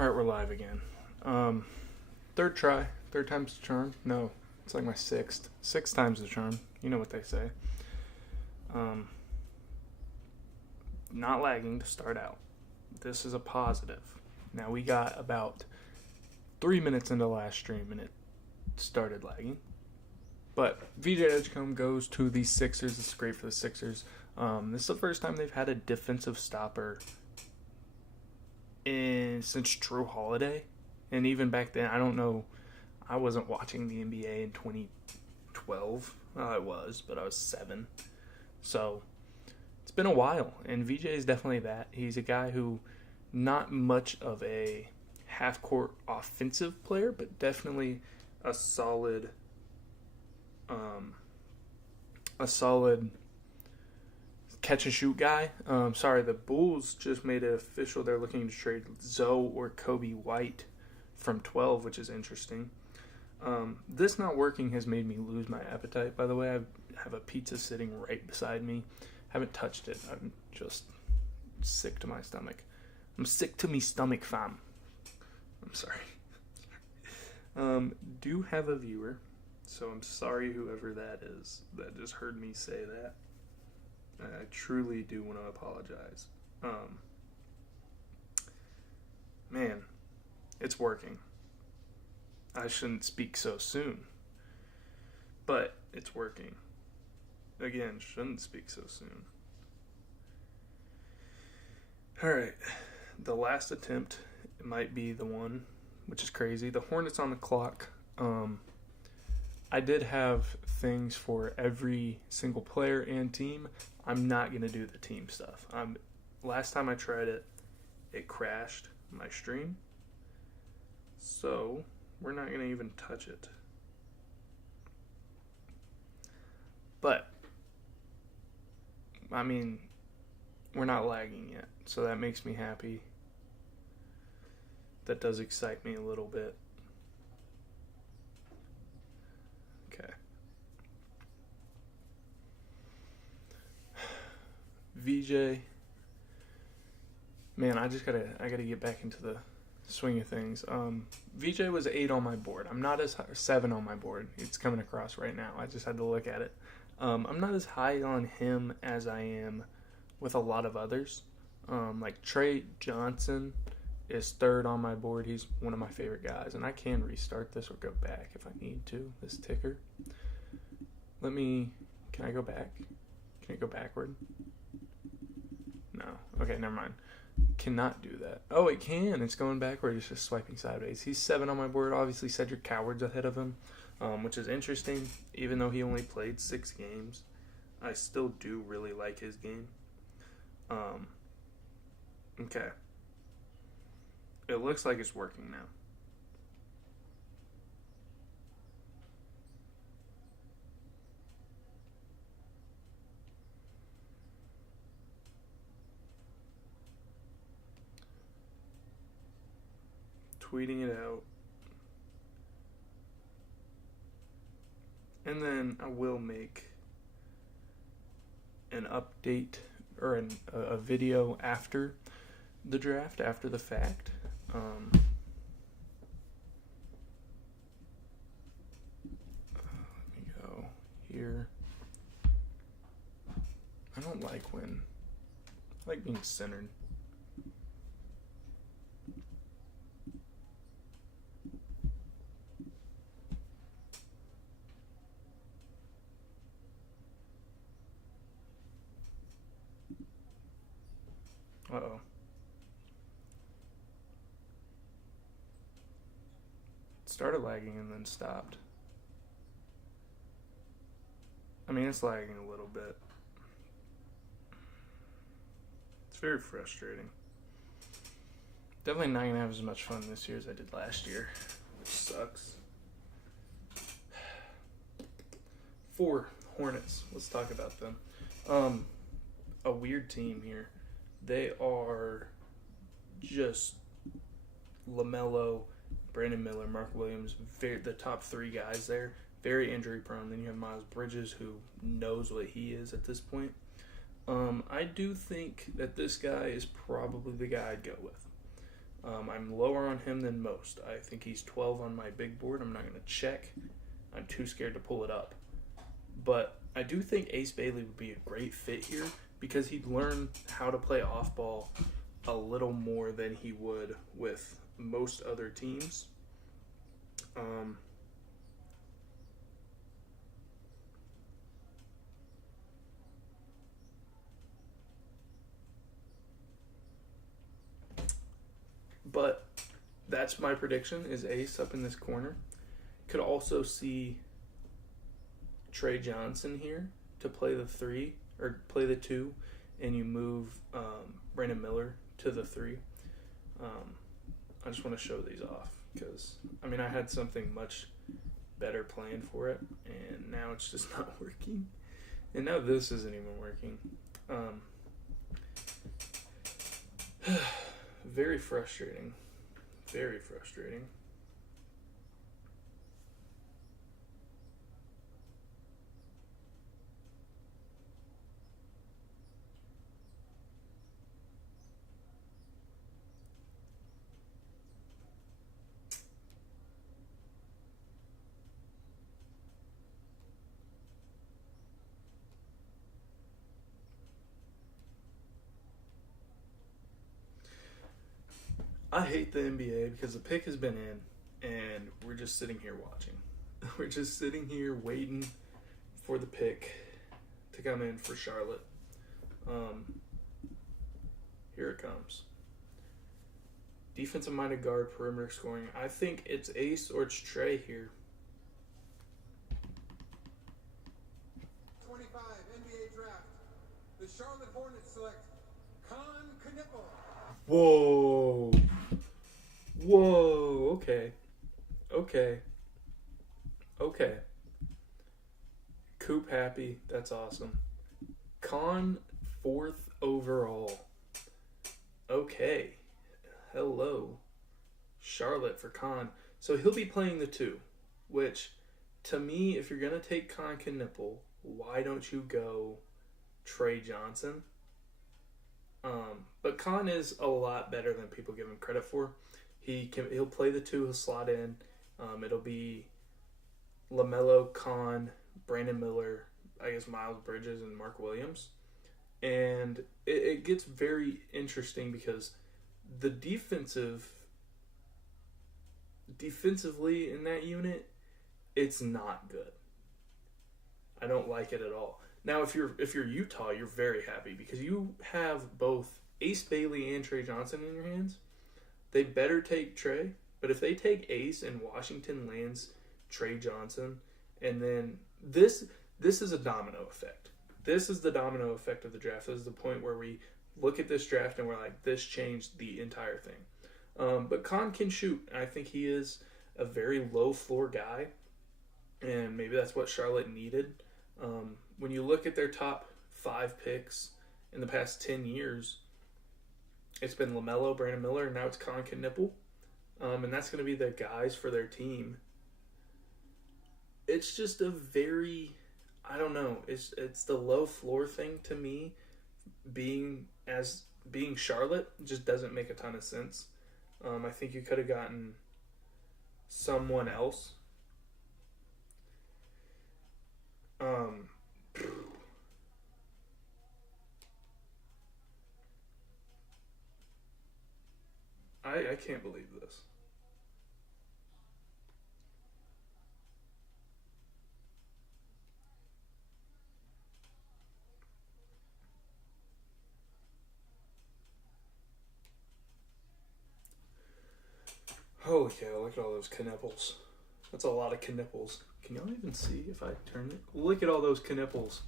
All right, we're live again. Third try, third time's the charm. No, it's like my sixth time's the charm. You know what they say. Um, Not lagging to start out. This is a positive. Now we got about 3 minutes into the last stream and it started lagging. But VJ Edgecombe goes to the Sixers. It's great for the Sixers. This is the first time they've had a defensive stopper since Drew Holiday. And even back then, I don't know. I wasn't watching the NBA in 2012. Well, I was, but I was 7. So it's been a while. And VJ is definitely that. He's a guy who, not much of a half-court offensive player, but definitely a solid catch and shoot guy. The Bulls just made it official. They're looking to trade Zoe or Kobe White from 12, which is interesting. This not working has made me lose my appetite. By the way, I have a pizza sitting right beside me. Haven't touched it. I'm just sick to my stomach. I'm sick to me stomach, fam. I'm sorry. Do have a viewer. So I'm sorry, whoever that is, that just heard me say that. I truly do want to apologize. Man, it's working. I shouldn't speak so soon. But it's working. Again, shouldn't speak so soon. Alright, the last attempt might be the one, which is crazy. The Hornets on the clock. I did have things for every single player and team. I'm not going to do the team stuff. Last time I tried it, it crashed my stream. So, we're not going to even touch it. But, I mean, we're not lagging yet. So that makes me happy. That does excite me a little bit. Okay. VJ, man, I gotta get back into the swing of things. VJ was 8 on my board. I'm not as high, 7 on my board. It's coming across right now. I just had to look at it. I'm not as high on him as I am with a lot of others. Like Trey Johnson is 3rd on my board. He's one of my favorite guys, and I can restart this or go back if I need to. This ticker. Can I go back? Can it go backward? No. Okay, never mind. Cannot do that. Oh, it can. It's going backward. It's just swiping sideways. He's 7 on my board. Obviously, Cedric Coward's ahead of him, which is interesting. Even though he only played 6 games, I still do really like his game. Okay. It looks like it's working now. Tweeting it out. And then I will make an update or a video after the draft, after the fact. Let me go here. I don't like when I like being centered. Uh-oh. It started lagging and then stopped. I mean, it's lagging a little bit. It's very frustrating. Definitely not going to have as much fun this year as I did last year, which sucks. 4 Hornets. Let's talk about them. A weird team here. They are just LaMelo, Brandon Miller, Mark Williams, the top 3 guys there. Very injury prone. Then you have Miles Bridges, who knows what he is at this point. I do think that this guy is probably the guy I'd go with. I'm lower on him than most. I think he's 12 on my big board. I'm not going to check. I'm too scared to pull it up. But I do think Ace Bailey would be a great fit here because he'd learn how to play off ball a little more than he would with most other teams. But that's my prediction is Ace up in this corner. Could also see Trey Johnson here to play the 3 or play the 2, and you move Brandon Miller to the 3. I just want to show these off because I had something much better planned for it, and now it's just not working. And now this isn't even working. Very frustrating. Very frustrating. I hate the NBA because the pick has been in, and we're just sitting here watching. We're just sitting here waiting for the pick to come in for Charlotte. Here it comes. Defensive-minded guard, perimeter scoring. I think it's Ace or it's Trey here. 25 NBA draft. The Charlotte Hornets select Khan Knippel. Whoa. Whoa. Okay. Coop happy. That's awesome. Khan 4th overall. Okay. Hello. Charlotte for Khan. So he'll be playing the 2, which to me, if you're going to take Khan Knippel, why don't you go Trey Johnson? But Khan is a lot better than people give him credit for. He'll play the 2, he'll slot in. It'll be LaMelo, Khan, Brandon Miller, I guess Miles Bridges, and Mark Williams. And it gets very interesting because the defensively in that unit, it's not good. I don't like it at all. Now, if you're Utah, you're very happy because you have both Ace Bailey and Trey Johnson in your hands. They better take Trey, but if they take Ace and Washington lands Trey Johnson, and then this is a domino effect. This is the domino effect of the draft. This is the point where we look at this draft and we're like, this changed the entire thing. But Khan can shoot, and I think he is a very low floor guy, and maybe that's what Charlotte needed. When you look at their top 5 picks in the past 10 years, it's been LaMelo, Brandon Miller, and now it's Khan Knippel. And that's going to be the guys for their team. It's just a very, I don't know, it's the low floor thing to me. Being Charlotte just doesn't make a ton of sense. I think you could have gotten someone else. I can't believe this. Holy cow, look at all those knipples. That's a lot of knipples. Can y'all even see if I turn it? Look at all those knipples.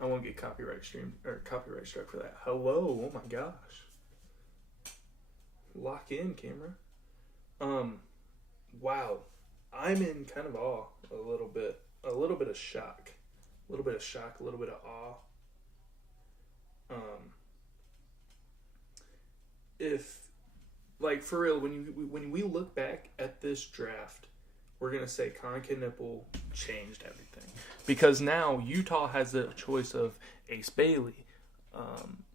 I won't get copyright struck for that. Hello, oh my gosh. Lock in, camera. Wow. I'm in kind of awe a little bit. A little bit of shock. A little bit of shock, a little bit of awe. If, like, for real, when we look back at this draft, we're going to say Khan Knippel changed everything. Because now Utah has the choice of Ace Bailey,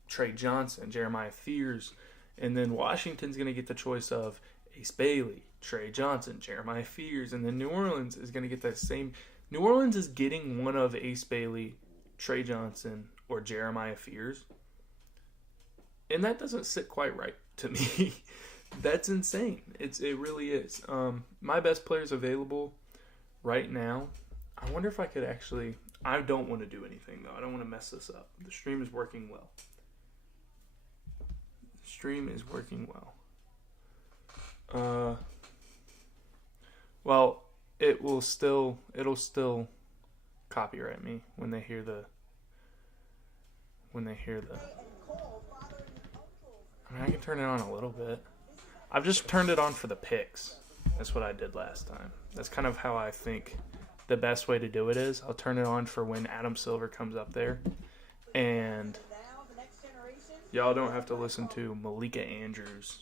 Trey Johnson, Jeremiah Fears, And then Washington's going to get the choice of Ace Bailey, Trey Johnson, Jeremiah Fears, and then New Orleans is going to get that same. New Orleans is getting one of Ace Bailey, Trey Johnson, or Jeremiah Fears. And that doesn't sit quite right to me. That's insane. It really is. My best players available right now. I wonder if I could actually. I don't want to do anything though. I don't want to mess this up. The stream is working well. The stream is working well. Well, it'll still copyright me when they hear the. I mean, I can turn it on a little bit. I've just turned it on for the picks. That's what I did last time. That's kind of how I think the best way to do it is. I'll turn it on for when Adam Silver comes up there. And y'all don't have to listen to Malika Andrews.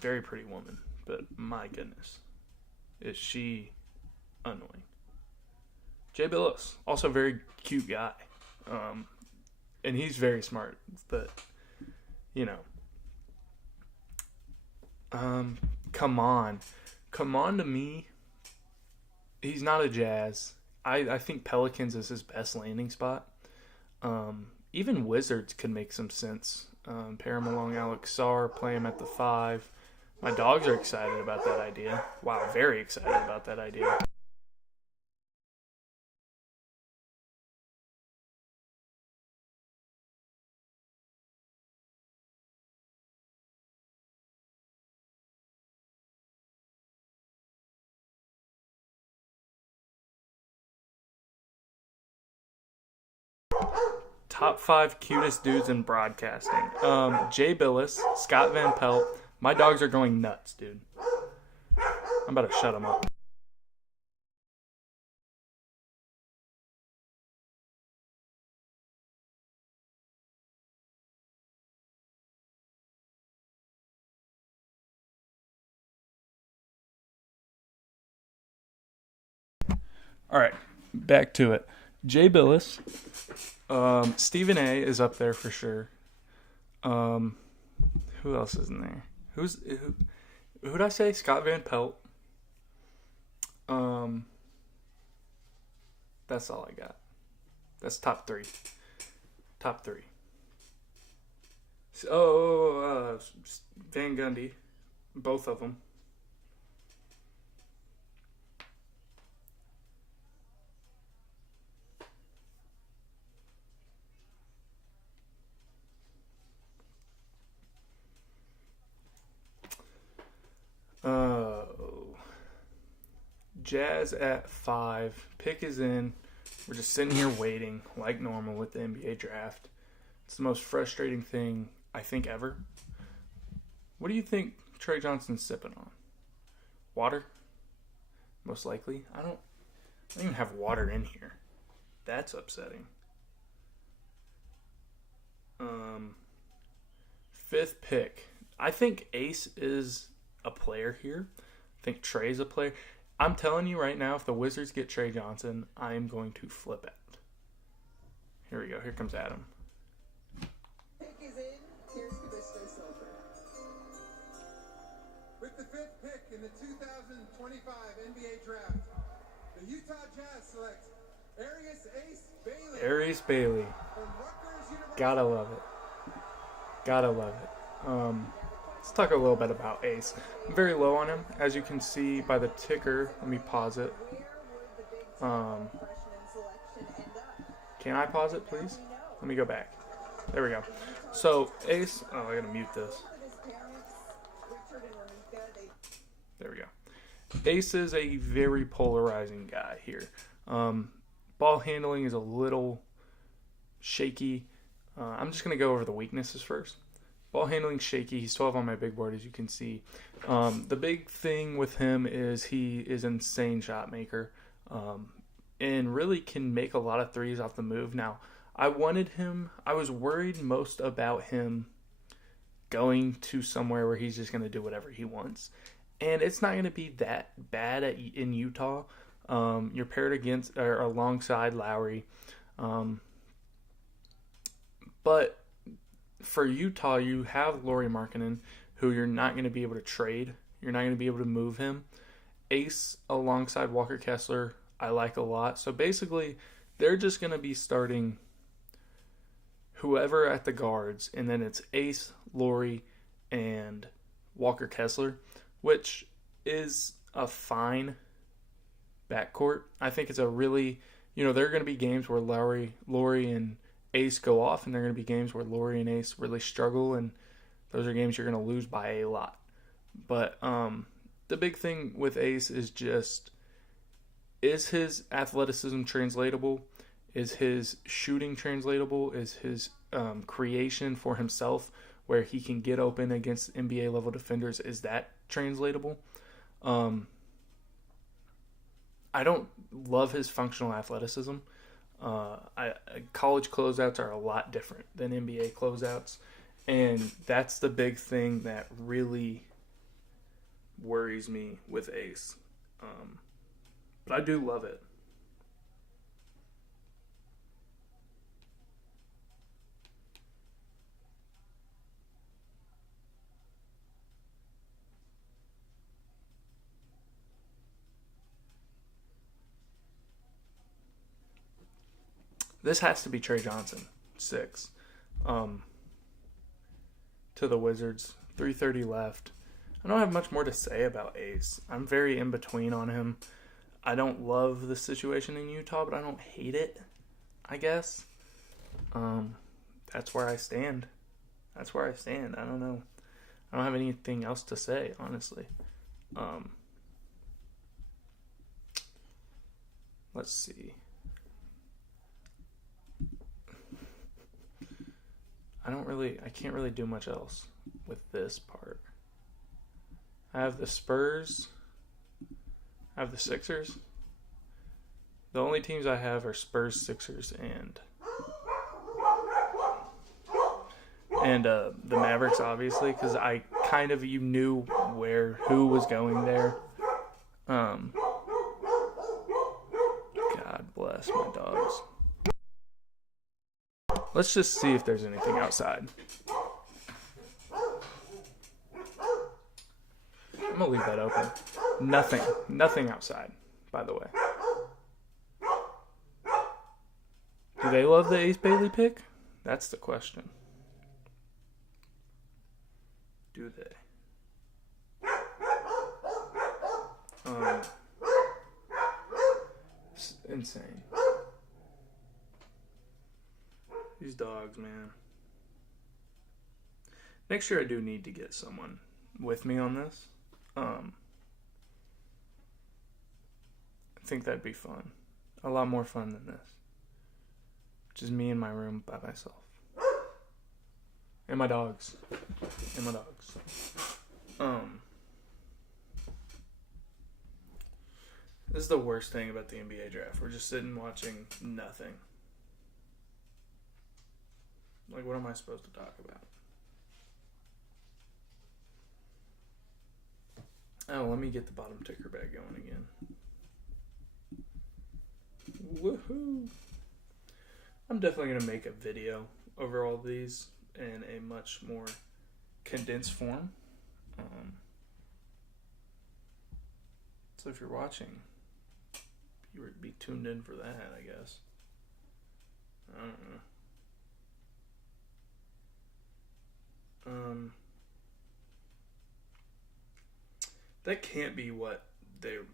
Very pretty woman. But my goodness. Is she annoying. Jay Billis. Also a very cute guy. And he's very smart. But, you know. Come on to me. He's not a Jazz. I think Pelicans is his best landing spot. Even Wizards could make some sense. Pair him along Alex Sarr, play him at the 5. My dogs are excited about that idea. Wow, very excited about that idea. Top 5 cutest dudes in broadcasting. Jay Billis, Scott Van Pelt. My dogs are going nuts, dude. I'm about to shut them up. All right, back to it. Jay Billis. Stephen A is up there for sure. Who else is in there? Who'd I say? Scott Van Pelt. That's all I got. That's top 3. Top 3. Van Gundy. Both of them. Jazz at 5. Pick is in. We're just sitting here waiting like normal with the NBA draft. It's the most frustrating thing I think ever. What do you think Trey Johnson's sipping on? Water? Most likely. I don't even have water in here. That's upsetting. 5th pick. I think Ace is a player here. I think Trey's a player. I'm telling you right now, if the Wizards get Trey Johnson, I am going to flip out. Here we go. Here comes Adam. Pick is in. Here's Commissioner Silver. With the 5th pick in the 2025 NBA Draft, the Utah Jazz select Arius Ace Bailey. Arius Bailey. From Rutgers University. Gotta love it. Gotta love it. Let's talk a little bit about Ace. I'm very low on him, as you can see by the ticker. Let me pause it. Can I pause it, please? Let me go back. There we go. So, Ace... Oh, I gotta mute this. There we go. Ace is a very polarizing guy here. Ball handling is a little shaky. I'm just going to go over the weaknesses first. Ball handling shaky. He's 12 on my big board, as you can see. The big thing with him is he is an insane shot maker and really can make a lot of threes off the move. Now, I was worried most about him going to somewhere where he's just going to do whatever he wants. And it's not going to be that bad in Utah. You're paired against or alongside Lowry. But for Utah, you have Lauri Markkanen, who you're not going to be able to trade. You're not going to be able to move him. Ace alongside Walker Kessler, I like a lot. So basically, they're just going to be starting whoever at the guards, and then it's Ace, Lauri, and Walker Kessler, which is a fine backcourt. I think it's a really, there are going to be games where Lauri and Ace go off, and there are going to be games where Lauri and Ace really struggle, and those are games you're going to lose by a lot. But the big thing with Ace is just, is his athleticism translatable? Is his shooting translatable? Is his creation for himself, where he can get open against NBA level defenders, is that translatable? I don't love his functional athleticism. College closeouts are a lot different than NBA closeouts, and that's the big thing that really worries me with Ace. But I do love it. This has to be Trey Johnson, 6. To the Wizards, 3:30 left. I don't have much more to say about Ace. I'm very in between on him. I don't love the situation in Utah, but I don't hate it, I guess. That's where I stand. I don't know. I don't have anything else to say, honestly. Let's see. I can't really do much else with this part. I have the Spurs. I have the Sixers. The only teams I have are Spurs, Sixers, and the Mavericks, obviously, because I kind of, you knew who was going there. God bless my dogs. Let's just see if there's anything outside. I'm going to leave that open. Nothing outside, by the way. Do they love the Ace Bailey pick? That's the question. Do they? It's insane. These dogs, man. Next year I do need to get someone with me on this. I think that'd be fun. A lot more fun than this. Just me in my room by myself. And my dogs. This is the worst thing about the NBA draft. We're just sitting watching nothing. Like, what am I supposed to talk about? Oh, let me get the bottom ticker back going again. Woohoo! I'm definitely going to make a video over all these in a much more condensed form. So if you're watching, you would be tuned in for that, I guess. I don't know. That can't be what the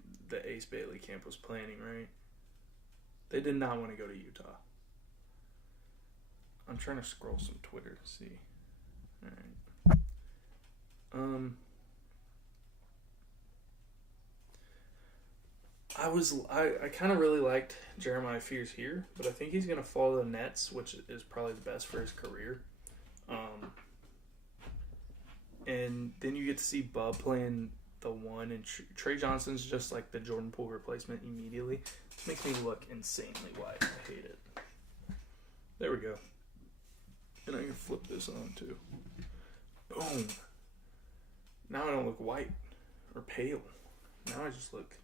Ace Bailey camp was planning, right? They did not want to go to Utah. I'm trying to scroll some Twitter to see. Alright. I kind of really liked Jeremiah Fears here, but I think he's going to follow the Nets, which is probably the best for his career. And then you get to see Bub playing the 1, and Trey Johnson's just like the Jordan Poole replacement immediately. It makes me look insanely white. I hate it. There we go. And I can flip this on too. Boom. Now I don't look white or pale. Now I just look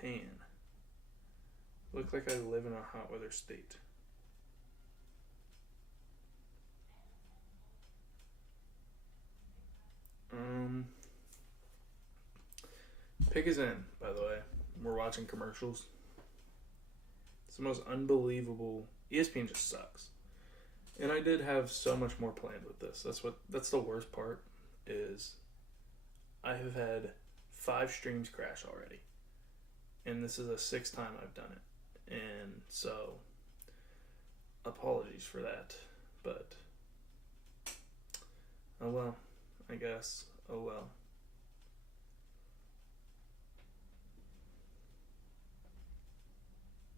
tan. Look like I live in a hot weather state. Um, Pick is in, by the way. We're watching commercials. It's the most unbelievable. ESPN just sucks. And I did have so much more planned with this. That's the worst part is I have had 5 streams crash already. And this is the 6th time I've done it. And so apologies for that. But oh well, I guess. Oh well.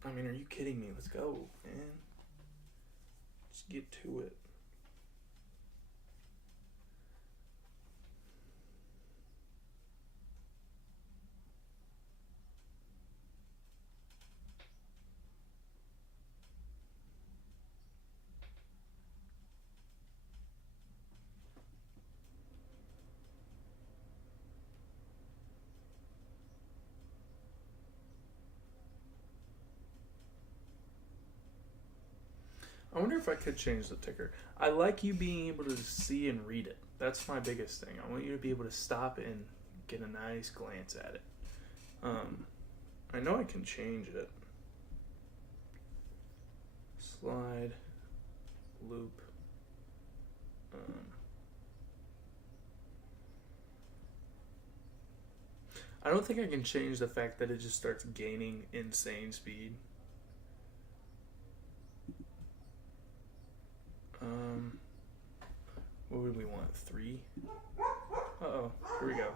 I mean, are you kidding me? Let's go, man. Just get to it. I wonder if I could change the ticker. I like you being able to see and read it. That's my biggest thing. I want you to be able to stop and get a nice glance at it. I know I can change it. Slide, loop. I don't think I can change the fact that it just starts gaining insane speed. What would we want? 3? Uh-oh. Here we go.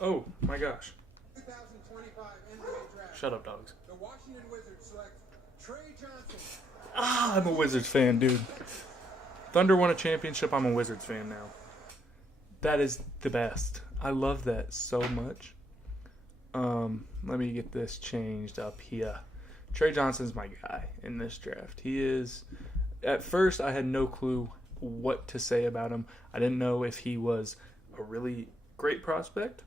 Oh, my gosh. 2025 NBA Draft. Shut up, dogs. The Washington Wizards select Trey Johnson. Ah, I'm a Wizards fan, dude. Thunder won a championship. I'm a Wizards fan now. That is the best. I love that so much. Let me get this changed up here. Trey Johnson's my guy in this draft. He is... At first, I had no clue what to say about him. I didn't know if he was a really great prospect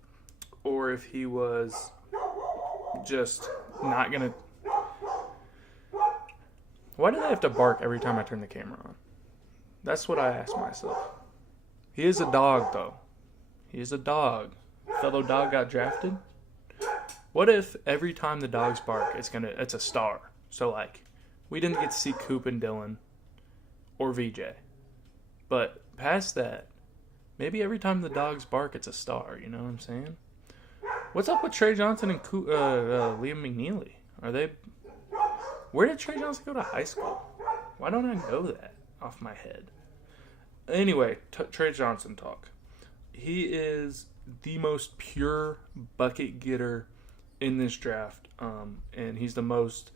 or if he was just not going to... Why do they have to bark every time I turn the camera on? That's what I ask myself. He is a dog, though. He is a dog. Fellow dog got drafted. What if every time the dogs bark, it's a star? So, like, we didn't get to see Coop and Dylan or VJ. But past that, maybe every time the dogs bark, it's a star. You know what I'm saying? What's up with Trey Johnson and Liam McNeely? Are they... Where did Trey Johnson go to high school? Why don't I know that off my head? Anyway, Trey Johnson talk. He is the most pure bucket getter in this draft. And he's the most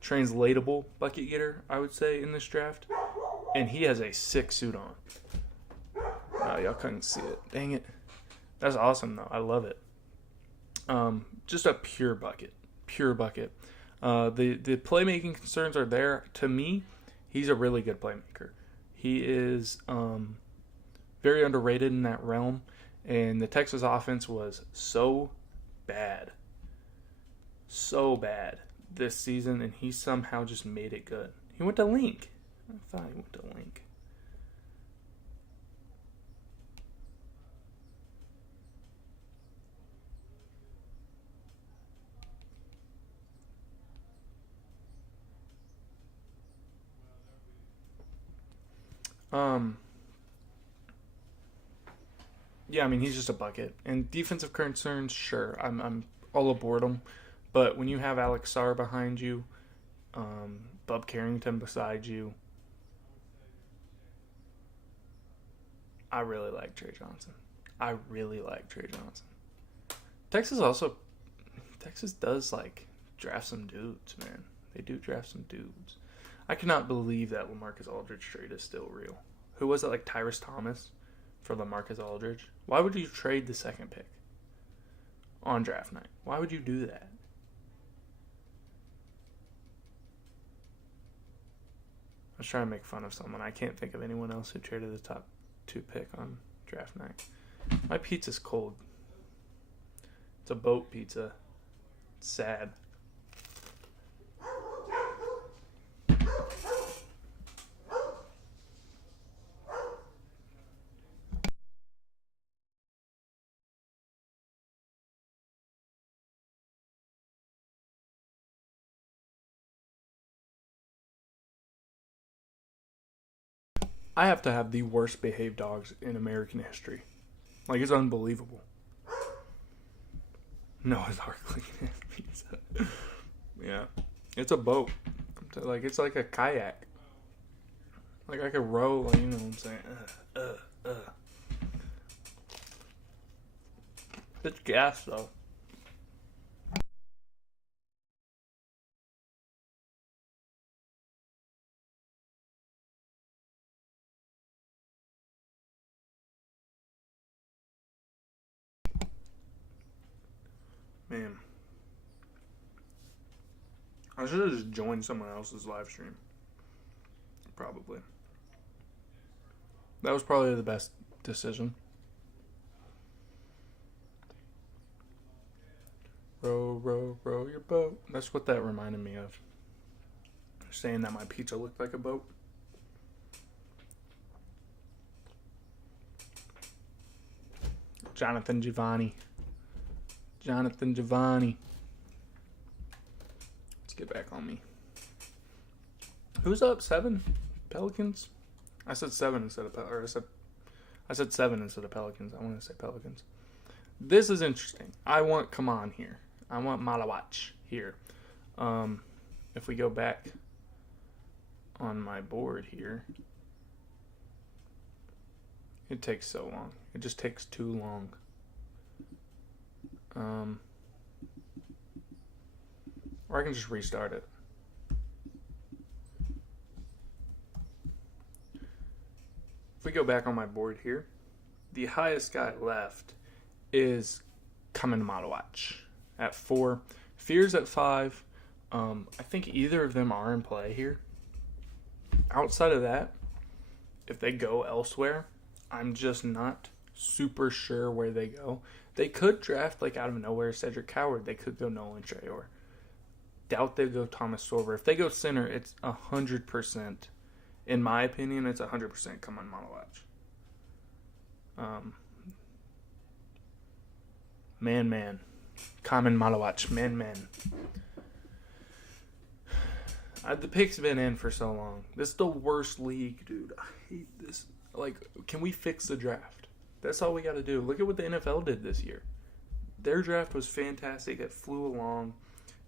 translatable bucket getter, I would say, in this draft. And he has a sick suit on. Oh, y'all couldn't see it. Dang it. That's awesome, though. I love it. Just a pure bucket. Pure bucket. The playmaking concerns are there. To me, he's a really good playmaker. He is very underrated in that realm. And the Texas offense was so bad this season, and he somehow just made it good. He went to Link. I thought he went to Link. Yeah, I mean, he's just a bucket. And defensive concerns, sure, I'm all aboard him. But when you have Alex Sarr behind you, Bub Carrington beside you, I really like Trey Johnson. Texas does, like, draft some dudes, man. They do draft some dudes. I cannot believe that LaMarcus Aldridge trade is still real. Who was it, like Tyrus Thomas for LaMarcus Aldridge? Why would you trade the second pick on draft night? Why would you do that? I was trying to make fun of someone. I can't think of anyone else who traded the top 2 pick on draft night. My pizza's cold. It's a boat pizza. It's sad. I have to have the worst behaved dogs in American history. Like, it's unbelievable. Noah's Ark looking at me. So. Yeah. It's a boat. Like, it's like a kayak. Like, I could row, like, you know what I'm saying? It's gas, though. Man. I should have just joined someone else's live stream. Probably. That was probably the best decision. Row, row, row your boat. That's what that reminded me of. Saying that my pizza looked like a boat. Jonathan Giovanni. Let's get back on me. Who's up? 7? Pelicans? I said 7 instead of I said 7 instead of Pelicans. I want to say Pelicans. This is interesting. I want Kaman here. I want Malawach here. If we go back on my board here, it takes so long. It just takes too long. Or I can just restart it. If we go back on my board here, the highest guy left is Kaman Malawach at 4. Fears at 5. I think either of them are in play here. Outside of that, if they go elsewhere, I'm just not super sure where they go. They could draft, like, out of nowhere Cedric Coward. They could go Nolan Traore. Doubt they go Thomas Sorver. If they go center, it's 100%. In my opinion, it's 100% Kaman Malawach. Man. Kaman Malawach. Man. The pick's been in for so long. This is the worst league, dude. I hate this. Like, can we fix the draft? That's all we got to do. Look at what the NFL did this year. Their draft was fantastic. It flew along.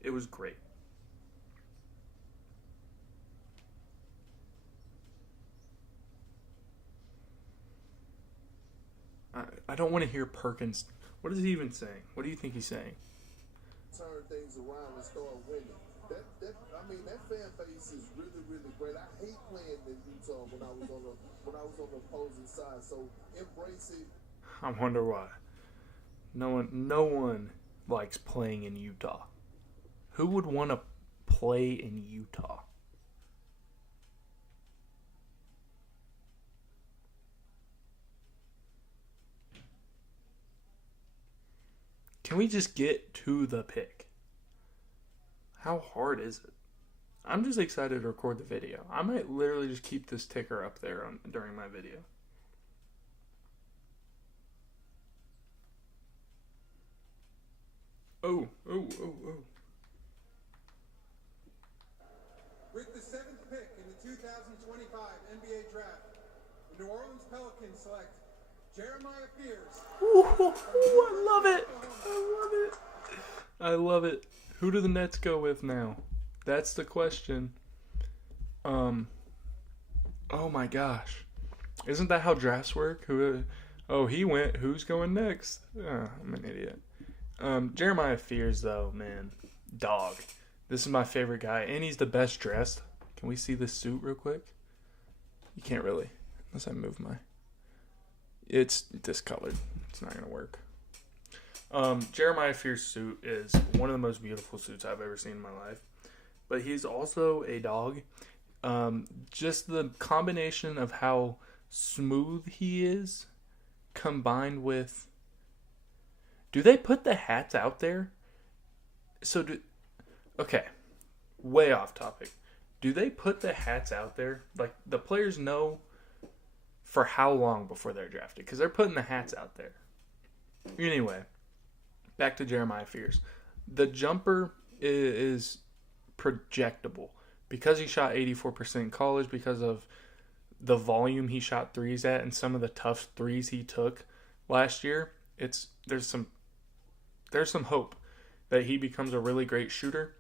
It was great. I don't want to hear Perkins. What is he even saying? What do you think he's saying? Turn things around and start winning. That fan base is really, really great. I hate playing in Utah when I was on the opposing side. So embrace it. I wonder why. No one likes playing in Utah. Who would want to play in Utah? Can we just get to the pick? How hard is it? I'm just excited to record the video. I might literally just keep this ticker up there during my video. Oh. With the 7th pick in the 2025 NBA Draft, the New Orleans Pelicans select Jeremiah Fears. Ooh, I love it. Who do the Nets go with now? That's the question. Oh my gosh. Isn't that how drafts work? He went. Who's going next? Oh, I'm an idiot. Jeremiah Fears, though, man. Dog. This is my favorite guy, and he's the best dressed. Can we see this suit real quick? You can't really, unless I move my... It's discolored. It's not going to work. Jeremiah Fears' suit is one of the most beautiful suits I've ever seen in my life. But he's also a dog. Just the combination of how smooth he is, combined with... Do they put the hats out there? Okay, way off topic. Do they put the hats out there? Like, the players know for how long before they're drafted? Because they're putting the hats out there. Anyway, back to Jeremiah Fears. The jumper is projectable. Because he shot 84% in college, because of the volume he shot threes at and some of the tough threes he took last year, there's some hope that he becomes a really great shooter.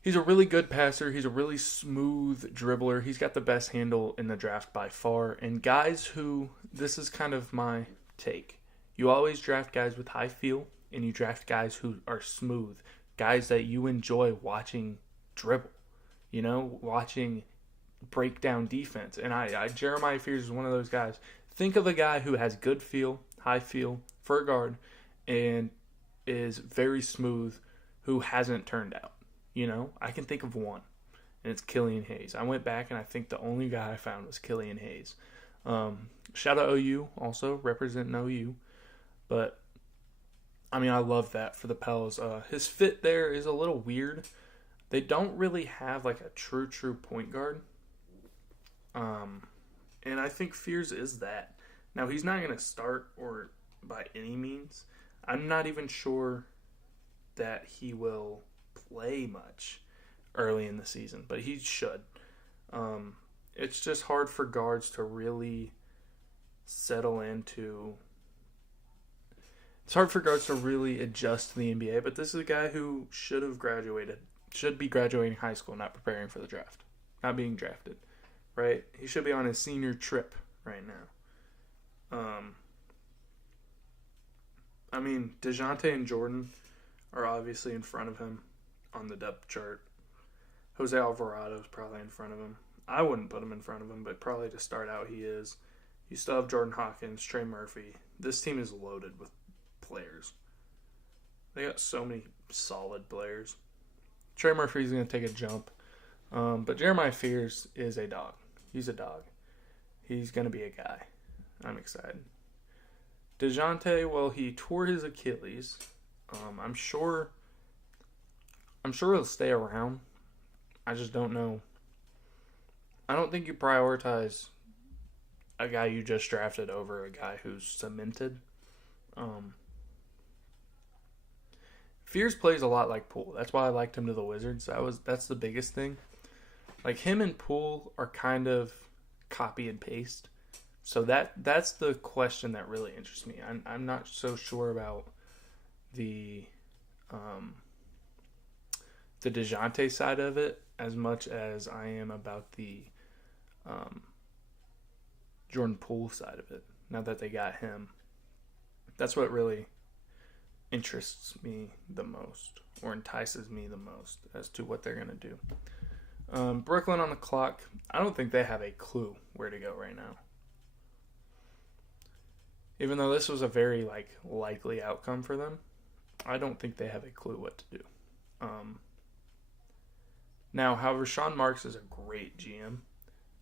He's a really good passer. He's a really smooth dribbler. He's got the best handle in the draft by far. And guys who, this is kind of my take. You always draft guys with high feel, and you draft guys who are smooth, guys that you enjoy watching dribble, watching break down defense. And Jeremiah Fears is one of those guys. Think of a guy who has good feel, high feel for a guard, and is very smooth, who hasn't turned out. I can think of one, and it's Killian Hayes. I went back, and I think the only guy I found was Killian Hayes. Shout out OU, also representing OU. But, I love that for the Pels. His fit there is a little weird. They don't really have, like, a true point guard. And I think Fears is that. Now, he's not going to start or by any means. I'm not even sure that he will play much early in the season, but he should. It's just hard for guards to really settle into. It's hard for guards to really adjust to the NBA, but this is a guy who should be graduating high school, not preparing for the draft, not being drafted, right? He should be on his senior trip right now. DeJounte and Jordan are obviously in front of him on the depth chart. Jose Alvarado is probably in front of him. I wouldn't put him in front of him, but probably to start out he is. You still have Jordan Hawkins, Trey Murphy. This team is loaded with players. They got so many solid players. Trey Murphy's going to take a jump. But Jeremiah Fears is a dog. He's a dog. He's going to be a guy. I'm excited. DeJounte, well, he tore his Achilles. I'm sure he'll stay around. I just don't know. I don't think you prioritize a guy you just drafted over a guy who's cemented. Fears plays a lot like Poole. That's why I liked him to the Wizards. That's the biggest thing. Like, him and Poole are kind of copy and paste. So that's the question that really interests me. I'm not so sure about the DeJounte side of it as much as I am about the Jordan Poole side of it. Now that they got him, that's what really interests me the most, or entices me the most as to what they're going to do. Brooklyn on the clock. I don't think they have a clue where to go right now. Even though this was a very likely outcome for them, I don't think they have a clue what to do. Now, however, Sean Marks is a great GM.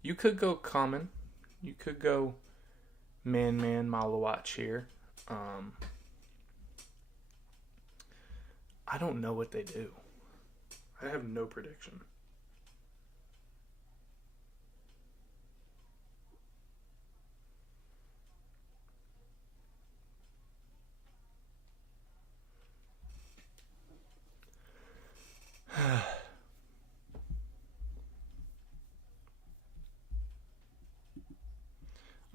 You could go Common. You could go Man Malawach here. I don't know what they do. I have no prediction.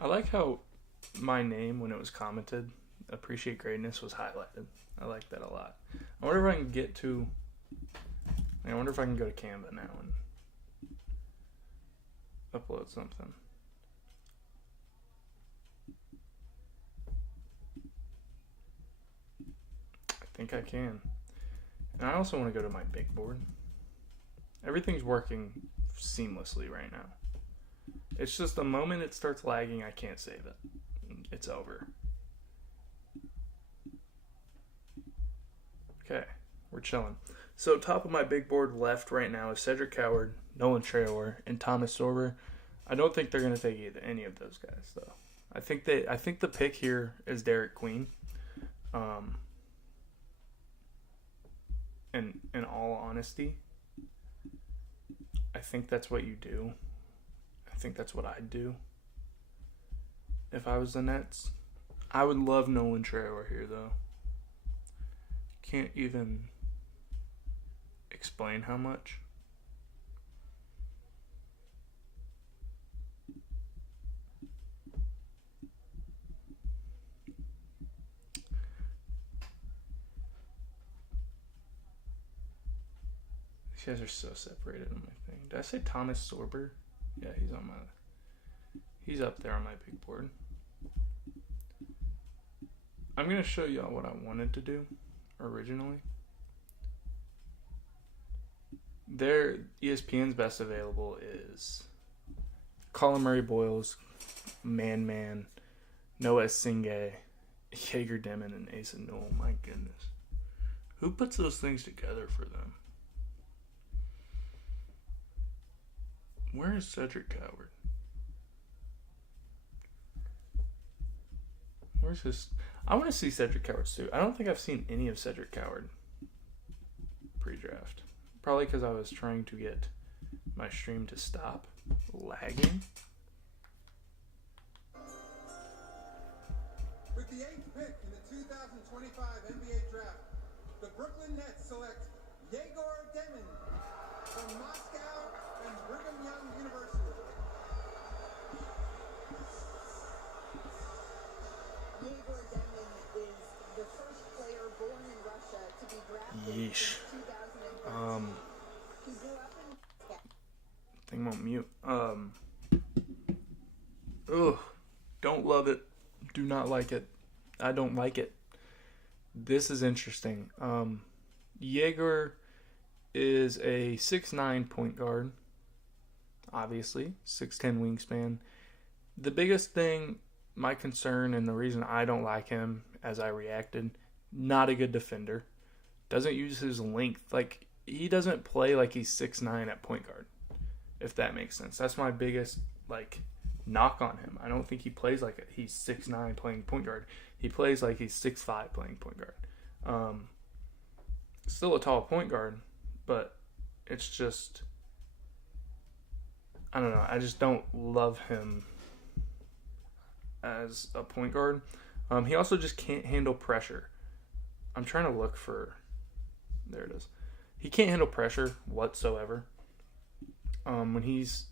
I like how my name, when it was commented, Appreciate Greatness, was highlighted. I like that a lot. I wonder if I can go to Canva now and upload something. I think I can. And I also want to go to my big board. Everything's working seamlessly right now. It's just the moment it starts lagging, I can't save it. It's over. Okay, we're chilling. So top of my big board left right now is Cedric Coward, Nolan Traore, and Thomas Sorber. I don't think they're going to take any of those guys, though. I think the pick here is Derek Queen. In all honesty, I think that's what you do. I think that's what I'd do if I was the Nets. I would love Nolan Traore here, though. Can't even explain how much. These guys are so separated on my thing. Did I say Thomas Sorber? Yeah, he's up there on my big board. I'm going to show y'all what I wanted to do originally. Their ESPN's best available is Colin Murray Boyles, Man, Noah Singay, Jaeger Demon, and Asa Newell. My goodness. Who puts those things together for them? Where is Cedric Coward? Where's his... I want to see Cedric Coward's suit. I don't think I've seen any of Cedric Coward pre-draft. Probably because I was trying to get my stream to stop lagging. With the 8th pick in the 2025 NBA Draft, the Brooklyn Nets select Yegor Demin from Moscow and Brigham Young University. Yegor Demin is the first player born in Russia to be drafted Yeesh. in 2013. He grew up in... Thing won't mute. Ugh. Don't love it. Do not like it. I don't like it. This is interesting. Jaeger is a 6'9" point guard. Obviously. 6'10" wingspan. The biggest thing, my concern, and the reason I don't like him as I reacted, not a good defender. Doesn't use his length. Like, he doesn't play like he's 6'9" at point guard. If that makes sense. That's my biggest, knock on him. I don't think he plays like he's 6'9" playing point guard. He plays like he's 6'5" playing point guard. Still a tall point guard, but it's just, I don't know. I just don't love him as a point guard. He also just can't handle pressure. I'm trying to look for, there it is. He can't handle pressure whatsoever. When he's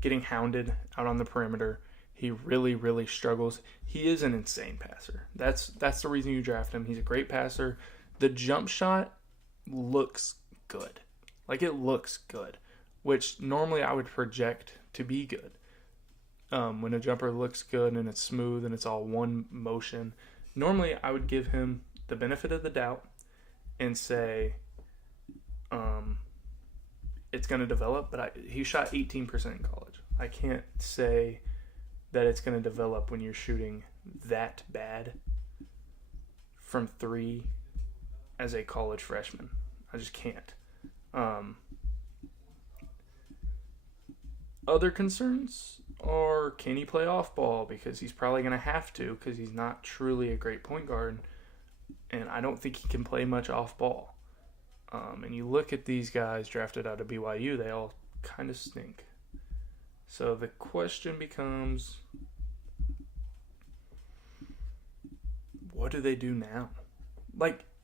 getting hounded out on the perimeter, he really, really struggles. He is an insane passer. That's the reason you draft him. He's a great passer. The jump shot looks good. It looks good, which normally I would project to be good. When a jumper looks good and it's smooth and it's all one motion, normally I would give him the benefit of the doubt and say, it's going to develop, but he shot 18% in college. I can't say that it's going to develop when you're shooting that bad from 3 as a college freshman. I just can't. Other concerns are, can he play off ball? Because he's probably going to have to, because he's not truly a great point guard, and I don't think he can play much off ball. And you look at these guys drafted out of BYU, they all kind of stink. So the question becomes, what do they do now?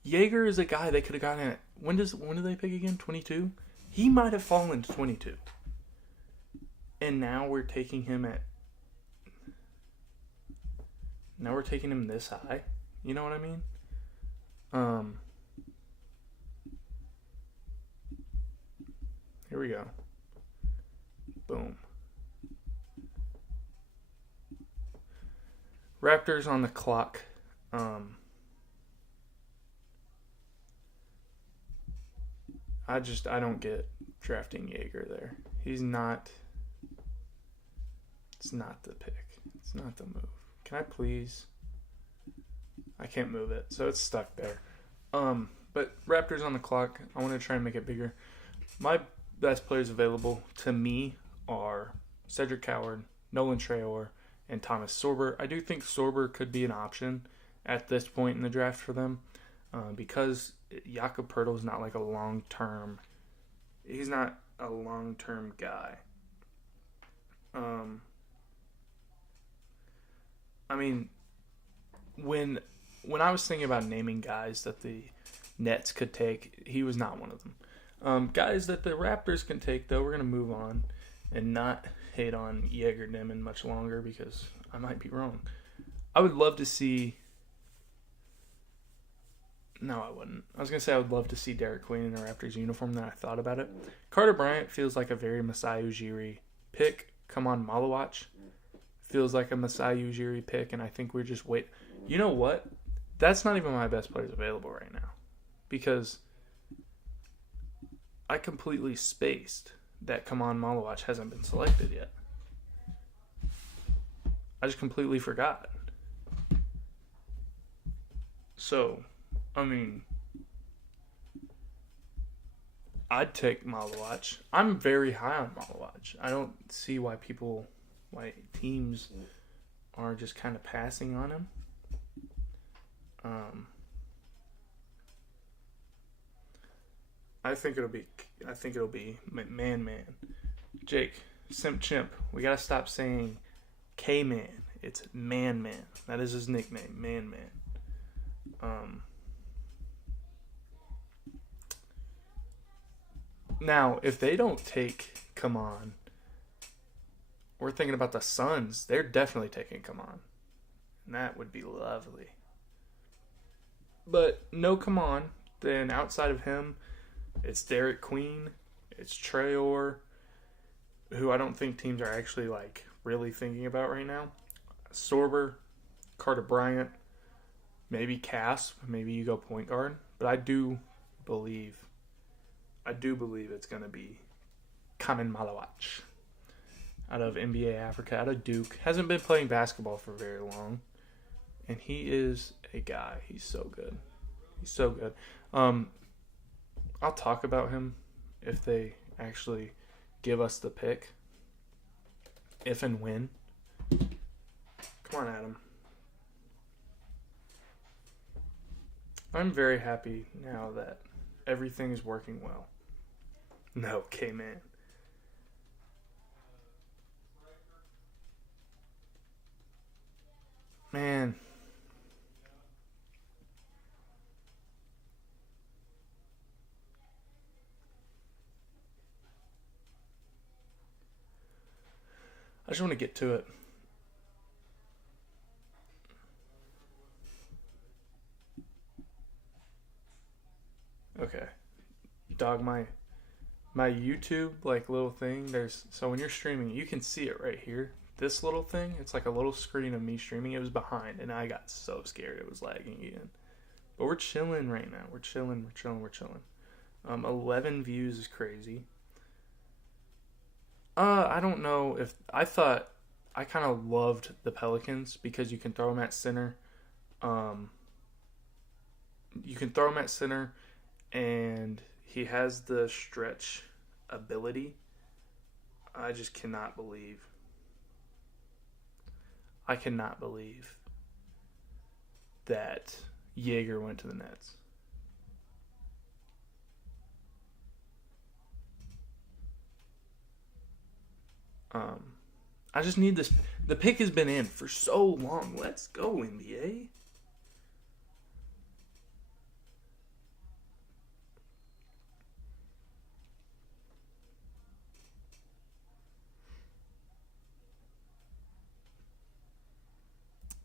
Jaeger is a guy they could have gotten at, when do they pick again? 22? He might have fallen to 22. And now we're taking him this high. You know what I mean? Here we go. Boom. Raptors on the clock. I don't get drafting Jaeger there. It's not the pick. It's not the move. Can I please? I can't move it, so it's stuck there. But Raptors on the clock. I want to try and make it bigger. My best players available to me are Cedric Coward, Nolan Traore, and Thomas Sorber. I do think Sorber could be an option at this point in the draft for them, because Jakob Poeltl is not a long-term. He's not a long-term guy. I mean, when I was thinking about naming guys that the Nets could take, he was not one of them. Guys that the Raptors can take, though, we're going to move on and not hate on Jaeger Demon much longer because I might be wrong. I would love to see... No, I wouldn't. I was going to say I would love to see Derek Queen in a Raptors uniform. Then I thought about it. Carter Bryant feels like a very Masai Ujiri pick. Come on, Malawach. Feels like a Masai Ujiri pick, and I think we're just wait. You know what? That's not even my best players available right now. Because I completely spaced that Come on, Malawach hasn't been selected yet. I just completely forgot. So, I mean, I'd take Malawach. I'm very high on Malawach. I don't see why teams are just kind of passing on him. I think it'll be man. Jake, Simp Chimp, we gotta stop saying K-Man. It's Man. That is his nickname, Man. Now, if they don't take Come On, we're thinking about the Suns. They're definitely taking Come On. And that would be lovely. But no Come On. Then outside of him, it's Derek Queen. It's Traore, who I don't think teams are actually really thinking about right now. Sorber, Carter Bryant, maybe Casp. Maybe you go point guard. But I do believe it's going to be Kamen Malawach out of NBA Africa, out of Duke. Hasn't been playing basketball for very long. And he is a guy. He's so good. I'll talk about him if they actually give us the pick. If and when. Come on, Adam. I'm very happy now that everything is working well. No, K-Man. Man. I just want to get to it. Okay. Dog, my YouTube little thing, so when you're streaming, you can see it right here. This little thing, it's like a little screen of me streaming. It was behind, and I got so scared it was lagging again. But we're chilling right now. We're chilling. 11 views is crazy. I don't know if I thought I kind of loved the Pelicans because you can throw them at center. And he has the stretch ability. I just cannot believe. That Jaeger went to the Nets. I just need this. The pick has been in for so long. Let's go, NBA.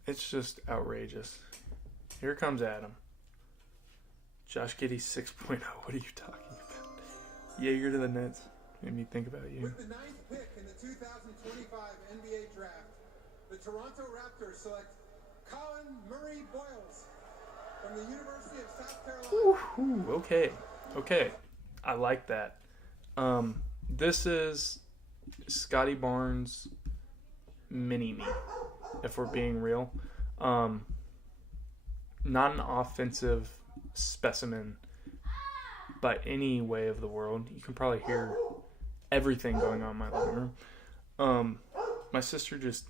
It's just outrageous. Here comes Adam. Josh Giddey 6.0. What are you talking about? Jaeger to the Nets. Made me think about you. With the 9th pick in the 2025 NBA draft, the Toronto Raptors select Colin Murray Boyles from the University of South Carolina. Okay. I like that. This is Scotty Barnes mini-me, if we're being real. Not an offensive specimen by any way of the world. You can probably hear everything going on in my living room. My sister just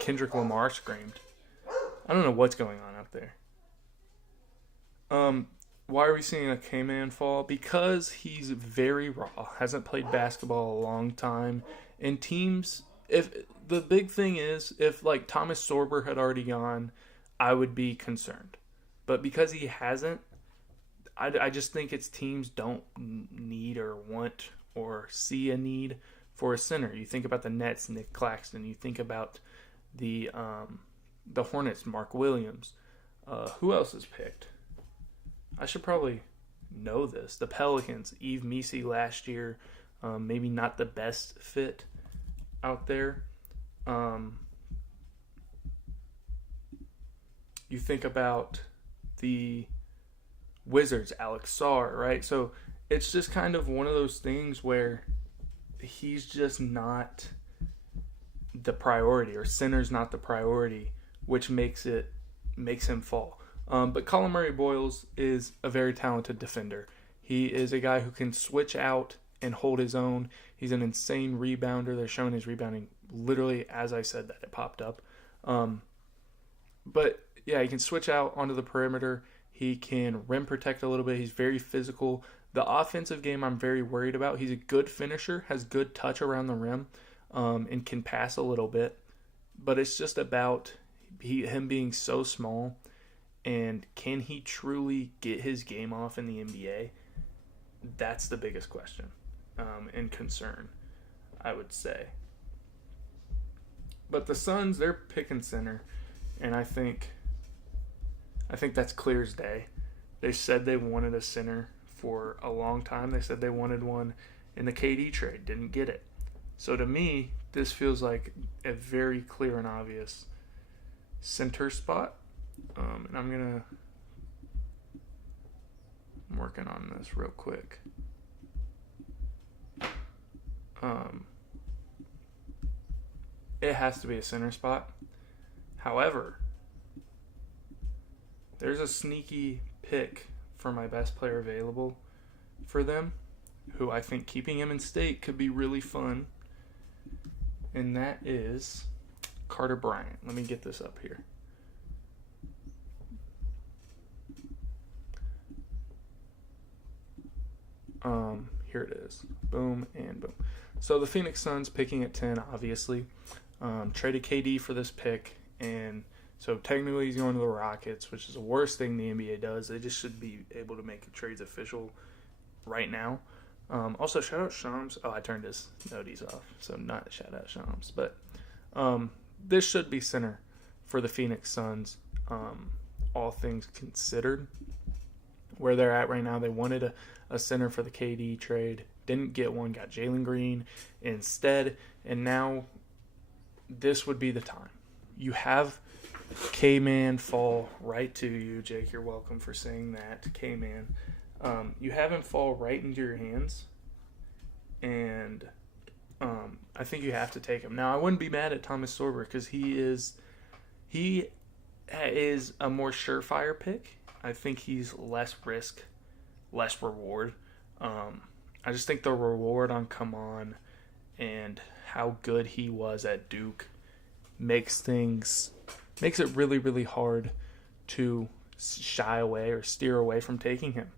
Kendrick Lamar screamed. I don't know what's going on up there. Why are we seeing a K-Man fall? Because he's very raw. Hasn't played basketball a long time. And teams, if the big thing is, if Thomas Sorber had already gone, I would be concerned. But because he hasn't, I just think it's teams don't need or want or see a need for a center. You think about the Nets, Nick Claxton. You think about the Hornets, Mark Williams. Who else is picked? I should probably know this. The Pelicans, Yves Missi last year, maybe not the best fit out there. You think about the Wizards, Alex Sarr, right? So it's just kind of one of those things where he's just not the priority, or center's not the priority, which makes him fall. But Colin Murray-Boyles is a very talented defender. He is a guy who can switch out and hold his own. He's an insane rebounder. They're showing his rebounding literally as I said that it popped up. But yeah, he can switch out onto the perimeter. He can rim protect a little bit. He's very physical. The offensive game I'm very worried about. He's a good finisher, has good touch around the rim, and can pass a little bit. But it's just about him being so small, and can he truly get his game off in the NBA? That's the biggest question and concern, I would say. But the Suns, they're picking center, and I think that's clear as day. They said they wanted a center for a long time. They said they wanted one in the KD trade, didn't get it. So to me, this feels like a very clear and obvious center spot. And I'm working on this real quick. It has to be a center spot. However, there's a sneaky pick for my best player available for them, who I think keeping him in state could be really fun. And that is Carter Bryant. Let me get this up here. Here it is. Boom and boom. So the Phoenix Suns picking at 10, obviously. Traded KD for this pick, and so technically he's going to the Rockets, which is the worst thing the NBA does. They just should be able to make trades official right now. Also, shout out Shams. Oh, I turned his noties off, so not shout out Shams. But this should be center for the Phoenix Suns, all things considered. Where they're at right now, they wanted a center for the KD trade. Didn't get one, got Jalen Green instead. And now this would be the time. You have K-Man fall right to you. Jake, you're welcome for saying that. K-Man. You have him fall right into your hands. And I think you have to take him. Now, I wouldn't be mad at Thomas Sorber because he is a more surefire pick. I think he's less risk, less reward. I just think the reward on Come On and how good he was at Duke makes it really, really hard to shy away or steer away from taking him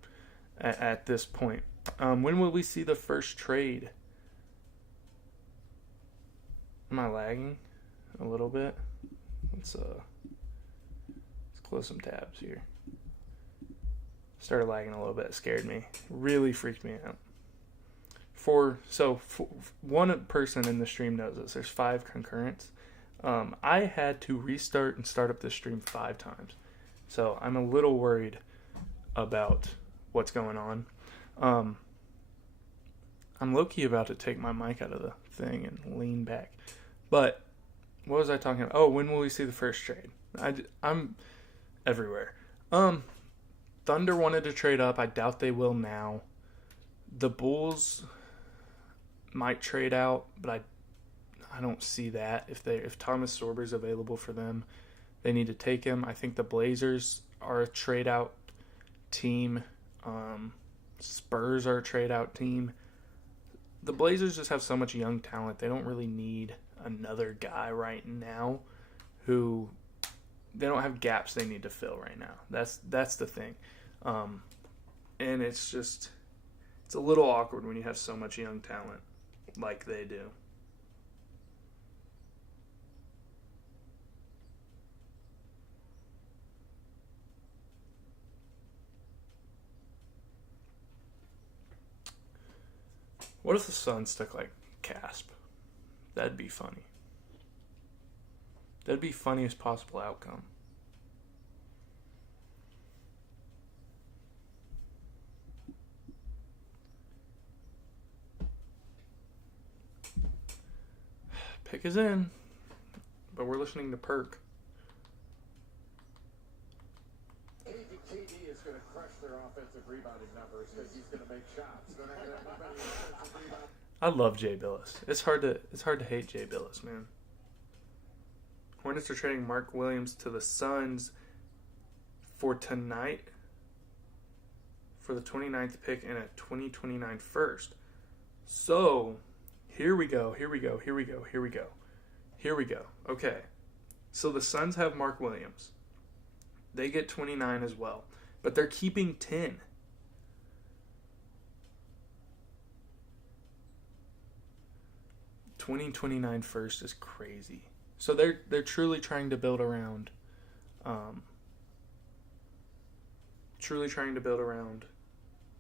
at this point. When will we see the first trade? Am I lagging a little bit? Let's close some tabs here. Started lagging a little bit. It scared me. Really freaked me out. For one person in the stream knows this. There's 5 concurrents. I had to restart and start up this stream 5 times. So I'm a little worried about what's going on. I'm low-key about to take my mic out of the thing and lean back. But what was I talking about? Oh, when will we see the first trade? I'm everywhere. Thunder wanted to trade up. I doubt they will now. The Bulls might trade out, but I don't see that. If Thomas Sorber's available for them, they need to take him. I think the Blazers are a trade out team. Spurs are a trade out team. The Blazers just have so much young talent. They don't really need another guy right now who they don't have gaps they need to fill right now. That's the thing. And it's a little awkward when you have so much young talent like they do. What if the Suns took like Casp? That'd be funny. That'd be funniest possible outcome. Pick is in, but we're listening to Perk. KD is going to crush their offensive rebounding numbers because he's going to make shots. They're not going to have many offensive rebounds. I love Jay Billis. It's hard to hate Jay Billis, man. Hornets are trading Mark Williams to the Suns for tonight for the 29th pick and a 2029 first. So, here we go. Okay. So the Suns have Mark Williams. They get 29 as well. But they're keeping 10. $2029 first is crazy. So they're truly trying to build around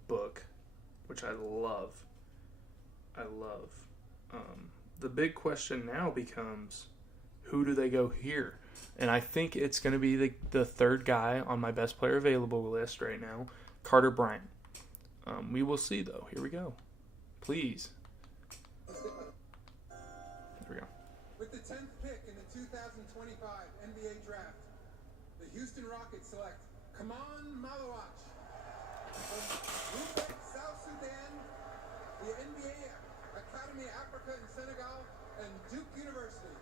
Book, which I love. The big question now becomes, who do they go here? And I think it's going to be the third guy on my best player available list right now, Carter Bryant. We will see, though. Here we go. Please. There we go. With the 10th pick in the 2025 NBA Draft, the Houston Rockets select Kaman Malawach from Rubek, South Sudan, the NBA Academy Africa in Senegal, and Duke University.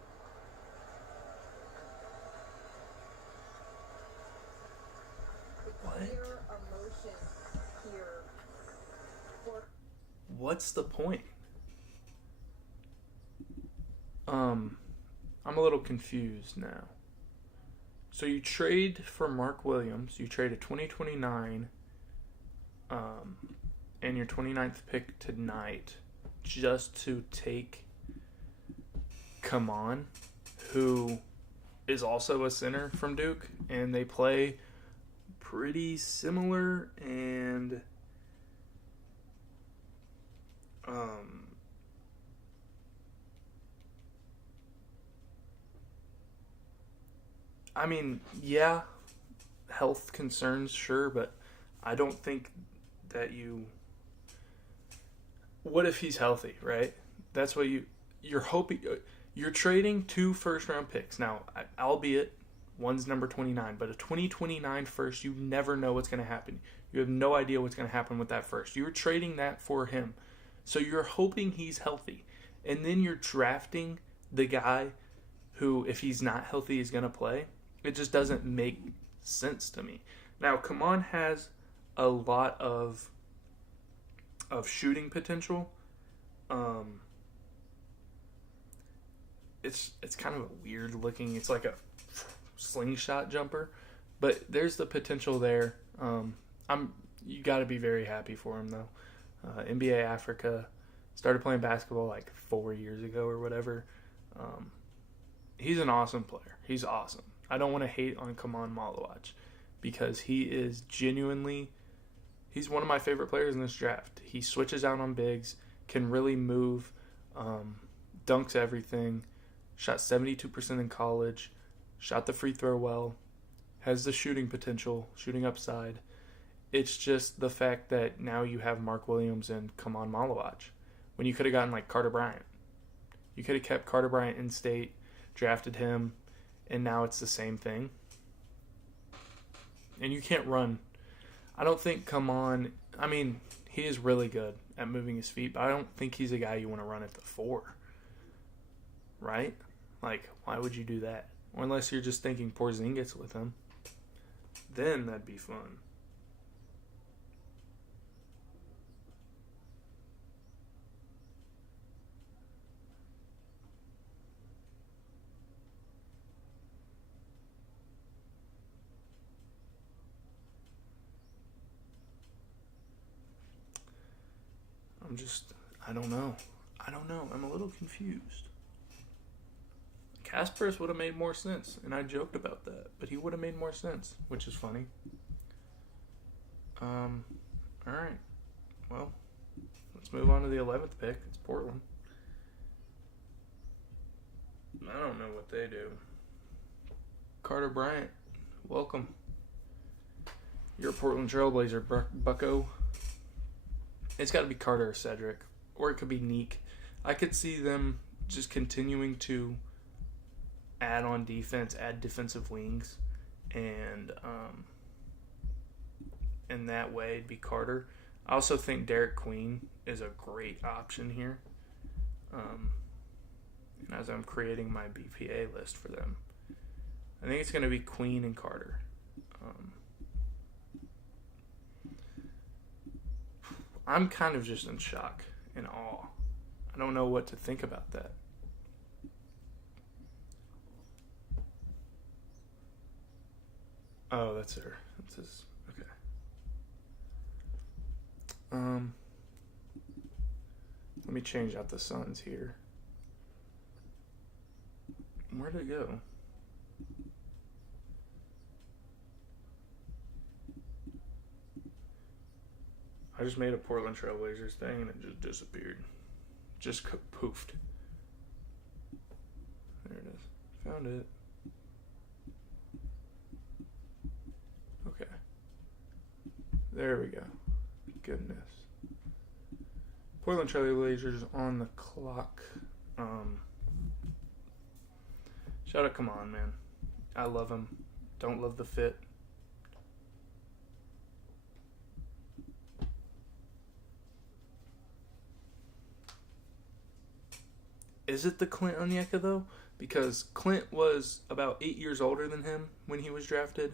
What? Clear emotion here for What's the point? I'm a little confused now. So you trade for Mark Williams, you trade a 2029 and your 29th pick tonight just to take Kaman, who is also a center from Duke, and they play pretty similar, and I mean, yeah, health concerns, sure, but I don't think that you... What if he's healthy, right? That's what you're hoping... You're trading 2 first-round picks. Now, albeit one's number 29, but a 2029 first, you never know what's going to happen. You have no idea what's going to happen with that first. You're trading that for him. So you're hoping he's healthy. And then you're drafting the guy who, if he's not healthy, is going to play. It just doesn't make sense to me. Now, Kaman has a lot of shooting potential. It's kind of a weird looking. It's like a slingshot jumper, but there's the potential there. You got to be very happy for him though. NBA Africa, started playing basketball like 4 years ago or whatever. He's an awesome player. He's awesome. I don't want to hate on Kaman Malawach because he's one of my favorite players in this draft. He switches out on bigs, can really move, dunks everything, shot 72% in college, shot the free throw well, has the shooting potential, shooting upside. It's just the fact that now you have Mark Williams and Kaman Malawach when you could have gotten like Carter Bryant. You could have kept Carter Bryant in state, drafted him, and now it's the same thing. And you can't run. I don't think Kaman, I mean, he is really good at moving his feet, but I don't think he's a guy you want to run at the 4. Right? Like, why would you do that? Or unless you're just thinking Porzingis with him. Then that'd be fun. I don't know. I'm a little confused. Kasparas would have made more sense, and I joked about that, but he would have made more sense, which is funny. Alright. Well, let's move on to the 11th pick. It's Portland. I don't know what they do. Carter Bryant, welcome. You're a Portland Trailblazer, bucko. It's got to be Carter or Cedric. Or it could be Neek. I could see them just continuing to add on defense, add defensive wings, and in that way it'd be Carter. I also think Derek Queen is a great option here. And as I'm creating my BPA list for them, I think it's going to be Queen and Carter. I'm kind of just in shock and awe. I don't know what to think about that. Oh, that's her. That's his. Okay. Let me change out the Suns here. Where'd it go? I just made a Portland Trailblazers thing and it just disappeared. Just poofed. There it is. Found it. Okay. There we go. Goodness. Portland Trailblazers on the clock. Shout out, come on, man. I love him. Don't love the fit. Is it the Clint Onyeka, though? Because Clint was about 8 years older than him when he was drafted,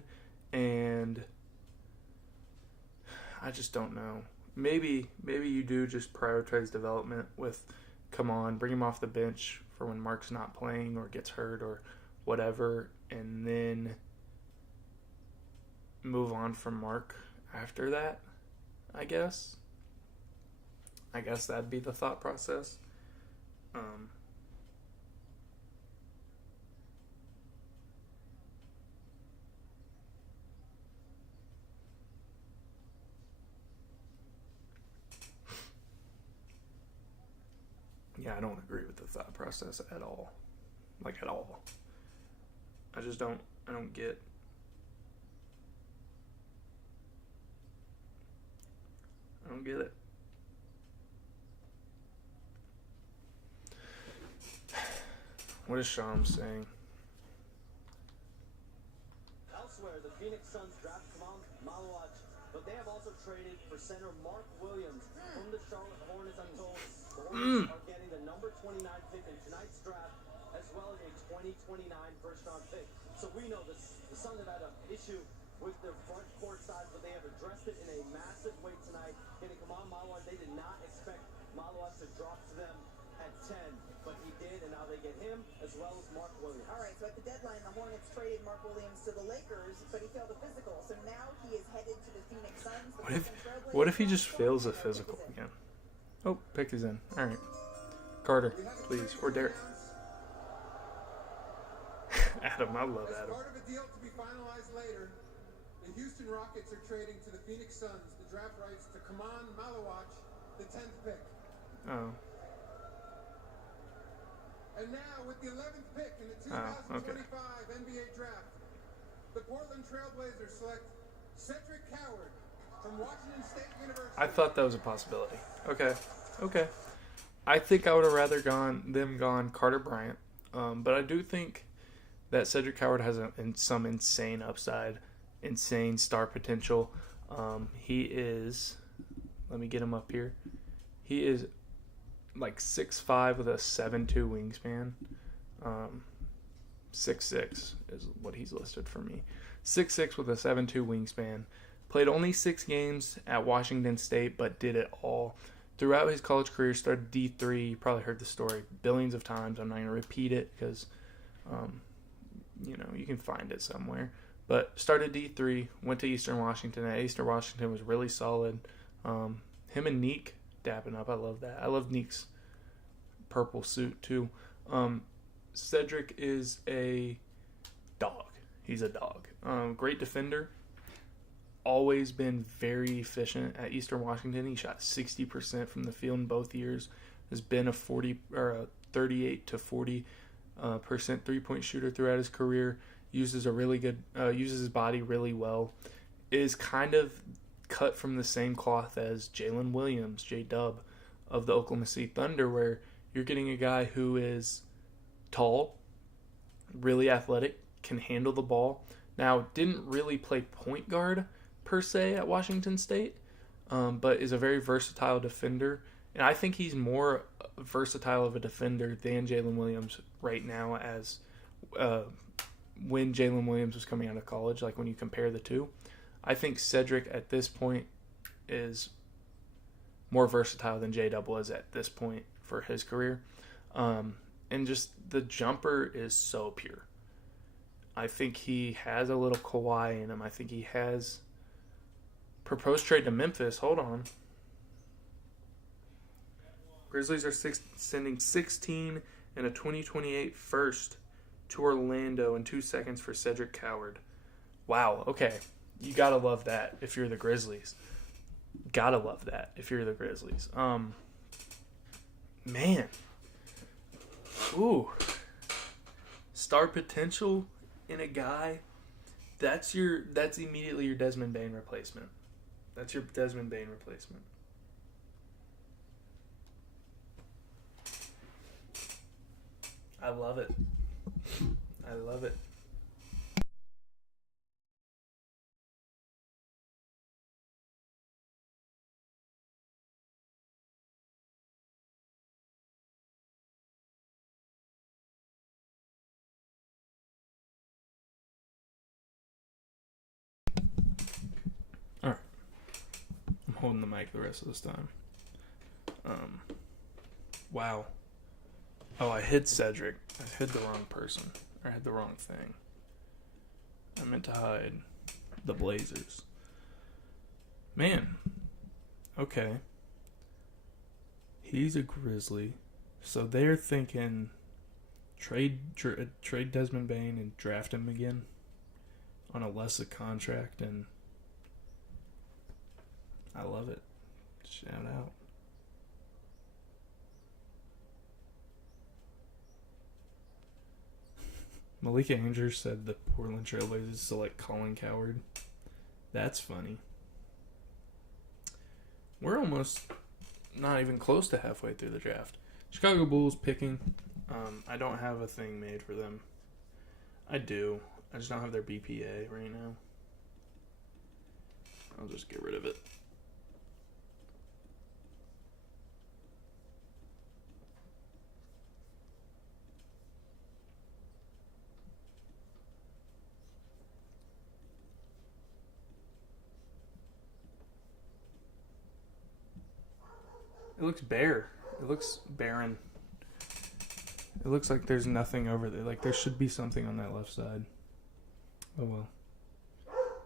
and I just don't know. Maybe you do just prioritize development with, come on, bring him off the bench for when Mark's not playing or gets hurt or whatever, and then move on from Mark after that, I guess. I guess that'd be the thought process. Yeah, I don't agree with the thought process at all. Like, at all. I just don't get. I don't get it. What is Shams saying? Elsewhere, the Phoenix Suns draft Kamal Malawach, but they have also traded for center Mark Williams from the Charlotte Hornets. I'm told the Hornets are getting the number 29 pick in tonight's draft, as well as a 2029 first-round pick. So we know the Suns have had an issue with their front court size, but they have addressed it in a massive way tonight. Getting Kamal Malawach, they did not expect Malawach to drop to them at 10, but he did, and now they get him as well as Mark Williams. All right, so at the deadline, the Hornets traded Mark Williams to the Lakers, but he failed a physical. So now he is headed to the Phoenix Suns. What if he just fails a physical again? Oh, pick is in. All right. Carter, please. Or Derek. Adam, I love Adam. As part of a deal to be finalized later, the Houston Rockets are trading to the Phoenix Suns the draft rights to Kaman Malawach, the 10th pick. Oh. And now, with the 11th pick in the 2025 NBA draft, the Portland Trailblazers select Cedric Coward from Washington State University. I thought that was a possibility. Okay. I think I would have rather gone Carter Bryant. But I do think that Cedric Coward has some insane upside, insane star potential. He is, let me get him up here. He is like 6'5" with a 7'2" wingspan. 6'6" is what he's listed for me. 6'6" with a 7'2" wingspan. Played only 6 games at Washington State, but did it all. Throughout his college career, started D3. You probably heard the story billions of times. I'm not going to repeat it because, you can find it somewhere. But started D3, went to Eastern Washington. At Eastern Washington was really solid. Him and Neek dapping up. I love that. I love Neek's purple suit too. Cedric is a dog. He's a dog. Great defender. Always been very efficient at Eastern Washington. He shot 60% from the field in both years. Has been a 38 to 40% three-point shooter throughout his career. Uses his body really well. Is kind of cut from the same cloth as Jalen Williams, J-Dub, of the Oklahoma City Thunder, where You're getting a guy who is tall, really athletic, can handle the ball. Now, didn't really play point guard per se at Washington State, but is a very versatile defender. And I think he's more versatile of a defender than Jalen Williams right now as when Jalen Williams was coming out of college, like when you compare the two. I think Cedric at this point is more versatile than J-Dub was at this point for his career. And just the jumper is so pure. I think he has a little Kawhi in him. I think he has proposed trade to Memphis. Hold on. Grizzlies are sending 16 and a 2028 first to Orlando in 2 seconds for Cedric Coward. Wow, okay. You gotta love that if you're the Grizzlies. Gotta love that if you're the Grizzlies. Man. Ooh. Star potential in a guy. That's immediately your Desmond Bane replacement. That's your Desmond Bane replacement. I love it. I love it. All right. I'm holding the mic the rest of this time. Wow. Oh, I hid Cedric. I hid the wrong person. Or I hid the wrong thing. I meant to hide the Blazers. Man. Okay. He's a Grizzly. So they're thinking trade Desmond Bane and draft him again on a lesser contract, and I love it. Shout out. Malika Andrews said the Portland Trailblazers select Colin Coward. That's funny. We're almost not even close to halfway through the draft. Chicago Bulls picking. I don't have a thing made for them. I do. I just don't have their BPA right now. I'll just get rid of it. It looks bare. It looks barren. It looks like there's nothing over there. Like there should be something on that left side. Oh well.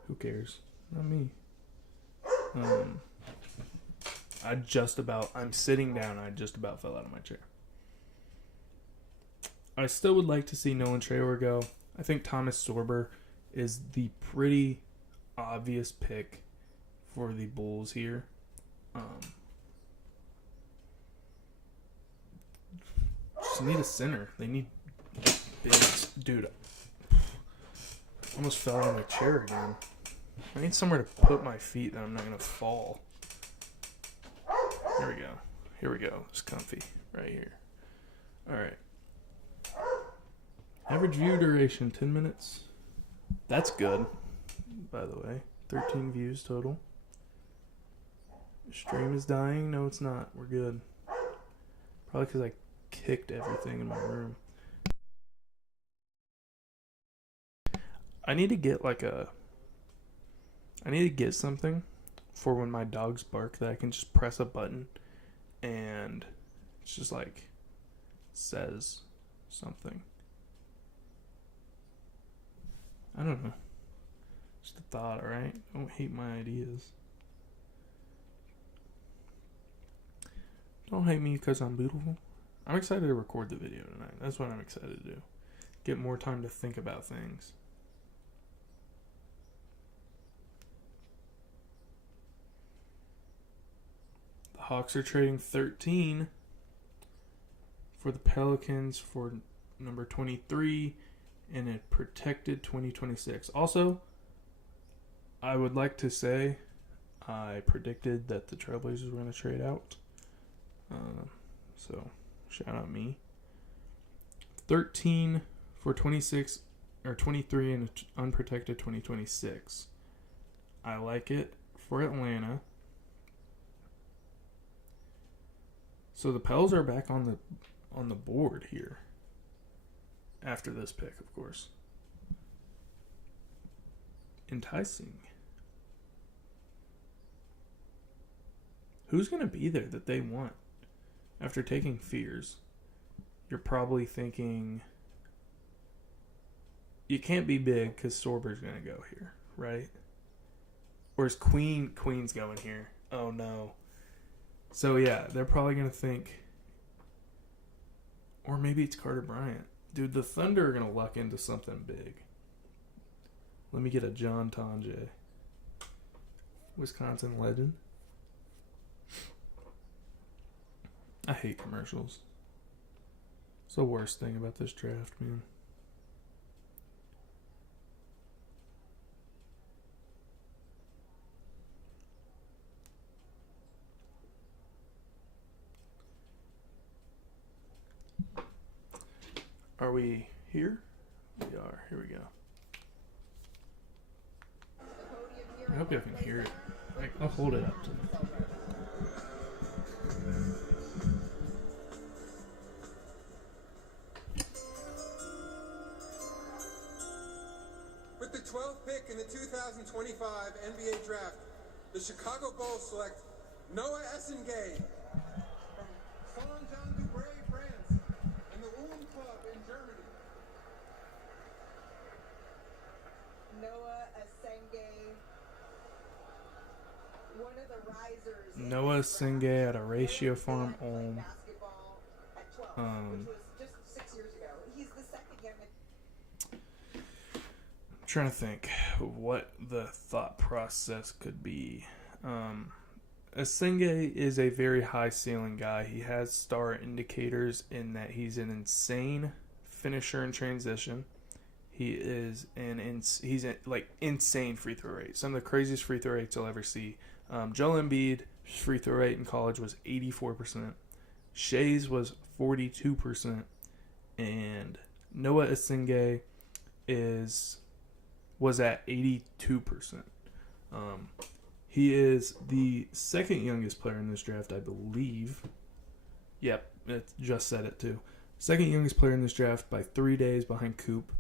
Who cares? Not me. I'm sitting down. I just about fell out of my chair. I still would like to see Nolan Traore go. I think Thomas Sorber is the pretty obvious pick for the Bulls here. Just need a center. They need bigs. Dude, I almost fell out of my chair again. I need somewhere to put my feet that I'm not going to fall. Here we go. Here we go. It's comfy right here. All right. Average view duration, 10 minutes. That's good, by the way. 13 views total. Stream is dying. No, it's not. We're good. Probably because I kicked everything in my room. I need to get something for when my dogs bark that I can just press a button and it's just like says something. I don't know. Just a thought, alright? Don't hate my ideas. Don't hate me because I'm beautiful. I'm excited to record the video tonight. That's what I'm excited to do. Get more time to think about things. The Hawks are trading 13 for the Pelicans for number 23 and a protected 2026. Also, I would like to say I predicted that the Trailblazers were going to trade out. So Shout out me. 13 for 26 or 23 in unprotected 2026. I like it for Atlanta. So the Pels are back on the board here. After this pick, of course. Enticing. Who's going to be there that they want? After taking Fears, you're probably thinking you can't be big because Sorber's going to go here, right? Or is Queen's going here? Oh no. So yeah, they're probably going to think, or maybe it's Carter Bryant. Dude, the Thunder are going to luck into something big. Let me get a John Tonje. Wisconsin legend. I hate commercials. It's the worst thing about this draft, man. Are we here? We are. Here we go. I hope you can hear it. Like, I'll hold it up to me. With the 12th pick in the 2025 NBA Draft, the Chicago Bulls select Noah Essengay from Saint-Jean-du-Bray, France, and the Ulm Club in Germany. Noah Essengay, one of the risers. Noah Essengay at a Ratio Farm Ulm. Basketball at 12, which was just 6 years ago. He's the second youngest. I'm trying to think what the thought process could be. Essengay is a very high ceiling guy. He has star indicators in that he's an insane finisher in transition. He is insane free throw rate. Some of the craziest free throw rates you'll ever see. Joel Embiid's free throw rate in college was 84%. Shea's was 42%. And Noah Essengay was at 82%. He is the second youngest player in this draft, I believe. Yep, it just said it too. Second youngest player in this draft by 3 days behind Coop.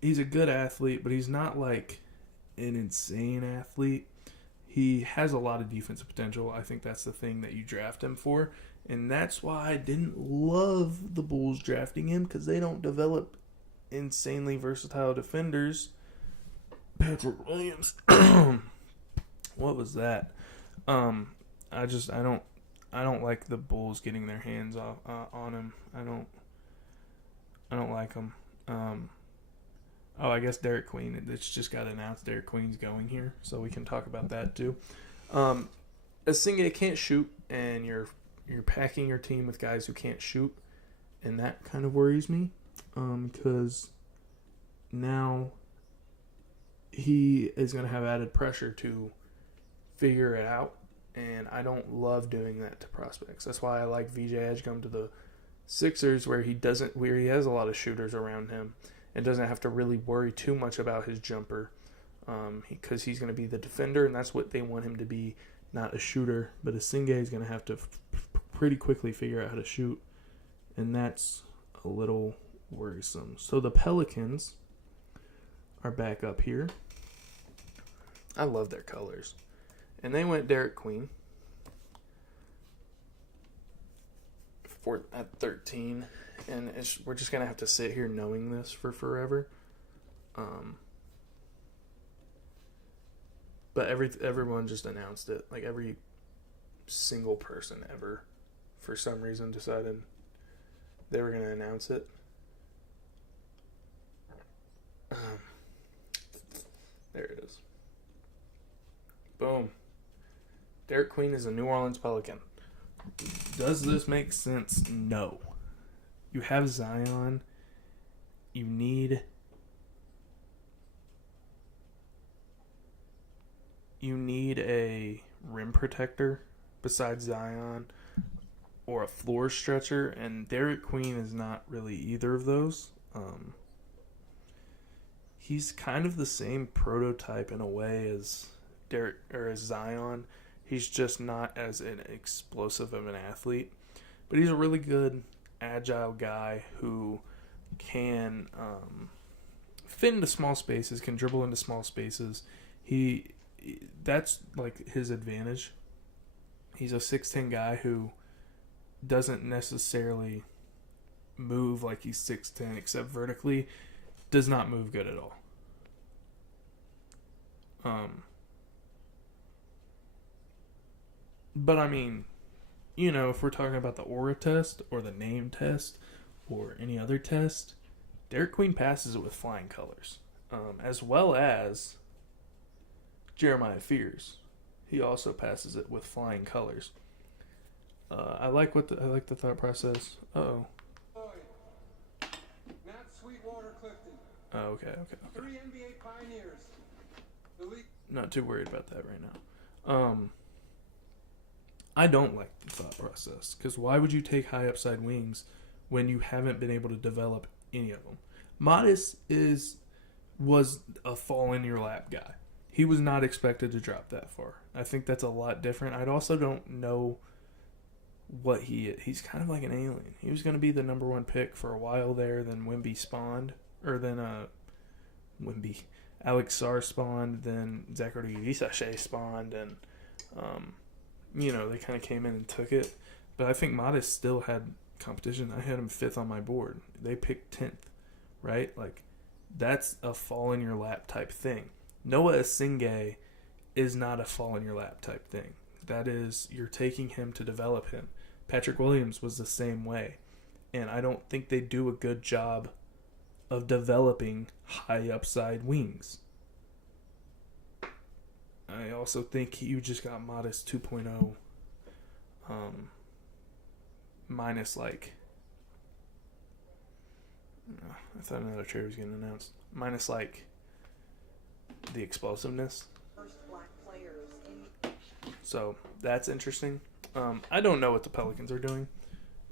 He's a good athlete, but he's not like an insane athlete. He has a lot of defensive potential. I think that's the thing that you draft him for. And that's why I didn't love the Bulls drafting him, because they don't develop insanely versatile defenders. Patrick Williams. What was that? I don't like the Bulls getting their hands on him. I don't like him. I guess Derek Queen. It's just got announced Derek Queen's going here, so we can talk about that too. Essengay can't shoot, and you're packing your team with guys who can't shoot, and that kind of worries me, because now he is going to have added pressure to figure it out, and I don't love doing that to prospects. That's why I like VJ Edgecombe to the Sixers, where he has a lot of shooters around him and doesn't have to really worry too much about his jumper, because he's going to be the defender, and that's what they want him to be, not a shooter. But Essengay is going to have to pretty quickly figure out how to shoot, and that's a little worrisome. So the Pelicans are back up here. I love their colors. And they went Derek Queen at 13. And we're just going to have to sit here knowing this for forever. But everyone just announced it. Like, every single person ever, for some reason, decided they were going to announce it. There it is. Boom. Derek Queen is a New Orleans Pelican. Does this make sense? No. You have Zion. You need a rim protector besides Zion. or a floor stretcher, and Derek Queen is not really either of those. He's kind of the same prototype in a way as as Zion. He's just not as an explosive of an athlete, but he's a really good, agile guy who can fit into small spaces, can dribble into small spaces. That's like his advantage. He's a 6'10" guy who doesn't necessarily move like he's 6'10", except vertically. Does not move good at all. But I mean, you know, if we're talking about the aura test or the name test or any other test, Derek Queen passes it with flying colors, as well as Jeremiah Fears. He also passes it with flying colors. I like the thought process. Lloyd, Matt Sweetwater Clifton. Oh, okay. 3 NBA pioneers. The league. Not too worried about that right now. I don't like the thought process, because why would you take high upside wings when you haven't been able to develop any of them? Modest was a fall in your lap guy. He was not expected to drop that far. I think that's a lot different. I also don't know what he is. He's kind of like an alien. He was going to be the number one pick for a while there, then Wemby spawned, or then Alex Sarr spawned, then Zachary Visachet spawned, and you know, they kind of came in and took it. But I think Modest still had competition. I had him 5th on my board. They picked 10th, right? Like, that's a fall in your lap type thing. Noah Asingay is not a fall in your lap type thing. That is, you're taking him to develop him. Patrick Williams was the same way. And I don't think they do a good job of developing high upside wings. I also think you just got Modest 2.0 minus like, I thought another trade was getting announced, minus like the explosiveness. First black players in So that's interesting. I don't know what the Pelicans are doing.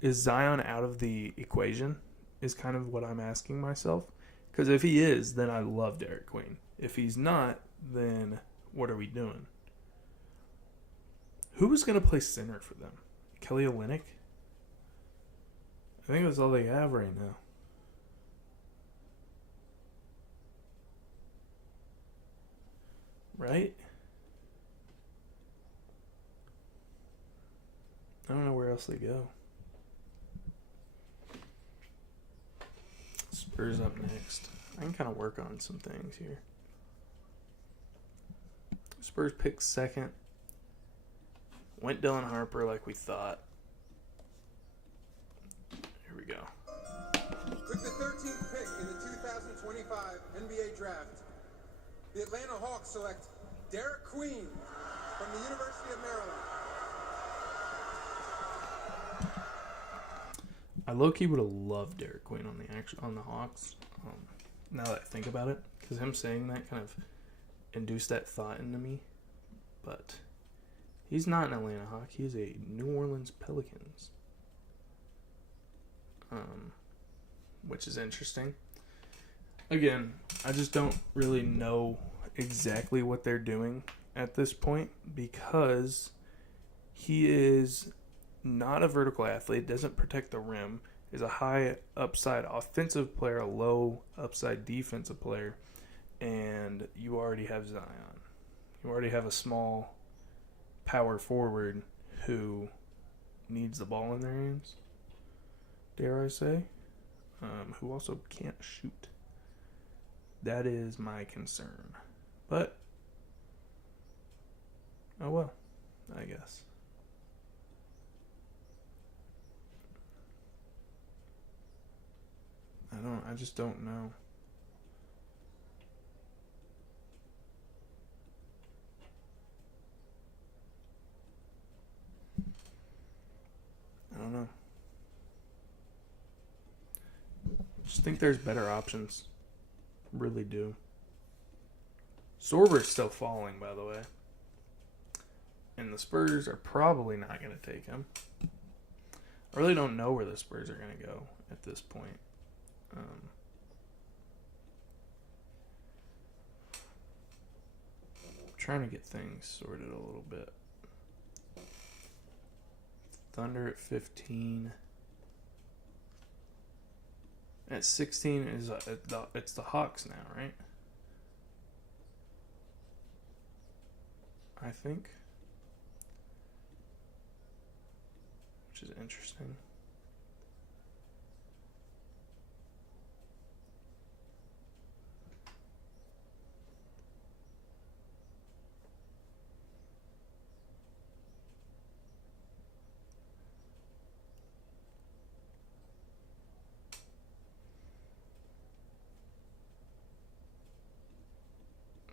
Is Zion out of the equation is kind of what I'm asking myself. Because if he is, then I love Derek Queen. If he's not, then what are we doing? Who was going to play center for them? Kelly Olynyk? I think that's all they have right now. Right? I don't know where else they go. Spurs up next. I can kind of work on some things here. Spurs picked 2nd. Went Dylan Harper like we thought. Here we go. With the 13th pick in the 2025 NBA Draft, the Atlanta Hawks select Derek Queen from the University of Maryland. I low-key would have loved Derek Queen on the Hawks. Now that I think about it, because him saying that kind of induced that thought into me. But he's not an Atlanta Hawk. He's a New Orleans Pelicans, which is interesting. Again, I just don't really know exactly what they're doing at this point, because he is not a vertical athlete, doesn't protect the rim, is a high upside offensive player, a low upside defensive player, and you already have Zion. You already have a small power forward who needs the ball in their hands, dare I say, who also can't shoot. That is my concern. But, oh well, I guess. I just don't know. I don't know. Just think there's better options. Really do. Sorber's still falling, by the way. And the Spurs are probably not going to take him. I really don't know where the Spurs are going to go at this point. Trying to get things sorted a little bit. Thunder at 15. At 16 is it's the Hawks now, right? I think. Which is interesting.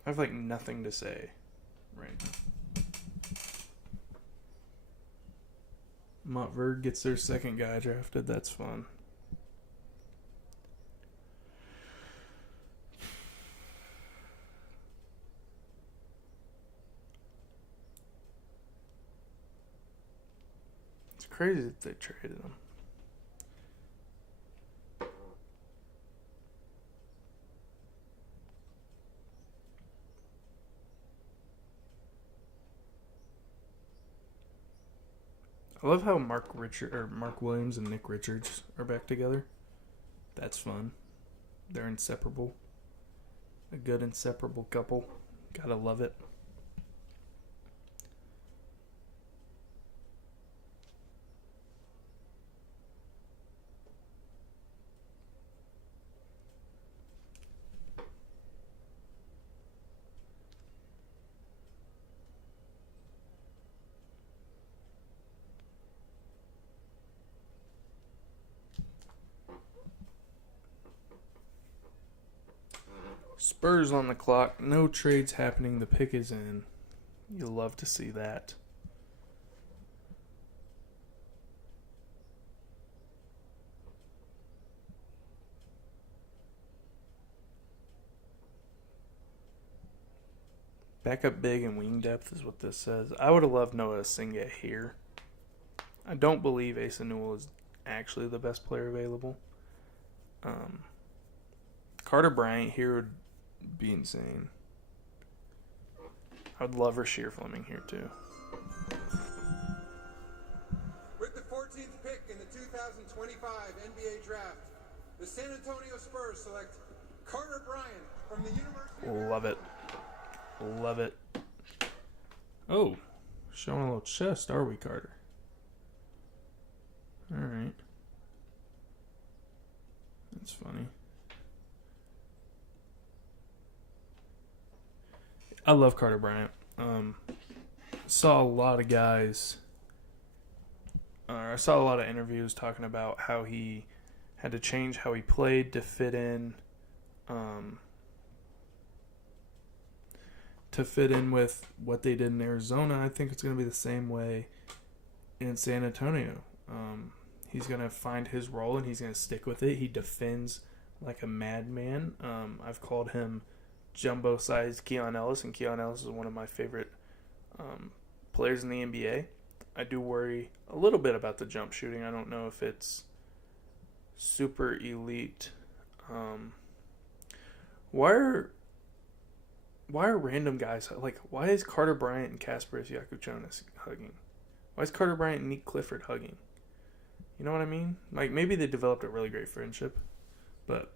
I have like nothing to say right now. Montverde gets their second guy drafted. That's fun. It's crazy that they traded him. I love how Mark Williams and Nick Richards are back together. That's fun. They're inseparable. A good inseparable couple. Gotta love it. Spurs on the clock. No trades happening. The pick is in. You love to see that. Backup big and wing depth is what this says. I would have loved Noah Asinga here. I don't believe Asa Newell is actually the best player available. Carter Bryant here would be insane. I would love Rasheer Fleming here too. With the 14th pick in the 2025 NBA Draft, the San Antonio Spurs select Carter Bryant from the University of Love it. Love it. Oh, showing a little chest, are we, Carter? Alright. That's funny. I love Carter Bryant. Saw a lot of guys. I saw a lot of interviews talking about how he had to change how he played to fit in. To fit in with what they did in Arizona. I think it's going to be the same way in San Antonio. He's going to find his role and he's going to stick with it. He defends like a madman. I've called him jumbo-sized Keon Ellis, and Keon Ellis is one of my favorite players in the NBA. I do worry a little bit about the jump shooting. I don't know if it's super elite. Why are random guys, like, why is Carter Bryant and Kasparas Jakubonis hugging? Why is Carter Bryant and Nick Clifford hugging? You know what I mean? Like, maybe they developed a really great friendship, but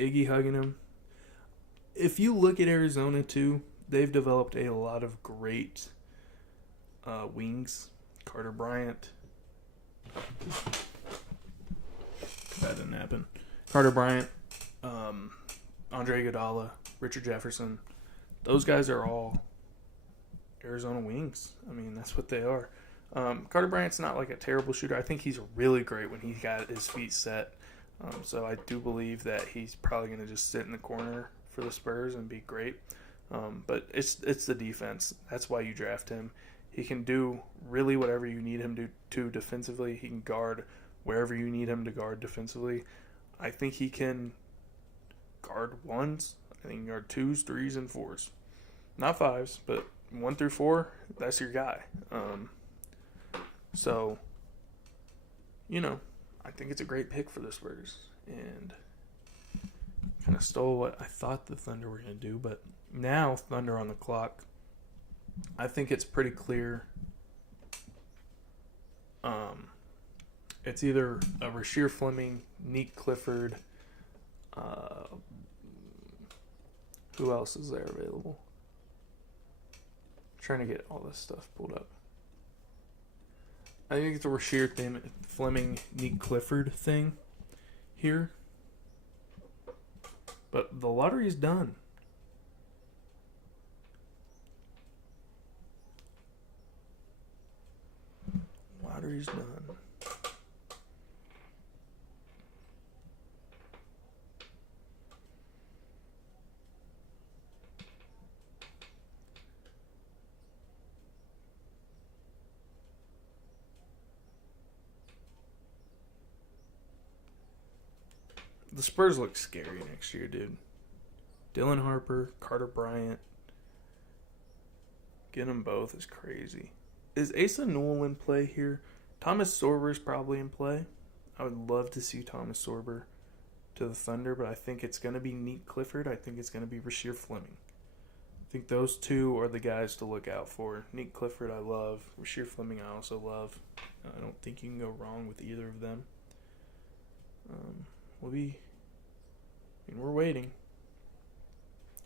Iggy hugging him. If you look at Arizona, too, they've developed a lot of great wings. Carter Bryant. That didn't happen. Carter Bryant, Andre Iguodala, Richard Jefferson. Those guys are all Arizona wings. I mean, that's what they are. Carter Bryant's not like a terrible shooter. I think he's really great when he's got his feet set. So I do believe that he's probably going to just sit in the corner for the Spurs and be great. But it's the defense. That's why you draft him. He can do really whatever you need him to defensively. He can guard wherever you need him to guard defensively. I think he can guard ones. I think he can guard 2s, 3s, and 4s. Not 5s, but 1 through 4, that's your guy. So you know, I think it's a great pick for the Spurs. And kind of stole what I thought the Thunder were going to do. But now, Thunder on the clock, I think it's pretty clear. It's either a Rasheer Fleming, Nick Clifford. Who else is there available? Trying to get all this stuff pulled up. I think it's a Rasheer Fleming, Nick Clifford thing here. But the lottery's done. Lottery's done. The Spurs look scary next year, dude. Dylan Harper, Carter Bryant. Getting them both is crazy. Is Asa Newell in play here? Thomas Sorber's probably in play. I would love to see Thomas Sorber to the Thunder, but I think it's going to be Nick Clifford. I think it's going to be Rasheer Fleming. I think those two are the guys to look out for. Nick Clifford I love. Rasheer Fleming I also love. I don't think you can go wrong with either of them. We're waiting.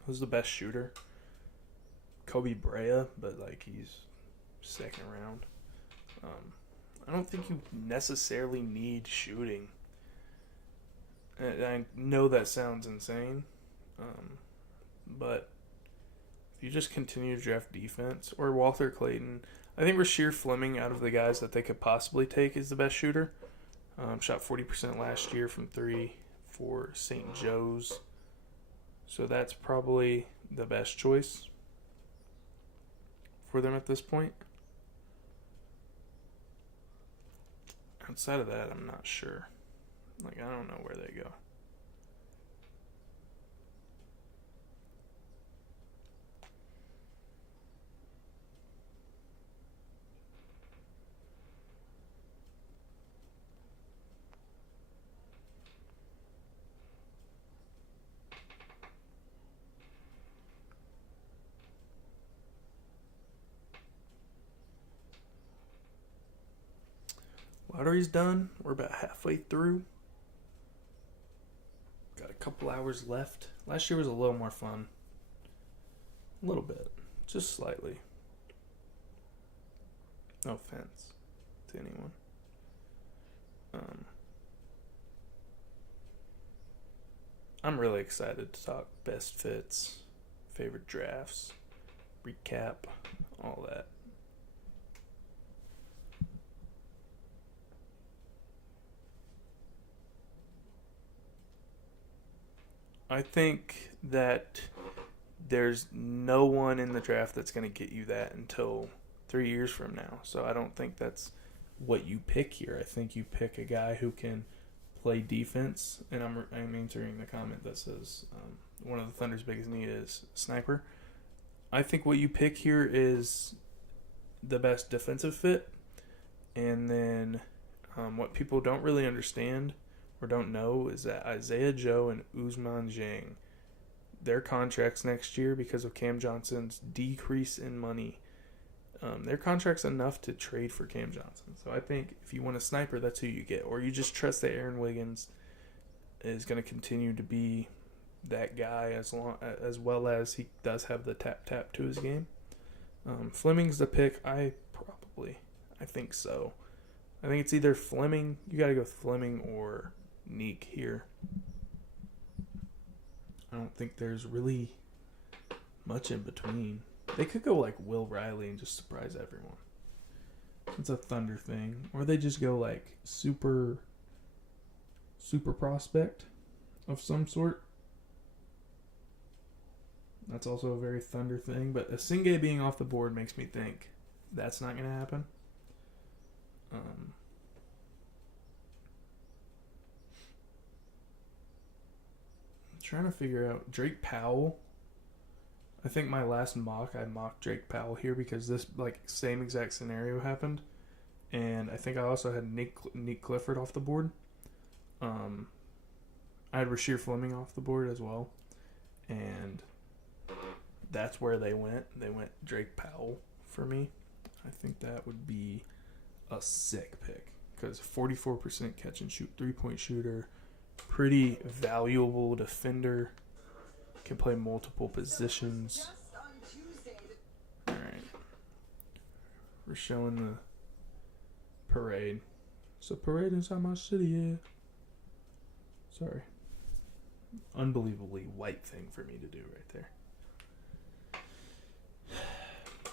Who's the best shooter? Kobe Brea, but he's second round. I don't think you necessarily need shooting. I know that sounds insane, but if you just continue to draft defense, or Walter Clayton, I think Rasheer Fleming, out of the guys that they could possibly take, is the best shooter. Shot 40% last year from 3 for St. Joe's. So that's probably the best choice for them at this point. Outside of that, I'm not sure. I don't know where they go. Lottery's done. We're about halfway through. Got a couple hours left. Last year was a little more fun. A little bit. Just slightly. No offense to anyone. I'm really excited to talk best fits, favorite drafts, recap, all that. I think that there's no one in the draft that's going to get you that until 3 years from now. So I don't think that's what you pick here. I think you pick a guy who can play defense. And I'm answering the comment that says one of the Thunder's biggest need is sniper. I think what you pick here is the best defensive fit. And then what people don't really understand or don't know is that Isaiah Joe and Ousmane Dieng, their contracts next year, because of Cam Johnson's decrease in money, their contract's enough to trade for Cam Johnson. So I think if you want a sniper, that's who you get. Or you just trust that Aaron Wiggins is going to continue to be that guy as well as he does have the tap to his game. Fleming's the pick. I think so. I think it's either Fleming. You got to go with Fleming or Neek here. I don't think there's really much in between. They could go Will Riley and just surprise everyone. It's a Thunder thing. Or they just go super prospect of some sort. That's also a very Thunder thing. But Asingé being off the board makes me think that's not going to happen. Trying to figure out Drake Powell. I think my last mock, I mocked Drake Powell here because this same exact scenario happened, And I think I also had Nick Clifford off the board. I had Rasheer Fleming off the board as well. And that's where they went. They went Drake Powell for me. I think that would be a sick pick. Because 44% catch and shoot, 3-point shooter, pretty valuable defender, can play multiple positions. All right, we're showing the parade. It's a parade inside my city, yeah. Sorry, unbelievably white thing for me to do right there.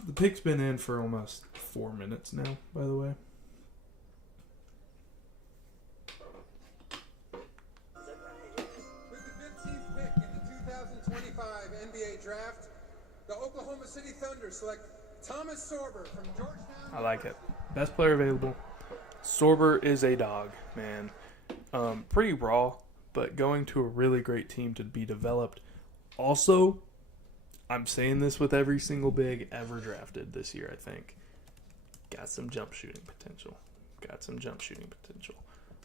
The pick's been in for almost 4 minutes now, by the way. With the 15th pick in the 2025 NBA Draft, the Oklahoma City Thunder select Thomas Sorber from Georgetown. I like it. Best player available. Sorber is a dog, man. Pretty raw, but going to a really great team to be developed. Also, I'm saying this with every single big ever drafted this year, I think. Got some jump shooting potential.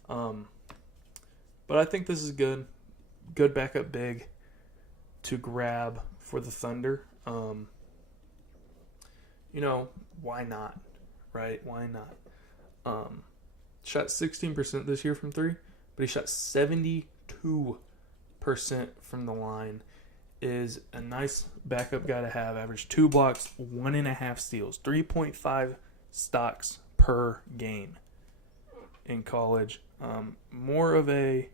But I think this is good. Good backup big to grab for the Thunder. Why not? Right? Why not? Shot 16% this year from three, but he shot 72% from the line. Is a nice backup guy to have. Averaged 2 blocks, 1.5 steals, 3.5 stocks per game in college. More of a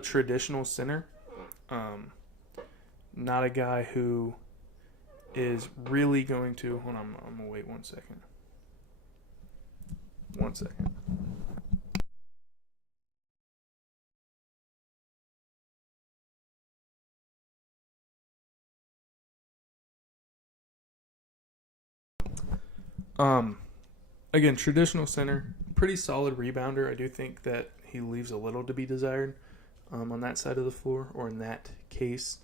traditional center. Not a guy who is really going to. Hold on, I'm gonna wait 1 second. 1 second. Again, traditional center, pretty solid rebounder. I do think that he leaves a little to be desired on that side of the floor, or in that case.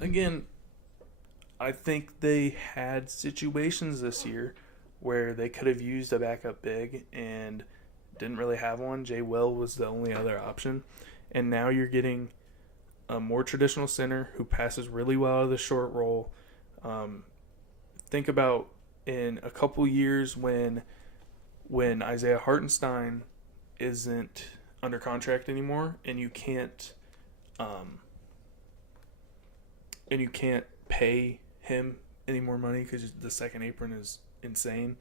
Again, I think they had situations this year where they could have used a backup big and didn't really have one. Jay Will was the only other option. And now you're getting a more traditional center who passes really well out of the short roll. Think about in a couple years when Isaiah Hartenstein isn't under contract anymore, and you can't pay him any more money because the second apron is insane.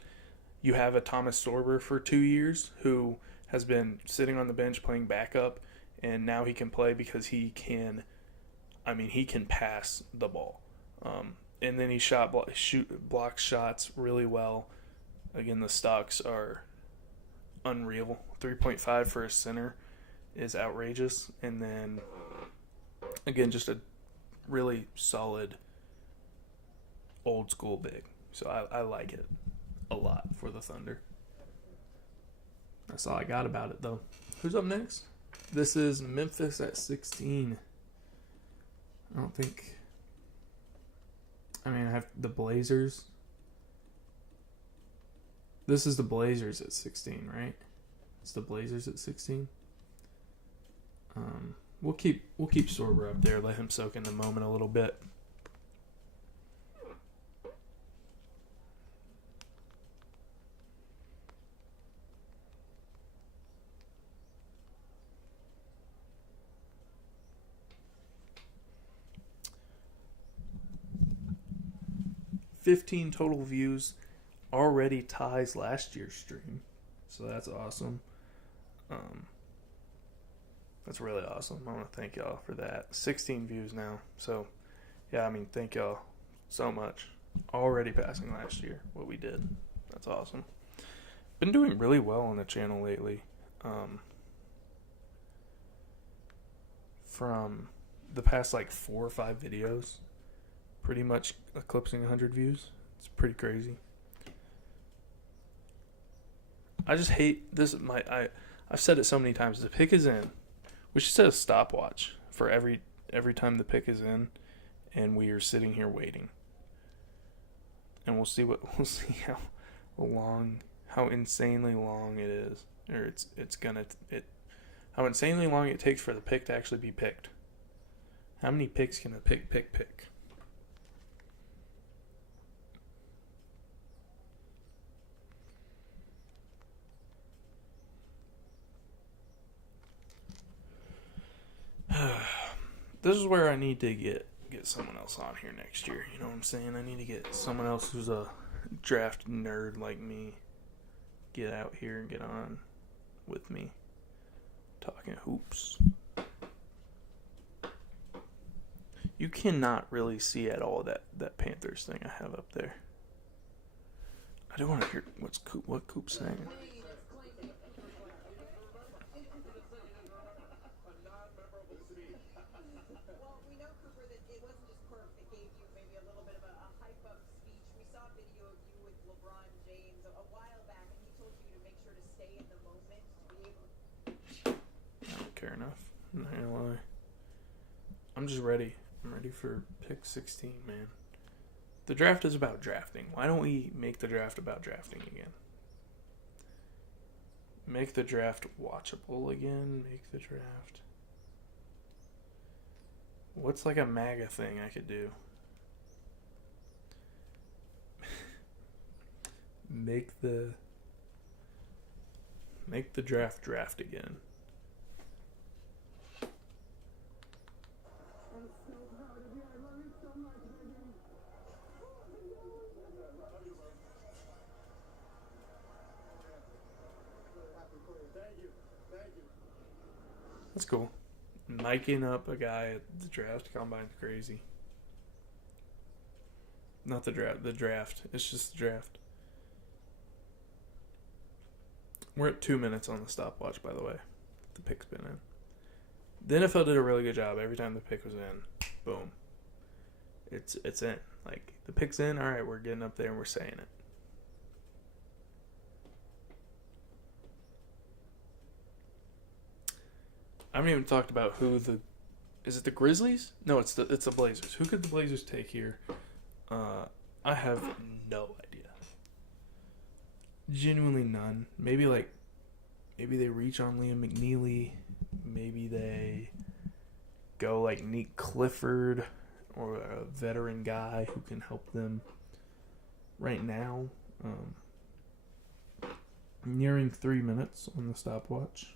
You have a Thomas Sorber for 2 years who has been sitting on the bench playing backup, and now he can play because he can pass the ball. And then he blocks shots really well. Again, the stocks are unreal. 3.5 for a center is outrageous. And then, again, just a really solid old school big. So I like it a lot for the Thunder. That's all I got about it, though. Who's up next? This is Memphis at 16. I have the Blazers. This is the Blazers at 16, right? It's the Blazers at 16. We'll keep Sorber up there. Let him soak in the moment a little bit. $15 total views, already ties last year's stream, so that's awesome. That's really awesome. I want to thank y'all for that. 16 views now, so yeah, thank y'all so much. Already passing last year what we did. That's awesome. Been doing really well on the channel lately. From the past 4 or 5 videos, pretty much eclipsing 100 views. It's pretty crazy. I just hate this. I've said it so many times. The pick is in. We should set a stopwatch for every time the pick is in, and we are sitting here waiting. and we'll see how insanely long it is, or how insanely long it takes for the pick to actually be picked. How many picks can a pick? This is where I need to get someone else on here next year. You know what I'm saying? I need to get someone else who's a draft nerd like me. Get out here and get on with me. Talking hoops. You cannot really see at all that Panthers thing I have up there. I don't want to hear what Coop's saying. Well, we know, Cooper, that it wasn't just Perk that gave you maybe a little bit of a hype-up speech. We saw a video of you with LeBron James a while back, and he told you to make sure to stay in the moment to be able I don't care enough. I'm not gonna lie. I'm just ready. I'm ready for pick 16, man. The draft is about drafting. Why don't we make the draft about drafting again? Make the draft watchable again. Make the draft. What's like a MAGA thing I could do? Make the draft again. That's cool. Miking up a guy at the draft combine's crazy. Not the draft. The draft. It's just the draft. We're at 2 minutes on the stopwatch, by the way. The pick's been in. The NFL did a really good job. Every time the pick was in, boom. It's in. Like, the pick's in, all right, we're getting up there and we're saying it. I haven't even talked about is it the Grizzlies? No, it's the Blazers. Who could the Blazers take here? I have no idea. Genuinely none. Maybe they reach on Liam McNeely. Maybe they go like Nick Clifford or a veteran guy who can help them right now. Nearing 3 minutes on the stopwatch.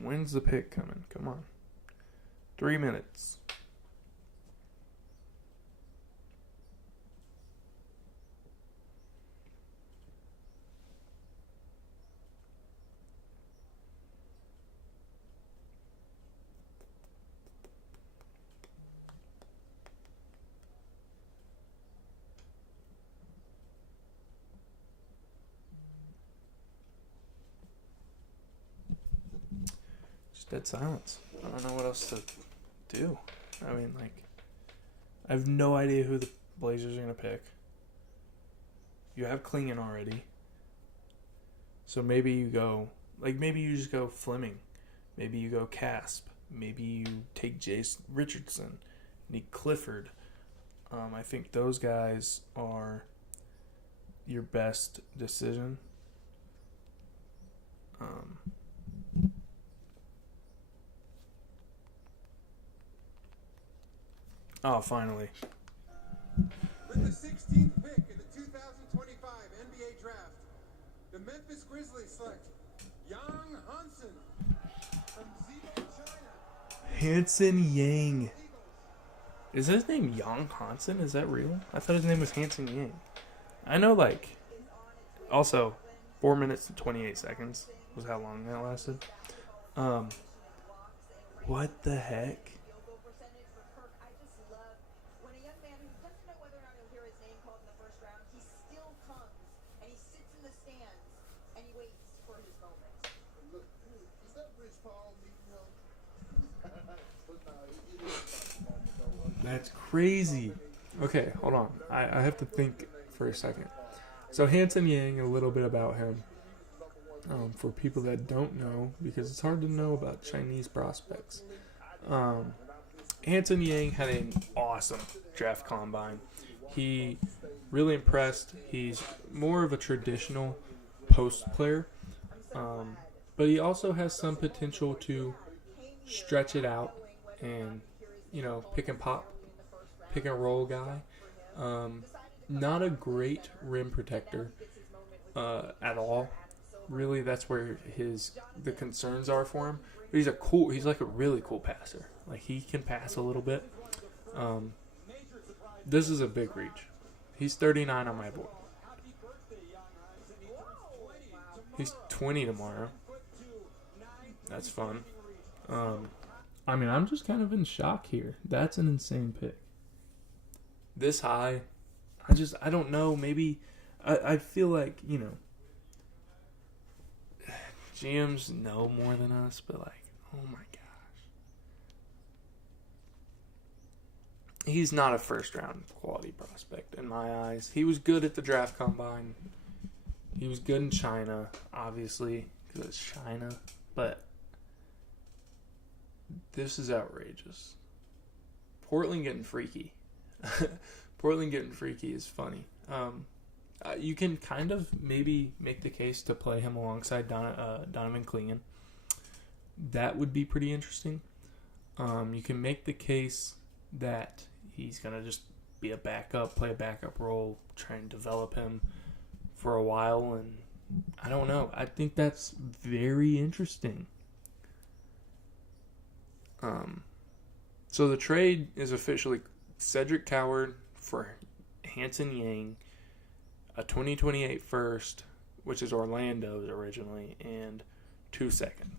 When's the pick coming? Come on. 3 minutes. Dead silence. I don't know what else to do. I mean, like, I have no idea who the Blazers are going to pick. You have Klingon already. So maybe you just go Fleming. Maybe you go Casp. Maybe you take Jace Richardson, Nick Clifford. I think those guys are your best decision. Oh, finally. With the 16th pick in the 2025 NBA Draft, the Memphis Grizzlies select Yang Hansen from Zibo, China. Hanson Yang. Is his name Yang Hansen? Is that real? I thought his name was Hanson Yang. I know, like... Also, 4 minutes and 28 seconds was how long that lasted. What the heck? That's crazy. Okay, hold on. I have to think for a second. So Hanson Yang, a little bit about him. for people that don't know, because it's hard to know about Chinese prospects. Hanson Yang had an awesome draft combine. He really impressed. He's more of a traditional post player, but he also has some potential to stretch it out and, pick and pop, pick and roll guy. Not a great rim protector at all. Really, that's where the concerns are for him. But he's like a really cool passer. Like, he can pass a little bit. This is a big reach. He's 39 on my board. He's 20 tomorrow. That's fun. I'm just kind of in shock here. That's an insane pick. This high, I don't know. Maybe I feel like, GMs know more than us, but oh my gosh. He's not a first round quality prospect in my eyes. He was good at the draft combine. He was good in China, obviously, because it's China, but this is outrageous. Portland getting freaky. Portland getting freaky is funny. You can kind of maybe make the case to play him alongside Donovan Clingan. That would be pretty interesting. You can make the case that he's going to just be a backup, play a backup role, try and develop him for a while, and I don't know. I think that's very interesting. So the trade is officially Cedric Coward for Hanson Yang, a 2028 first, which is Orlando's originally, and 2 seconds.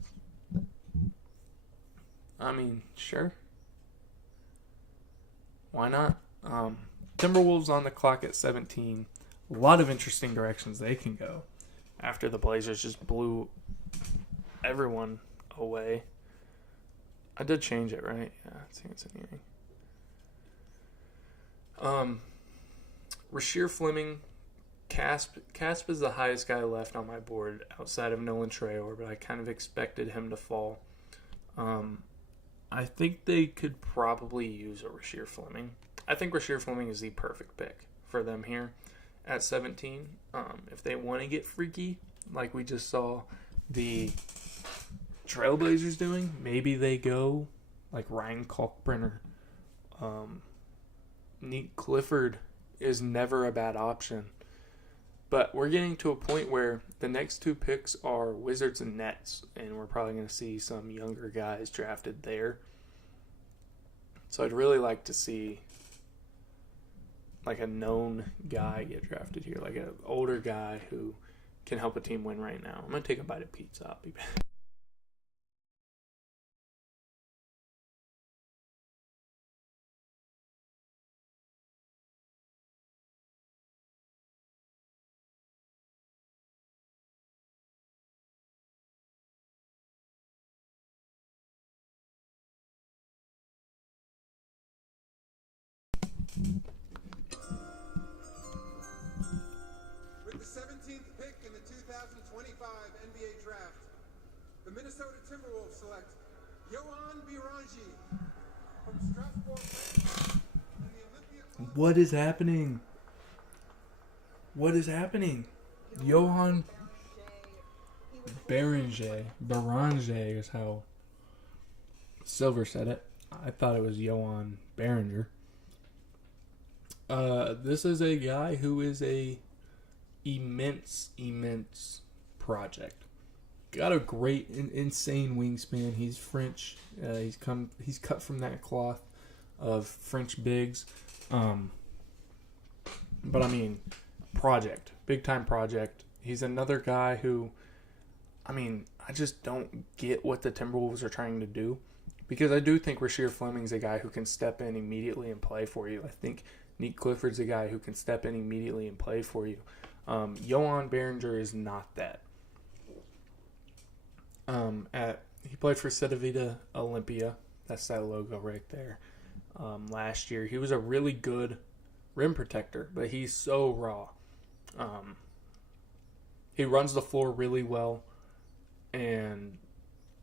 Sure. Why not? Timberwolves on the clock at 17. A lot of interesting directions they can go after the Blazers just blew everyone away. I did change it, right? Yeah, it's Hanson Yang. Rasheer Fleming, Casp is the highest guy left on my board outside of Nolan Traore, but I kind of expected him to fall. I think they could probably use a Rasheer Fleming. I think Rasheer Fleming is the perfect pick for them here at 17. If they want to get freaky, like we just saw the Trailblazers doing, maybe they go like Ryan Kalkbrenner. Nick Clifford is never a bad option. But we're getting to a point where the next 2 picks are Wizards and Nets, and we're probably going to see some younger guys drafted there. So I'd really like to see like a known guy get drafted here, like an older guy who can help a team win right now. I'm going to take a bite of pizza. I'll be back. With the 17th pick in the 2025 NBA Draft, the Minnesota Timberwolves select Johan Birangi from Strasbourg, France, and the Olympia Club. What is happening? What is happening? Johan Beranger is how Silver said it. I thought it was Johan Behringer. This is a guy who is a immense project. Got a great, insane wingspan. He's French. He's cut from that cloth of French bigs. But project, big time project. He's another guy who, I just don't get what the Timberwolves are trying to do, because I do think Rasheer Fleming's a guy who can step in immediately and play for you. I think Nick Clifford's a guy who can step in immediately and play for you. Johan Behringer is not that. He played for Cedevita Olympia. That's that logo right there. Last year, he was a really good rim protector, but he's so raw. He runs the floor really well. and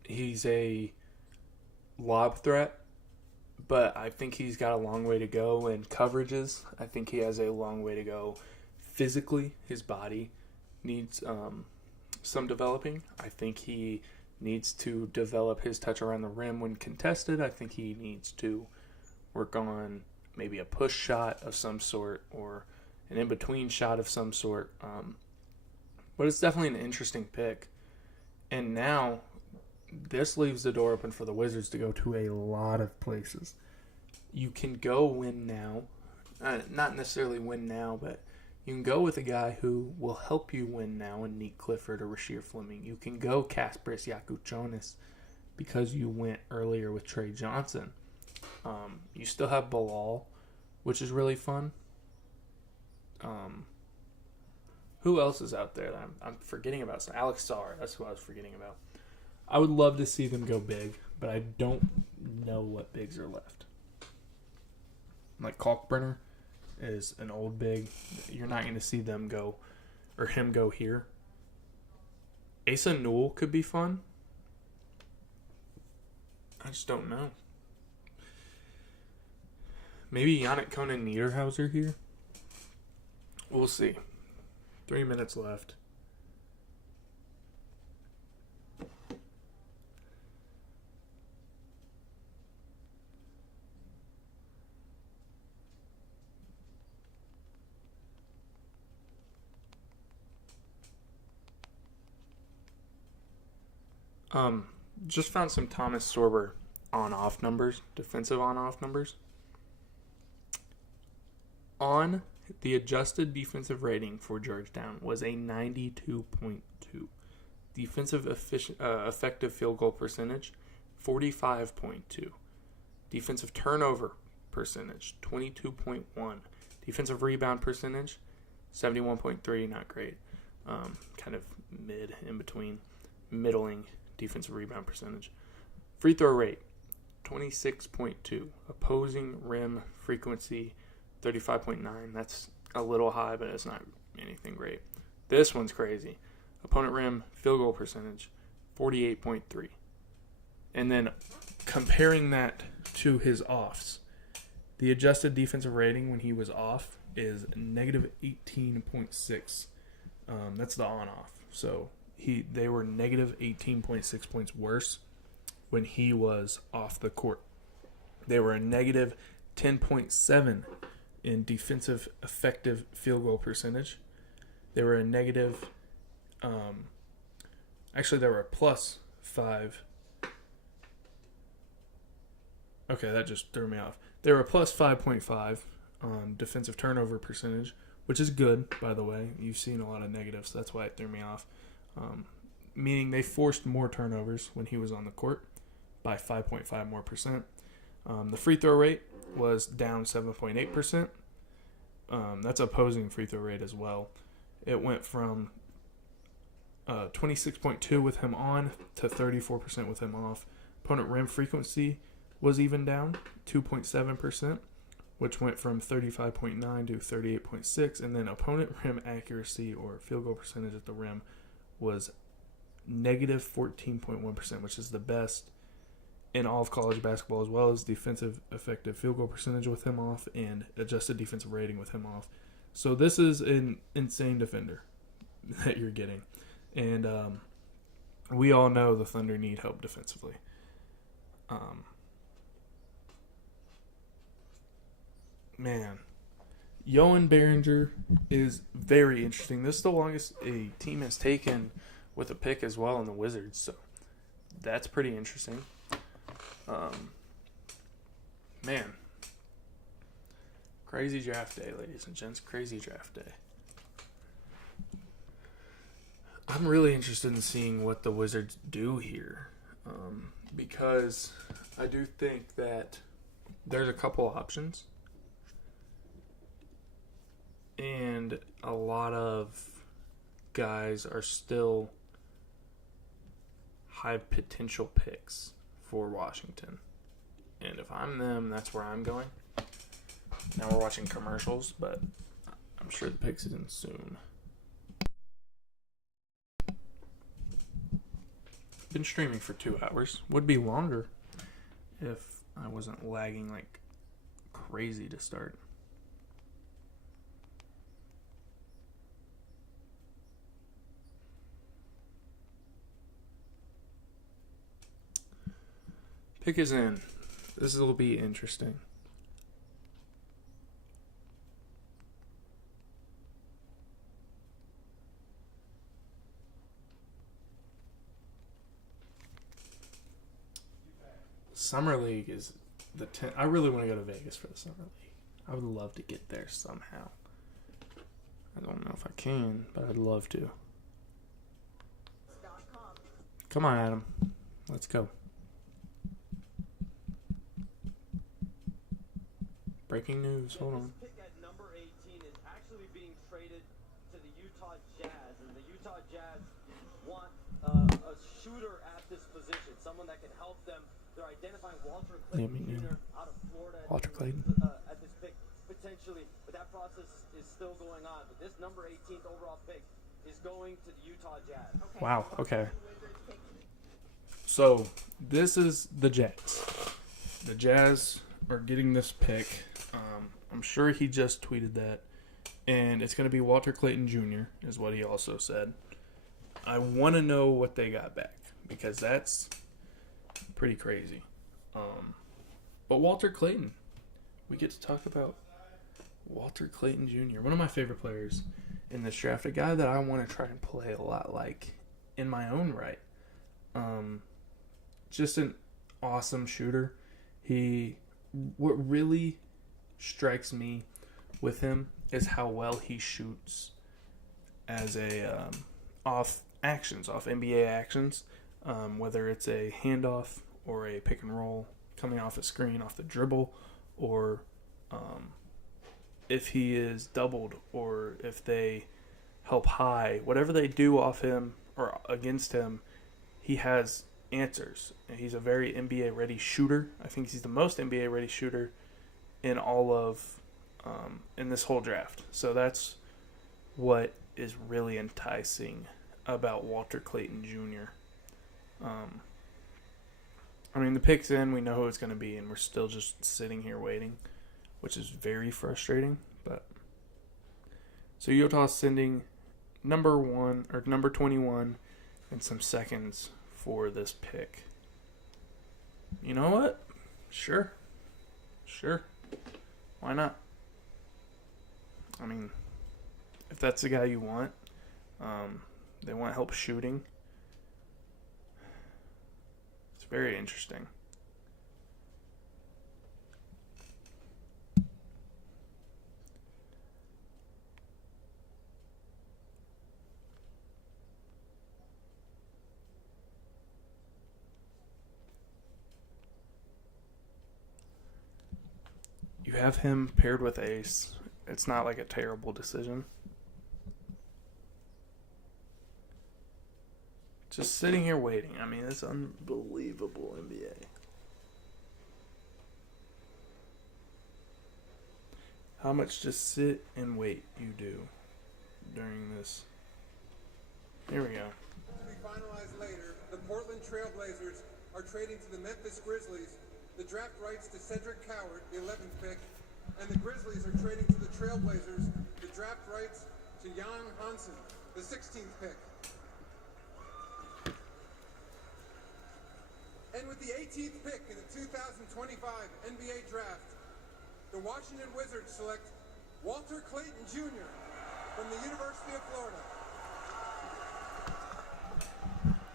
he's a lob threat, but I think he's got a long way to go in coverages. I think he has a long way to go physically. His body needs some developing. I think he needs to develop his touch around the rim when contested. I think he needs to work on maybe a push shot of some sort or an in-between shot of some sort. But it's definitely an interesting pick. And now this leaves the door open for the Wizards to go to a lot of places. You can go win now. Not necessarily win now, but you can go with a guy who will help you win now in Nick Clifford or Rasheer Fleming. You can go Kasparis Jakučionis because you went earlier with Trey Johnson. You still have Bilal, which is really fun. Who else is out there that I'm forgetting about? So Alex Sarr, that's who I was forgetting about. I would love to see them go big, but I don't know what bigs are left. Like Kalkbrenner is an old big. You're not going to see them go, or him go here. Asa Newell could be fun. I just don't know. Maybe Yannick Conan Niederhauser here. We'll see. 3 minutes left. Just found some Thomas Sorber on-off numbers, defensive on-off numbers. On the adjusted defensive rating for Georgetown was a 92.2. Defensive effective field goal percentage, 45.2. Defensive turnover percentage, 22.1. Defensive rebound percentage, 71.3. Not great. Kind of mid, in between. Middling defensive rebound percentage. Free throw rate, 26.2. Opposing rim frequency, 35.9. That's a little high, but it's not anything great. This one's crazy. Opponent rim field goal percentage, 48.3. And then comparing that to his offs, the adjusted defensive rating when he was off is negative 18.6. That's the on-off. So they were negative 18.6 points worse when he was off the court. They were a negative 10.7 in defensive effective field goal percentage. They were a negative, actually they were a plus 5. Okay, that just threw me off. They were a plus 5.5 on defensive turnover percentage, which is good, by the way. You've seen a lot of negatives, so that's why it threw me off. Meaning they forced more turnovers when he was on the court by 5.5 more percent. The free throw rate was down 7.8%. That's opposing free throw rate as well. It went from 26.2 with him on to 34% with him off. Opponent rim frequency was even down 2.7%, which went from 35.9 to 38.6. And then opponent rim accuracy or field goal percentage at the rim was negative 14.1%, which is the best in all of college basketball, as well as defensive effective field goal percentage with him off and adjusted defensive rating with him off. So this is an insane defender that you're getting. And we all know the Thunder need help defensively. Man, Yohan Behringer is very interesting. This is the longest a team has taken with a pick as well in the Wizards, so that's pretty interesting. Man, crazy draft day, ladies and gents. Crazy draft day. I'm really interested in seeing what the Wizards do here, because I do think that there's a couple options, and a lot of guys are still high potential picks for Washington. And if I'm them, that's where I'm going. Now we're watching commercials, but I'm sure the pick's in soon. been streaming for 2 hours. Would be longer if I wasn't lagging like crazy to start. Pick is in. This will be interesting. Summer League is the 10th. I really want to go to Vegas for the Summer League. I would love to get there somehow. I don't know if I can, but I'd love to. Come on, Adam. Let's go. Breaking news. Hold on. This pick at number 18 is actually being traded to the Utah Jazz, and the Utah Jazz want a shooter at this position, someone that can help them. They're identifying Walter Clayton Jr. out of Florida. Walter Clayton. At this pick, potentially, but that process is still going on. But this number 18th overall pick is going to the Utah Jazz. Wow. Okay. So this is the Jazz. The Jazz are getting this pick. I'm sure he just tweeted that, and it's going to be Walter Clayton Jr. is what he also said. I want to know what they got back because that's pretty crazy. But Walter Clayton, we get to talk about Walter Clayton Jr., one of my favorite players in this draft, a guy that I want to try and play a lot like in my own right. Just an awesome shooter. What really strikes me with him is how well he shoots as a off NBA actions, whether it's a handoff or a pick and roll coming off a screen, off the dribble, or if he is doubled or if they help high, whatever they do off him or against him, he has answers. He's a very NBA ready shooter. I think he's the most NBA ready shooter in all of in this whole draft. So that's what is really enticing about Walter Clayton Jr. I mean, the pick's in. We know who it's going to be, and we're still just sitting here waiting, which is very frustrating. But so Utah's sending number 21 and some seconds for this pick. You know what? Sure. Why not? I mean, if that's the guy you want, they want help shooting. It's very interesting. You have him paired with Ace. It's not like a terrible decision. Just sitting here waiting. I mean, it's unbelievable NBA. How much just sit and wait you do during this. Here we go. To be finalized later, the Portland Trail Blazers are trading to the Memphis Grizzlies the draft rights to Cedric Coward, the 11th pick, and the Grizzlies are trading to the Trail Blazers the draft rights to Jan Hansen, the 16th pick. And with the 18th pick in the 2025 NBA Draft, the Washington Wizards select Walter Clayton Jr. from the University of Florida.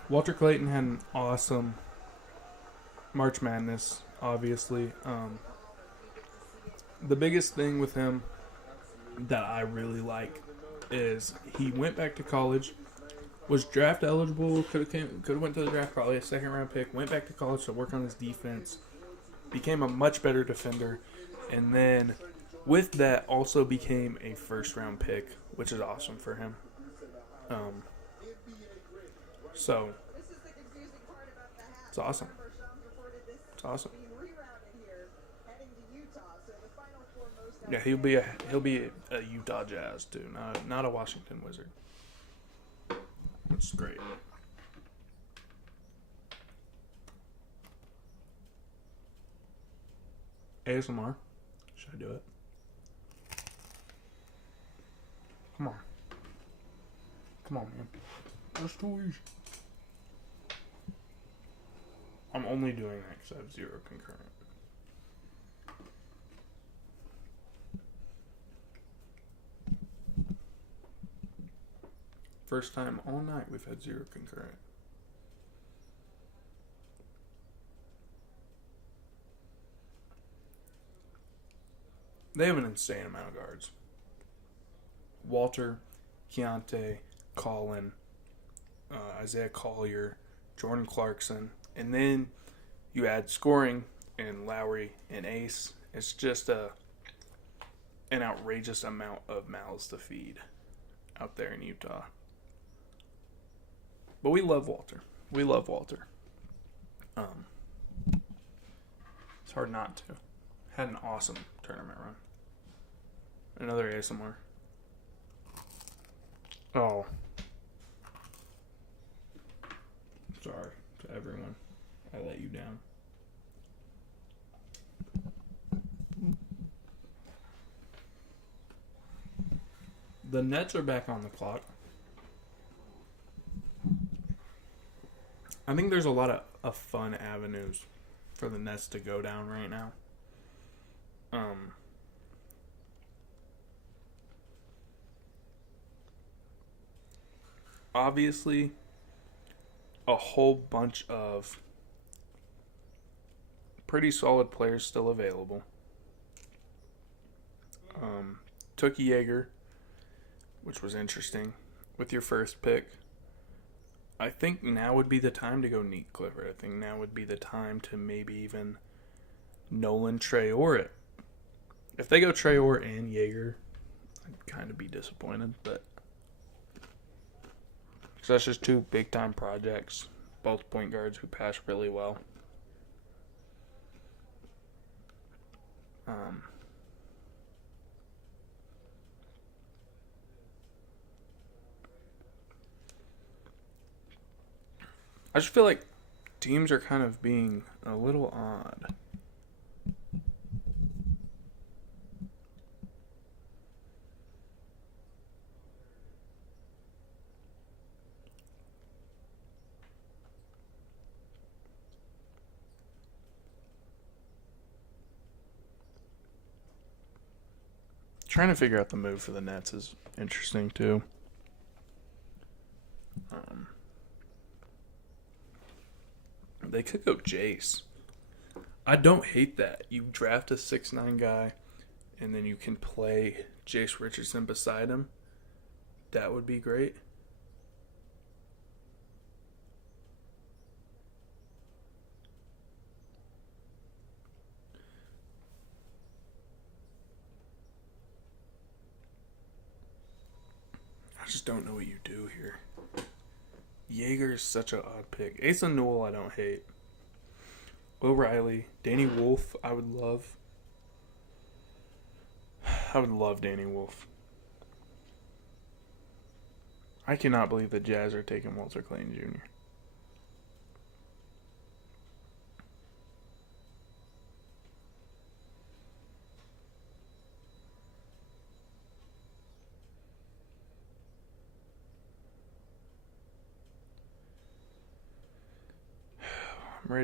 Walter Clayton had an awesome March Madness, obviously. The biggest thing with him that I really like is he went back to college, was draft eligible, could have went to the draft, probably a second round pick, went back to college to work on his defense, became a much better defender, and then with that also became a first round pick, which is awesome for him. So it's awesome. It's awesome. Yeah, he'll be a Utah Jazz too, not a Washington Wizard, which is great. ASMR. Should I do it? Come on. Come on, man. There's toys. I'm only doing that because I have 0 concurrent. First time all night we've had 0 concurrent. They have an insane amount of guards. Walter, Keontae, Colin, Isaiah Collier, Jordan Clarkson, and then you add scoring and Lowry and Ace. It's just an outrageous amount of mouths to feed out there in Utah. But we love Walter. We love Walter. It's hard not to. Had an awesome tournament run. Another ASMR. Oh. Sorry to everyone. I let you down. The Nets are back on the clock. I think there's a lot of fun avenues for the Nets to go down right now. Obviously, a whole bunch of pretty solid players still available. Took Jaeger, which was interesting, with your first pick. I think now would be the time to go Neat Clifford. I think now would be the time to maybe even Nolan Traore it. If they go Traore and Jaeger, I'd kind of be disappointed, but because that's just 2 big-time projects, both point guards who pass really well. I just feel like teams are kind of being a little odd. Trying to figure out the move for the Nets is interesting too. They could go Jace. I don't hate that. You draft a 6'9" guy, and then you can play Jace Richardson beside him. That would be great. I just don't know what you do here. Jaeger is such an odd pick. Asa Newell, I don't hate. O'Reilly, Danny Wolf, I would love. I would love Danny Wolf. I cannot believe the Jazz are taking Walter Clayton Jr. I'm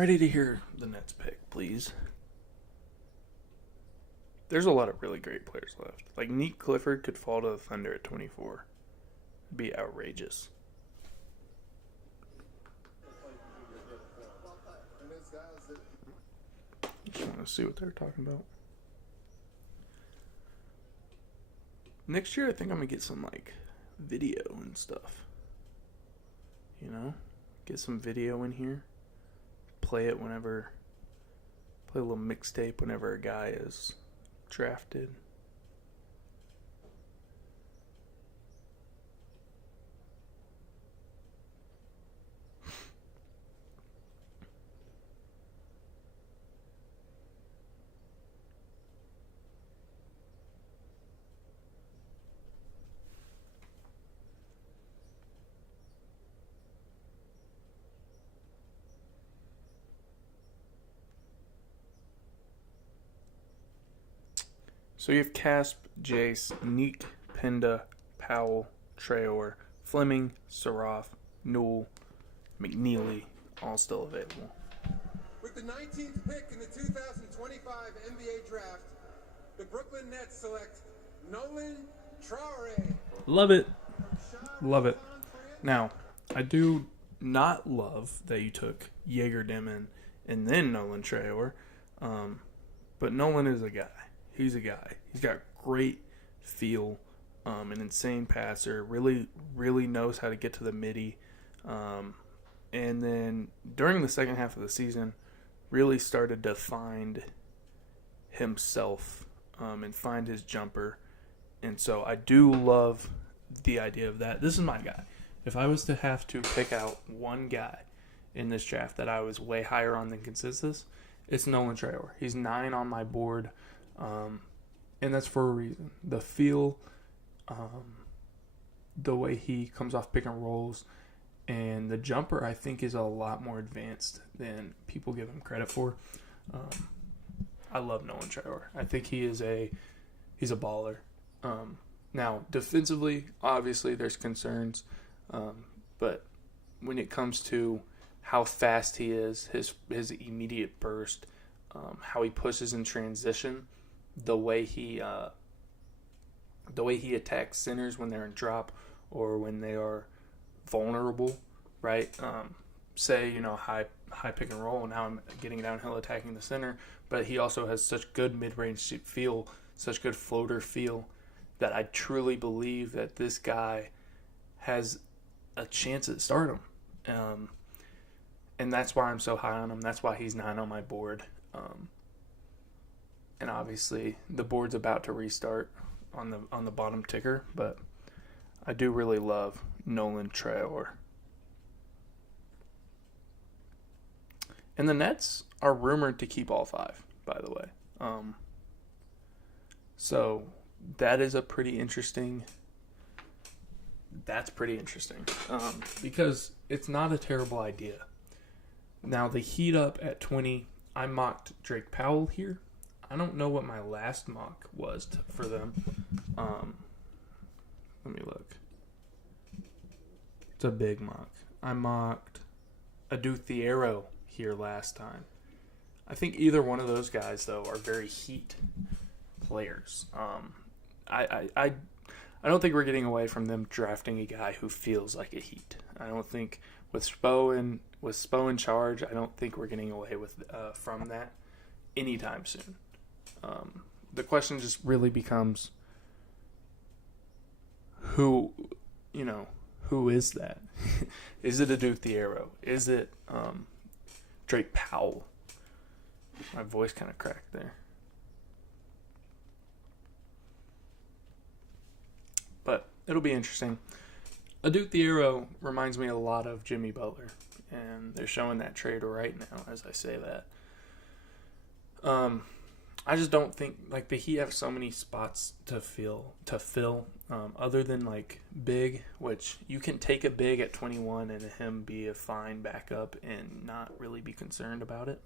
ready to hear the Nets pick, please. There's a lot of really great players left. Like, Neat Clifford could fall to the Thunder at 24. It'd be outrageous. Just want to see what they're talking about. Next year, I think I'm going to get some, like, video and stuff. You know? Get some video in here. Play it whenever. Play a little mixtape whenever a guy is drafted. So you have Casp, Jace, Neek, Pinda, Powell, Traore, Fleming, Saraf, Newell, McNeely, all still available. With the 19th pick in the 2025 NBA Draft, the Brooklyn Nets select Nolan Traore. Love it. Rashad Love it. Hassan-Fran, Now, I do not love that you took Jaeger Dimon and then Nolan Traore, but Nolan is a guy. He's a guy. He's got great feel, an insane passer, really, really knows how to get to the midi, and then during the second half of the season, really started to find himself and find his jumper. And so I do love the idea of that. This is my guy. If I was to have to pick out one guy in this draft that I was way higher on than consensus, it's Nolan Traore. He's 9 on my board, and that's for a reason. The feel, the way he comes off pick and rolls, and the jumper I think is a lot more advanced than people give him credit for. I love Nolan Traore. I think he's a baller. Now, defensively, obviously, there's concerns. But when it comes to how fast he is, his immediate burst, how he pushes in transition, the way he attacks centers when they're in drop or when they are vulnerable, right? Say, high pick and roll, and now I'm getting downhill attacking the center, but he also has such good mid-range feel, such good floater feel, that I truly believe that this guy has a chance at stardom. And that's why I'm so high on him. That's why he's 9 on my board. And obviously the board's about to restart on the bottom ticker, but I do really love Nolan Traore. And the Nets are rumored to keep all 5, by the way. So that is pretty interesting. That's pretty interesting because it's not a terrible idea. Now, the Heat up at 20, I mocked Drake Powell here. I don't know what my last mock was for them. Let me look. It's a big mock. I mocked Adu Thiero here last time. I think either one of those guys, though, are very Heat players. I don't think we're getting away from them drafting a guy who feels like a Heat. I don't think with Spo in charge, I don't think we're getting away from that anytime soon. The question just really becomes who is that? Is it Adu Thiero? Is it Drake Powell? My voice kind of cracked there. But it'll be interesting. Adu Thiero reminds me a lot of Jimmy Butler, and they're showing that trade right now as I say that. I just don't think the Heat have so many spots to fill, other than big, which you can take a big at 21 and him be a fine backup and not really be concerned about it.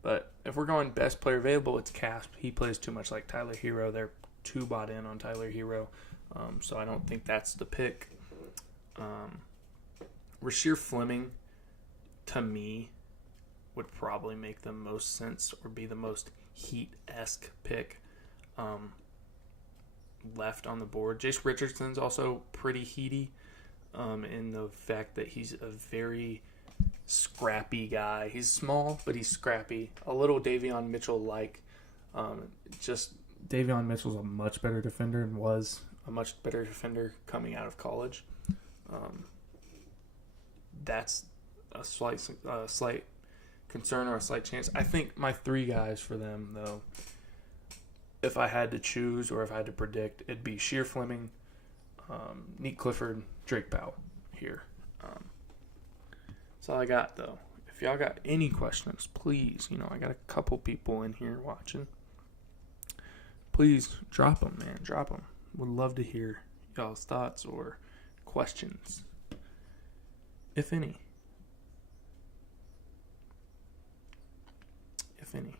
But if we're going best player available, it's Casp. He plays too much like Tyler Hero. They're too bought in on Tyler Hero. So I don't think that's the pick. Rasheer Fleming, to me, would probably make the most sense or be the most Heat-esque pick left on the board. Jace Richardson's also pretty heaty in the fact that he's a very scrappy guy. He's small, but he's scrappy. A little Davion Mitchell-like. Davion Mitchell's a much better defender and was a much better defender coming out of college. That's a slight concern or a slight chance. I think my 3 guys for them, though, if I had to choose or if I had to predict, it'd be Sheer Fleming, Neek Clifford, Drake Powell here. That's all I got, though. If y'all got any questions, please, I got a couple people in here watching. Please drop them, man. Drop them. Would love to hear y'all's thoughts or questions, if any. If any.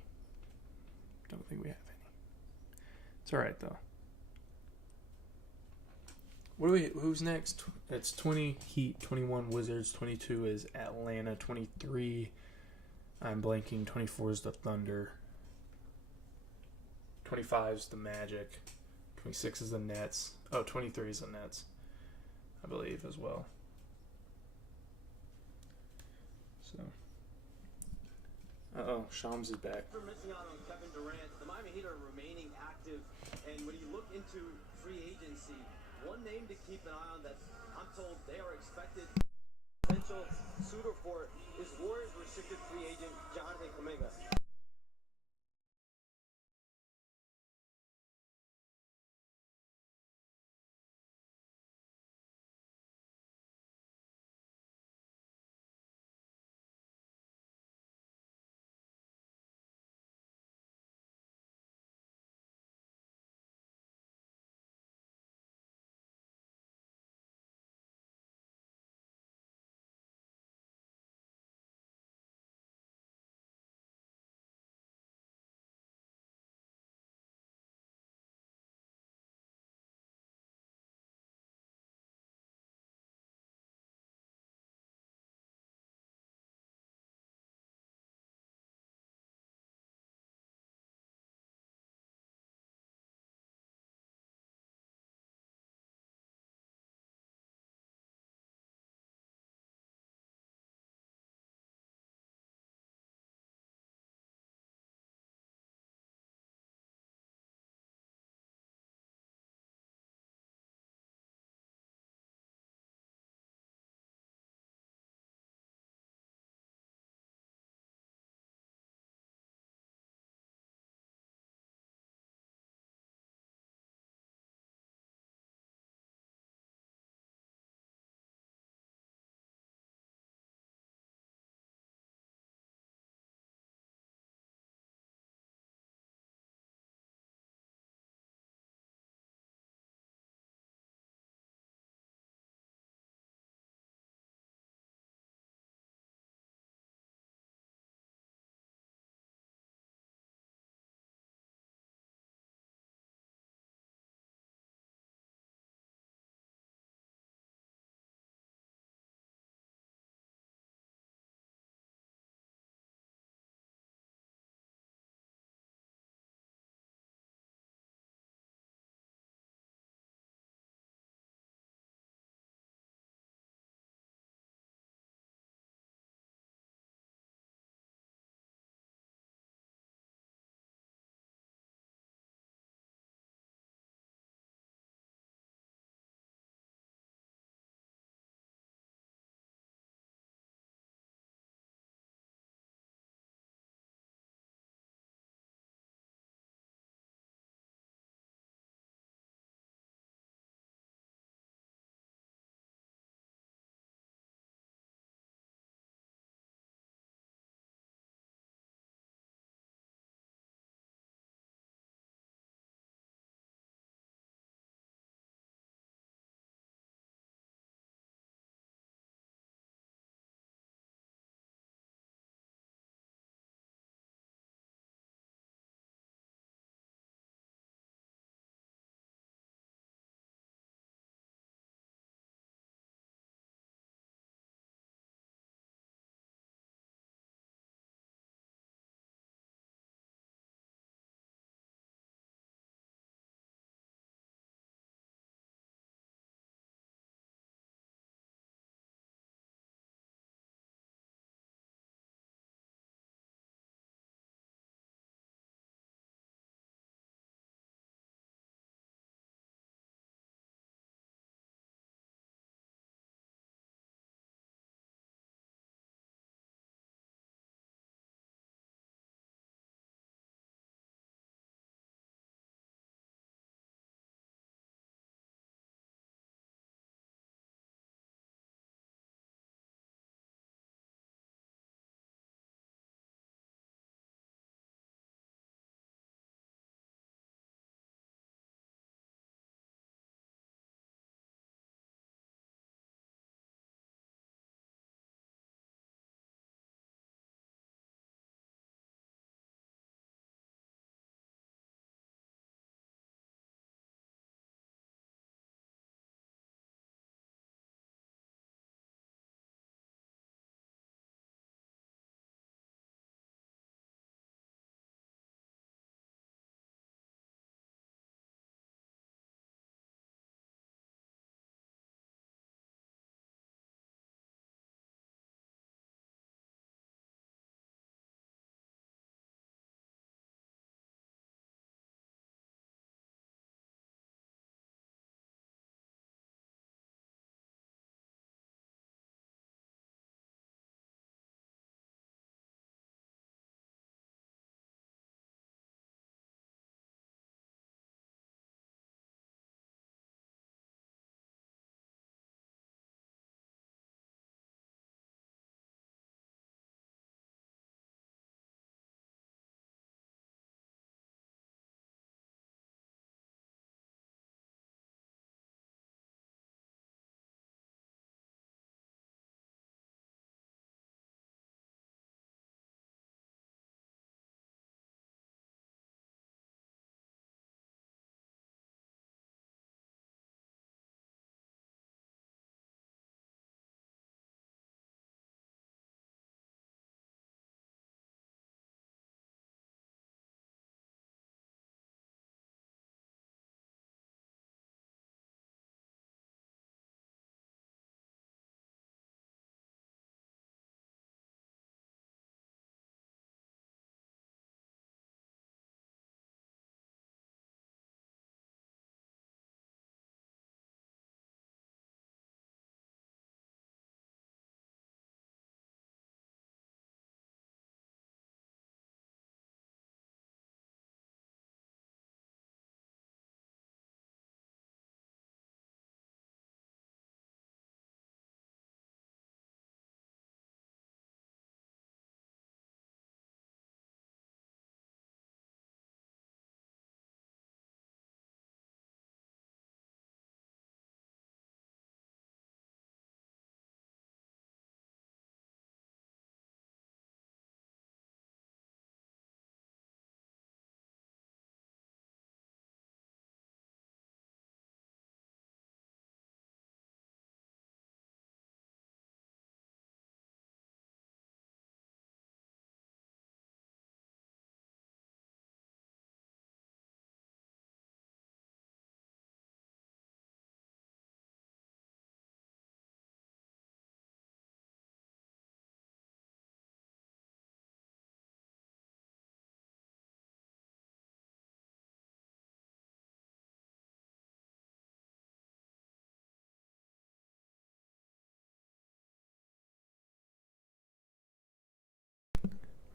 Don't think we have any. It's all right though. What do we? Who's next? It's 20 Heat, 21 Wizards, 22 is Atlanta, 23. I'm blanking. 24 is the Thunder. 25 is the Magic. 26 is the Nets. Oh, 23 is the Nets, I believe, as well. So. Shams is back. After missing out on Kevin Durant, the Miami Heat are remaining active, and when you look into free agency, one name to keep an eye on that I'm told they are expected potential suitor for is Warriors restricted free agent Jonathan Kuminga.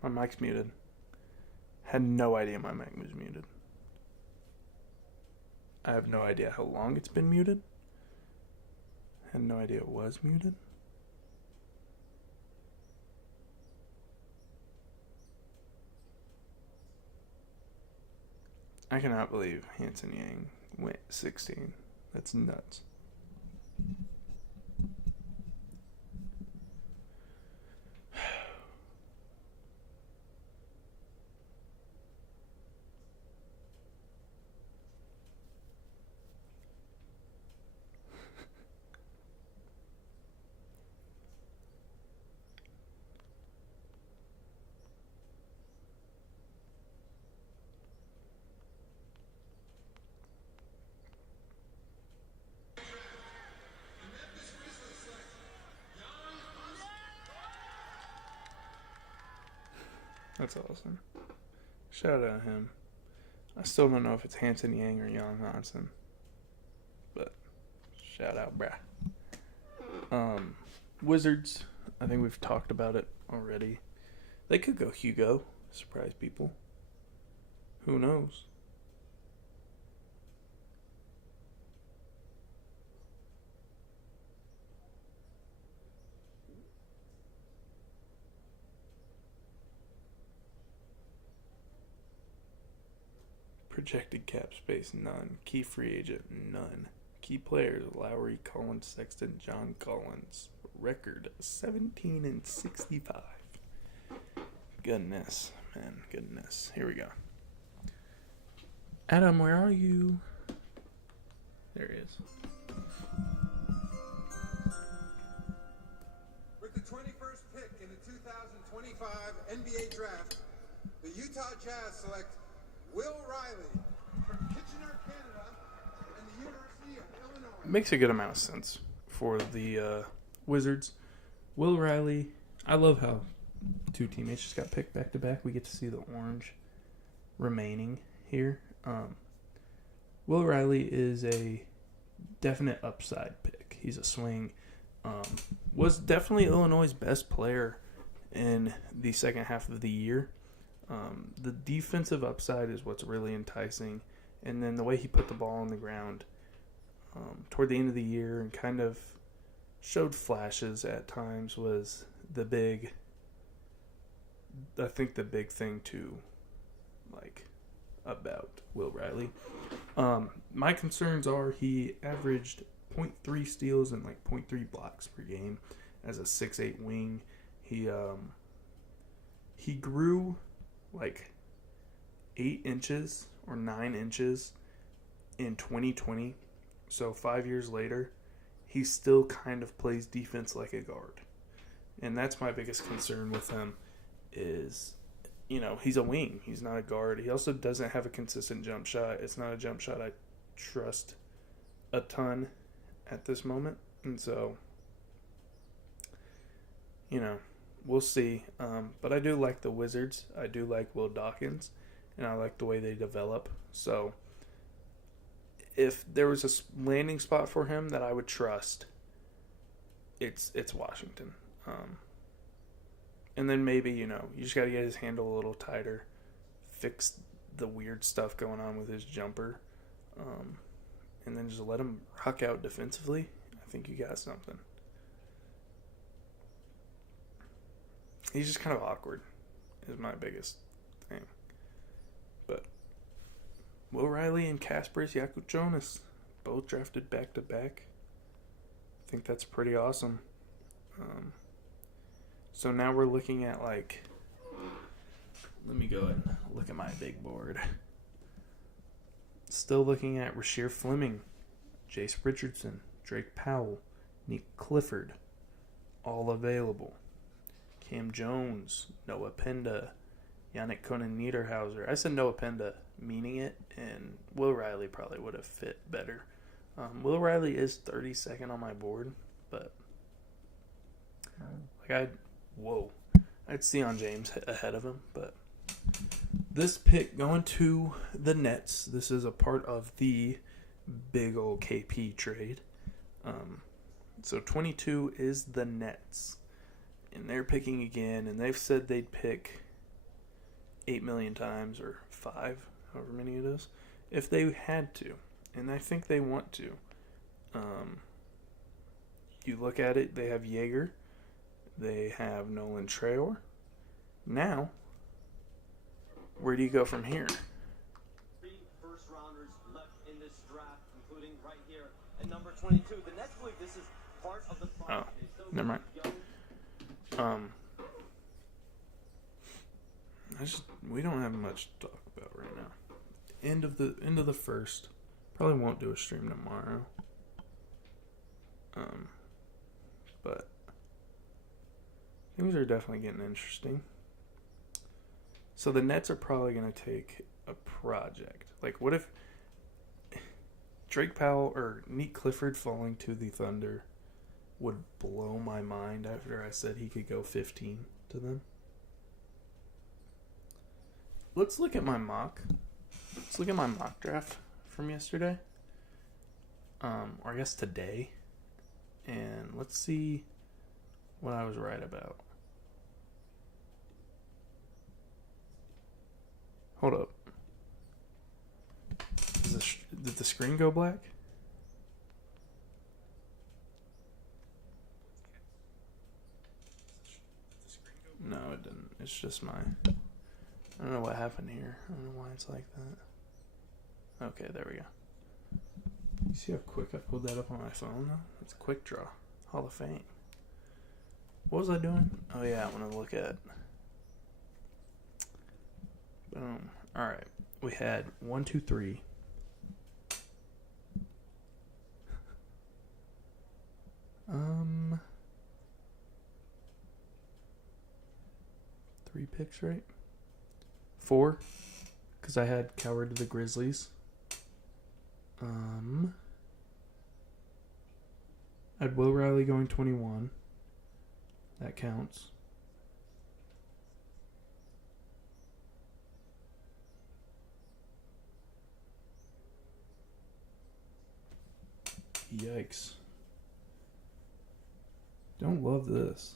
My mic's muted. Had no idea my mic was muted. I have no idea how long it's been muted. Had no idea it was muted. I cannot believe Hanson Yang went 16. That's nuts. That's awesome. Shout out to him. I still don't know if it's Hanson Yang or Young Hansen. But shout out, brah. Wizards, I think we've talked about it already. They could go Hugo, surprise people. Who knows? Projected cap space, none. Key free agent, none. Key players, Lowry, Collins, Sexton, John Collins. Record, 17-65. Goodness, man, goodness. Here we go. Adam, where are you? There he is. With the 21st pick in the 2025 NBA Draft, the Utah Jazz select Will Riley from Kitchener, Canada, and the University of Illinois. It makes a good amount of sense for the Wizards. Will Riley, I love how two teammates just got picked back to back. We get to see the orange remaining here. Will Riley is a definite upside pick. He's a swing. Was definitely Illinois' best player in the second half of the year. The defensive upside is what's really enticing. And then the way he put the ball on the ground toward the end of the year and kind of showed flashes at times was the big thing to like about Will Riley. My concerns are he averaged 0.3 steals and like 0.3 blocks per game as a 6'8" wing. He grew like 8 inches or 9 inches in 2020. So 5 years later, he still kind of plays defense like a guard. And that's my biggest concern with him is, you know, he's a wing. He's not a guard. He also doesn't have a consistent jump shot. It's not a jump shot I trust a ton at this moment. And so, you know, we'll see. But I do like the Wizards. I do like Will Dawkins. And I like the way they develop. So, if there was a landing spot for him that I would trust, it's Washington. And then maybe, you know, you just got to get his handle a little tighter, fix the weird stuff going on with his jumper, and then just let him rock out defensively. I think you got something. He's just kind of awkward is my biggest thing. But Will Riley and Kasparas Jakubonis both drafted back-to-back. I think that's pretty awesome. So now we're looking at like, let me go and look at my big board. Still looking at Rasheer Fleming, Jace Richardson, Drake Powell, Nick Clifford, all available. Cam Jones, Noah Penda, Yannick Conan Niederhauser. I said Noah Penda, meaning it, and Will Riley probably would have fit better. Will Riley is 32nd on my board, but like I'd Sion James ahead of him, but this pick going to the Nets. This is a part of the big old KP trade. So 22 is the Nets, and they're picking again, and they've said they'd pick 8 million times or 5, however many it is, if they had to. And I think they want to. You look at it, they have Yeager. They have Nolan Traore. Now, where do you go from here? 3 first-rounders left in this draft, including right here at number 22. The Nets believe this is part of the problem. Oh, never mind. We don't have much to talk about right now. End of the first. Probably won't do a stream tomorrow. But things are definitely getting interesting. So the Nets are probably going to take a project. Like, what if Drake Powell or Nick Clifford falling to the Thunder would blow my mind after I said he could go 15 to them? Let's look at my mock. Let's look at my mock draft from yesterday. Or I guess today. And let's see what I was right about. Hold up. Did the screen go black? No, it didn't. It's just my... I don't know what happened here. I don't know why it's like that. Okay, there we go. You see how quick I pulled that up on my phone, though? It's a quick draw. Hall of Fame. What was I doing? Oh, yeah, I want to look at... Boom. Alright. We had 1, 2, 3. Three picks, right? 4. Because I had Coward to the Grizzlies. I had Will Riley going 21. That counts. Yikes. Don't love this.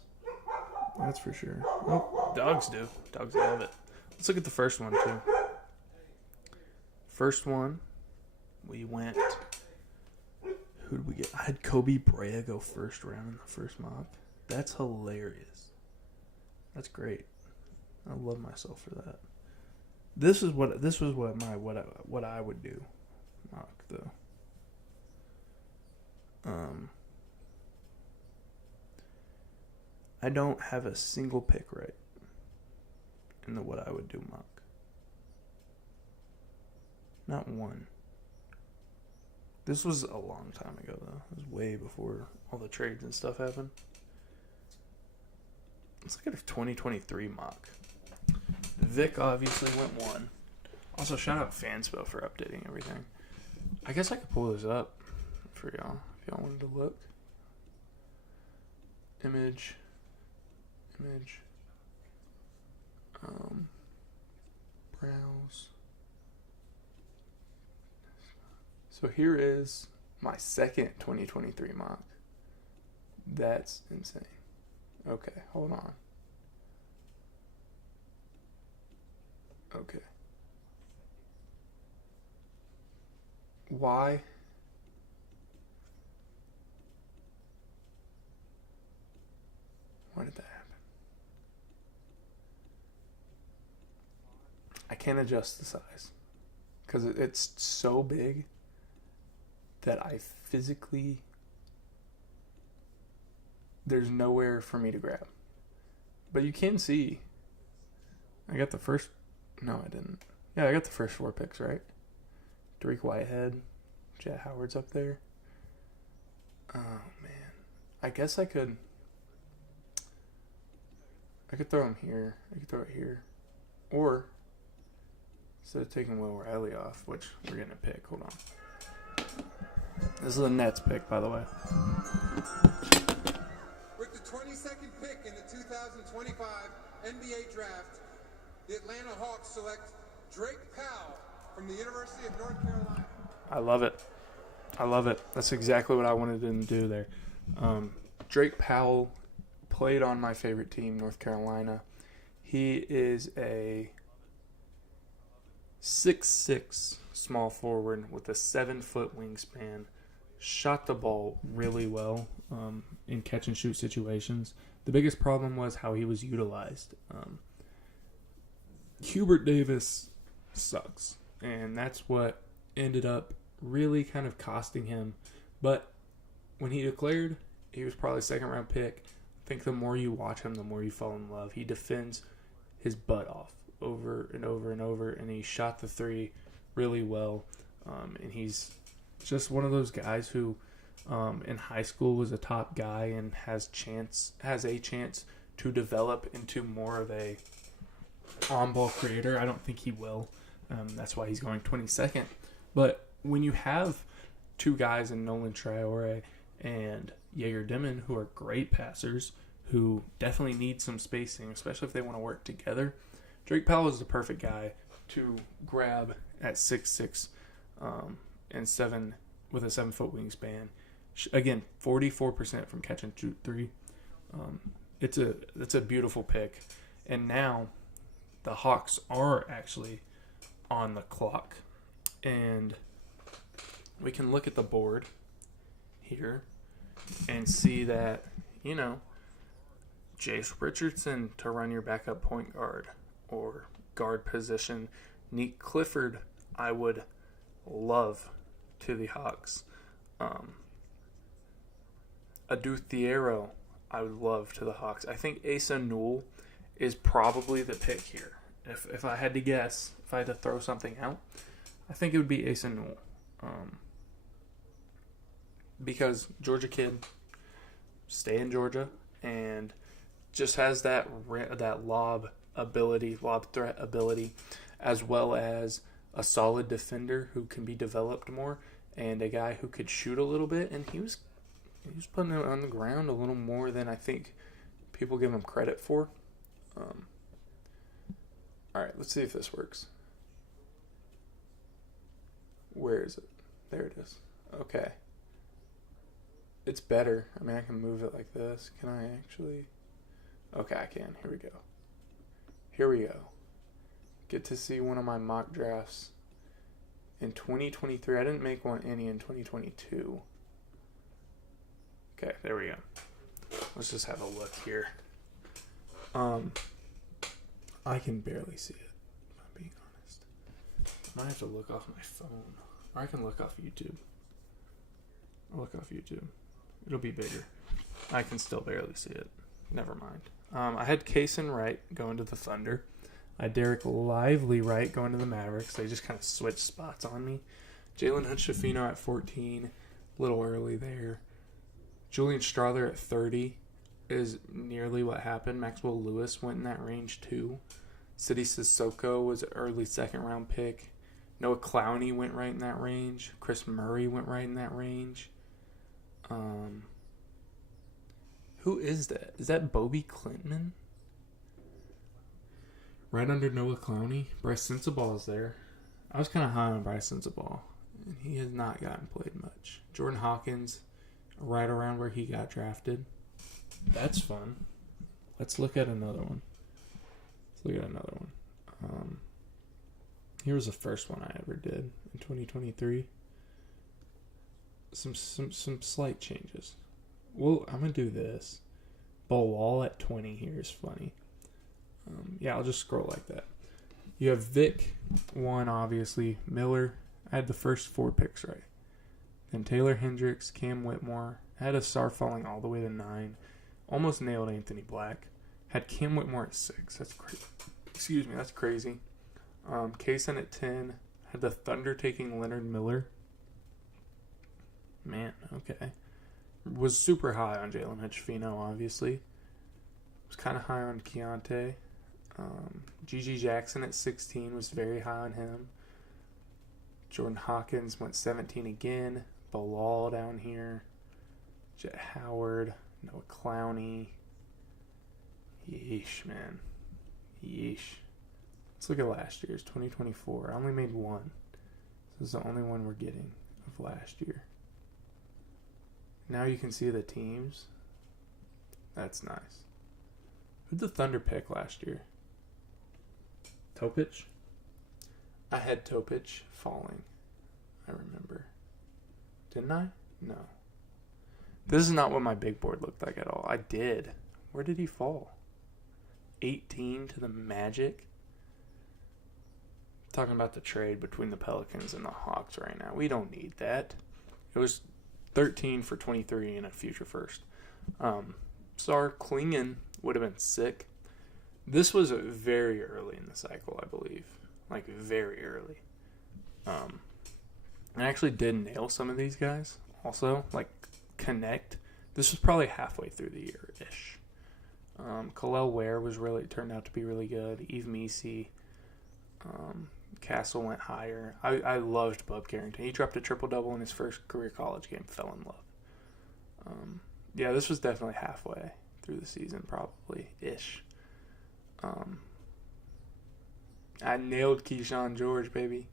That's for sure. Oh, dogs do. Dogs love it. Let's look at the first one, too. First one, we went... Who did we get? I had Kobe Brea go first round in the first mock. That's hilarious. That's great. I love myself for that. This was what I would do mock though. I don't have a single pick right in the what I would do mock. Not one. This was a long time ago, though. It was way before all the trades and stuff happened. Let's look at a 2023 mock. Vic obviously went 1. Also, shout out Fanspo for updating everything. I guess I could pull this up for y'all if y'all wanted to look. Image. Browse. So here is my second 2023 mock. That's insane. Okay, hold on. Okay. Why? Why did that happen? I can't adjust the size because it's so big that I physically, there's nowhere for me to grab. But you can see, I got the first, no I didn't. Yeah, I got the first 4 picks, right? Dariq Whitehead, Jet Howard's up there. Oh man, I guess I could throw him here, I could throw it here. Or, instead of taking Will Riley off, which we're getting a pick, hold on. This is a Nets pick, by the way. With the 22nd pick in the 2025 NBA Draft, the Atlanta Hawks select Drake Powell from the University of North Carolina. I love it. I love it. That's exactly what I wanted to do there. Drake Powell played on my favorite team, North Carolina. He is a 6'6", small forward with a 7-foot wingspan. Shot the ball really well in catch and shoot situations. The biggest problem was how he was utilized. Hubert Davis sucks, and that's what ended up really kind of costing him. But when he declared, he was probably a second-round pick. I think the more you watch him, the more you fall in love. He defends his butt off over and over and over, and he shot the three really well. And he's just one of those guys who in high school was a top guy and has a chance to develop into more of a on-ball creator. I don't think he will. That's why he's going 22nd. But when you have two guys in Nolan Traore and Jaeger Dimon who are great passers, who definitely need some spacing, especially if they want to work together, Drake Powell is the perfect guy to grab at 6'6", and 7 with a 7-foot wingspan. Again, 44% from catch and shoot three. It's a beautiful pick. And now the Hawks are actually on the clock. And we can look at the board here and see that, Jace Richardson to run your backup point guard or guard position. Nick Clifford, I would love to the Hawks. Adu Thiero, I would love to the Hawks. I think Asa Newell is probably the pick here. If I had to guess, if I had to throw something out, I think it would be Asa Newell. Because Georgia kid, stay in Georgia, and just has that lob threat ability, as well as a solid defender who can be developed more, and a guy who could shoot a little bit, and he was putting it on the ground a little more than I think people give him credit for. All right, let's see if this works. Where is it? There it is. Okay. It's better. I mean, I can move it like this. Can I actually? Okay, I can. Here we go. Get to see one of my mock drafts in 2023. I didn't make any in 2022. Okay, there we go. Let's just have a look here. I can barely see it, if I'm being honest. I might have to look off my phone. Or I can look off YouTube. I'll look off YouTube. It'll be bigger. I can still barely see it. Never mind. I had Kaysen Wright going to the Thunder. I had Derek Lively Wright going to the Mavericks. They just kind of switched spots on me. Jalen Hood-Schifino at 14. A little early there. Julian Strawther at 30 is nearly what happened. Maxwell Lewis went in that range too. Sidi Sissoko was an early second-round pick. Noah Clowney went right in that range. Chris Murray went right in that range. Who is that? Is that Bobby Clintman? Right under Noah Clowney. Bryce Sensabaugh is there. I was kind of high on Bryce Sensabaugh, and he has not gotten played much. Jordan Hawkins, right around where he got drafted. That's fun. Let's look at another one. Here was the first one I ever did in 2023. Some slight changes. Well, I'm going to do this. Bilal at 20 here is funny. I'll just scroll like that. You have Vic, 1, obviously. Miller. I had the first 4 picks right. Then Taylor Hendricks, Cam Whitmore. I had Asar falling all the way to 9. Almost nailed Anthony Black. Had Cam Whitmore at 6. That's crazy. Excuse me, that's crazy. Kaysen at 10. Had the Thunder taking Leonard Miller. Man, okay. Was super high on Jalen Hood-Schifino, obviously. Was kind of high on Keontae. G.G. Jackson at 16 was very high on him. Jordan Hawkins went 17 again. Bilal down here. Jet Howard. Noah Clowney. Yeesh, man. Yeesh. Let's look at last year's, 2024. I only made one. This is the only one we're getting of last year. Now you can see the teams. That's nice. Who'd the Thunder pick last year? Topic? I had Topic falling. I remember. Didn't I? No. This is not what my big board looked like at all. I did. Where did he fall? 18 to the Magic. Talking about the trade between the Pelicans and the Hawks right now. We don't need that. It was 13 for 23 and a future first. Sar Klingen would have been sick. This was very early in the cycle, I believe. Like, very early. I actually did nail some of these guys also. Like, connect. This was probably halfway through the year-ish. Kalel Ware turned out to be really good. Eve Meese. Castle went higher. I loved Bub Carrington. He dropped a triple-double in his first career college game. Fell in love. Yeah, this was definitely halfway through the season, probably-ish. I nailed Keyshawn George, baby.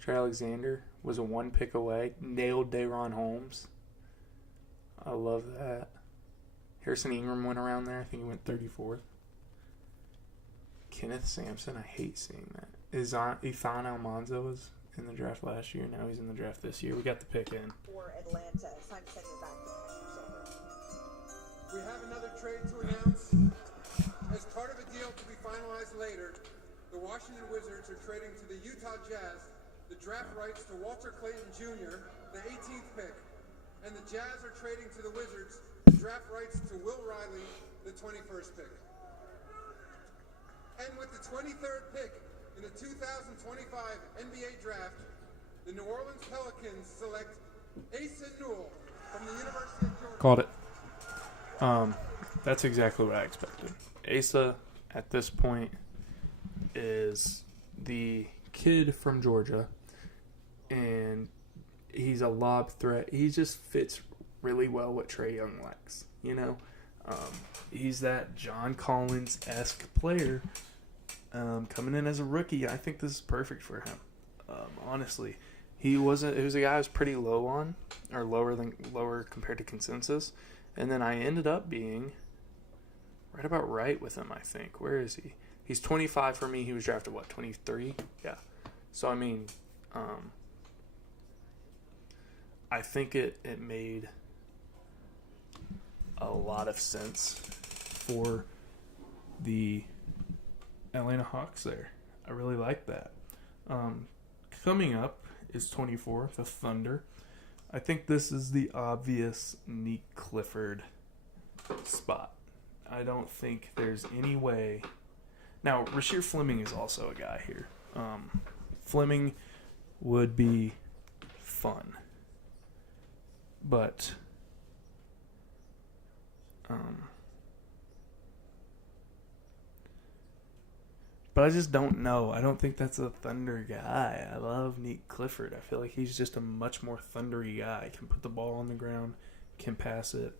Trey Alexander was a 1 pick away. Nailed Day'Ron Holmes. I love that. Harrison Ingram went around there. I think he went 34th. Kenneth Sampson, I hate seeing that. Ethan Almanzo was in the draft last year. Now he's in the draft this year. We got the pick in. For Atlanta, it's time to send you back to the Silver. We have another trade to announce. As part of a deal to be finalized later, the Washington Wizards are trading to the Utah Jazz the draft rights to Walter Clayton Jr., the 18th pick, and the Jazz are trading to the Wizards the draft rights to Will Riley, the 21st pick. And with the 23rd pick in the 2025 NBA draft, the New Orleans Pelicans select Asa Newell from the University of Georgia. Called it. That's exactly what I expected. Asa, at this point, is the kid from Georgia, and he's a lob threat. He just fits really well what Trae Young likes, you know? He's that John Collins-esque player coming in as a rookie. I think this is perfect for him. Honestly, it was a guy I was pretty low on, or lower compared to consensus, and then I ended up being right about right with him, I think. Where is he? He's 25 for me. He was drafted, 23? Yeah. So, I mean, I think it made a lot of sense for the Atlanta Hawks there. I really like that. Coming up is 24, the Thunder. I think this is the obvious Nick Clifford spot. I don't think there's any way. Now, Rasheer Fleming is also a guy here. Fleming would be fun. But I just don't know. I don't think that's a Thunder guy. I love Nick Clifford. I feel like he's just a much more thundery guy. Can put the ball on the ground, can pass it.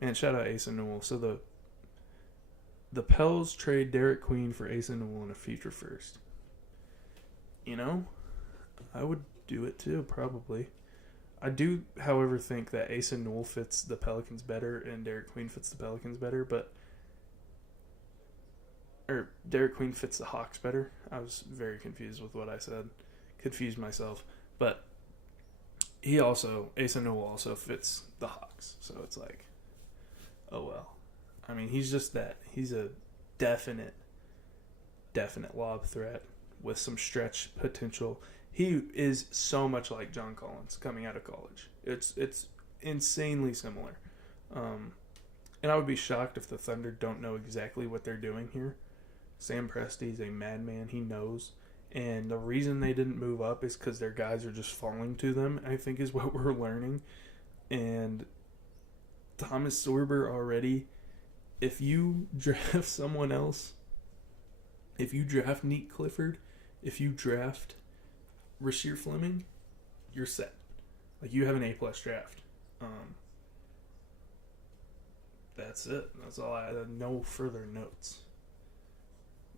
And shout out Asa Newell. So the Pels trade Derek Queen for Asa Newell and a future first. You know, I would do it too, probably. I do, however, think that Asa Newell fits the Pelicans better and Derek Queen fits the Pelicans better, or Derek Queen fits the Hawks better. I was very confused with what I said. Confused myself. But Asa Newell also fits the Hawks. So it's like, oh well. I mean, he's just that. He's a definite lob threat with some stretch potential. He is so much like John Collins coming out of college. It's insanely similar. And I would be shocked if the Thunder don't know exactly what they're doing here. Sam Presti's a madman. He knows. And the reason they didn't move up is because their guys are just falling to them, I think is what we're learning. And Thomas Sorber already, if you draft someone else, if you draft Nick Clifford, if you draft Rasheer Fleming, you're set. Like, you have an A-plus draft. That's it. That's all I have. No further notes.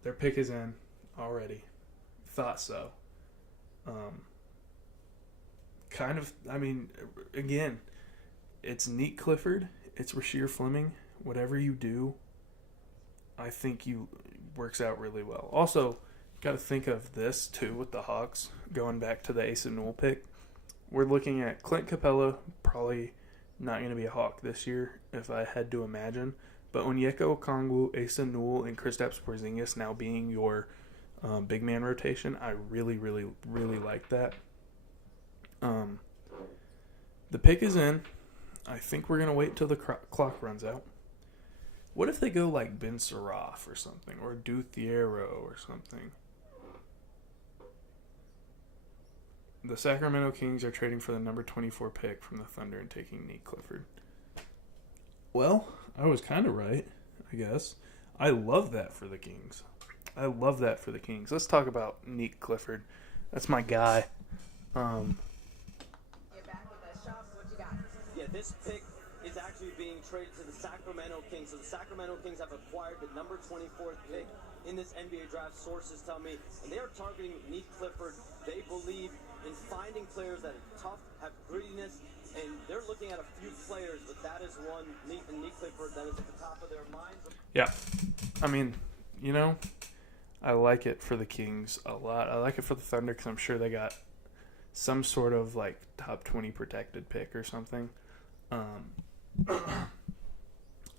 Their pick is in already. Thought so. Kind of, I mean, again, it's Nick Clifford. It's Rasheer Fleming. Whatever you do, I think works out really well. Also, got to think of this too with the Hawks. Going back to the Asa Newell pick, we're looking at Clint Capella, probably not going to be a Hawk this year if I had to imagine. But Onyeka Okongwu, Asa Newell, and Kristaps Porzingis now being your big man rotation, I really, really, really like that. The pick is in. I think we're going to wait till the clock runs out. What if they go like Ben Saraf or something, or Duthiero or something? The Sacramento Kings are trading for the number 24 pick from the Thunder and taking Nate Clifford. Well, I was kind of right, I guess. I love that for the Kings. Let's talk about Nate Clifford. That's my guy. You're back with us. Shops, what you got? Yeah, this pick is actually being traded to the Sacramento Kings. So the Sacramento Kings have acquired the number 24th pick in this NBA draft, sources tell me. And they are targeting Nate Clifford. They believe in finding players that are tough, have grittiness, and they're looking at a few players, but that is one, Nate Clifford, that is at the top of their minds. Yeah. I mean, I like it for the Kings a lot. I like it for the Thunder because I'm sure they got some sort of like top 20 protected pick or something.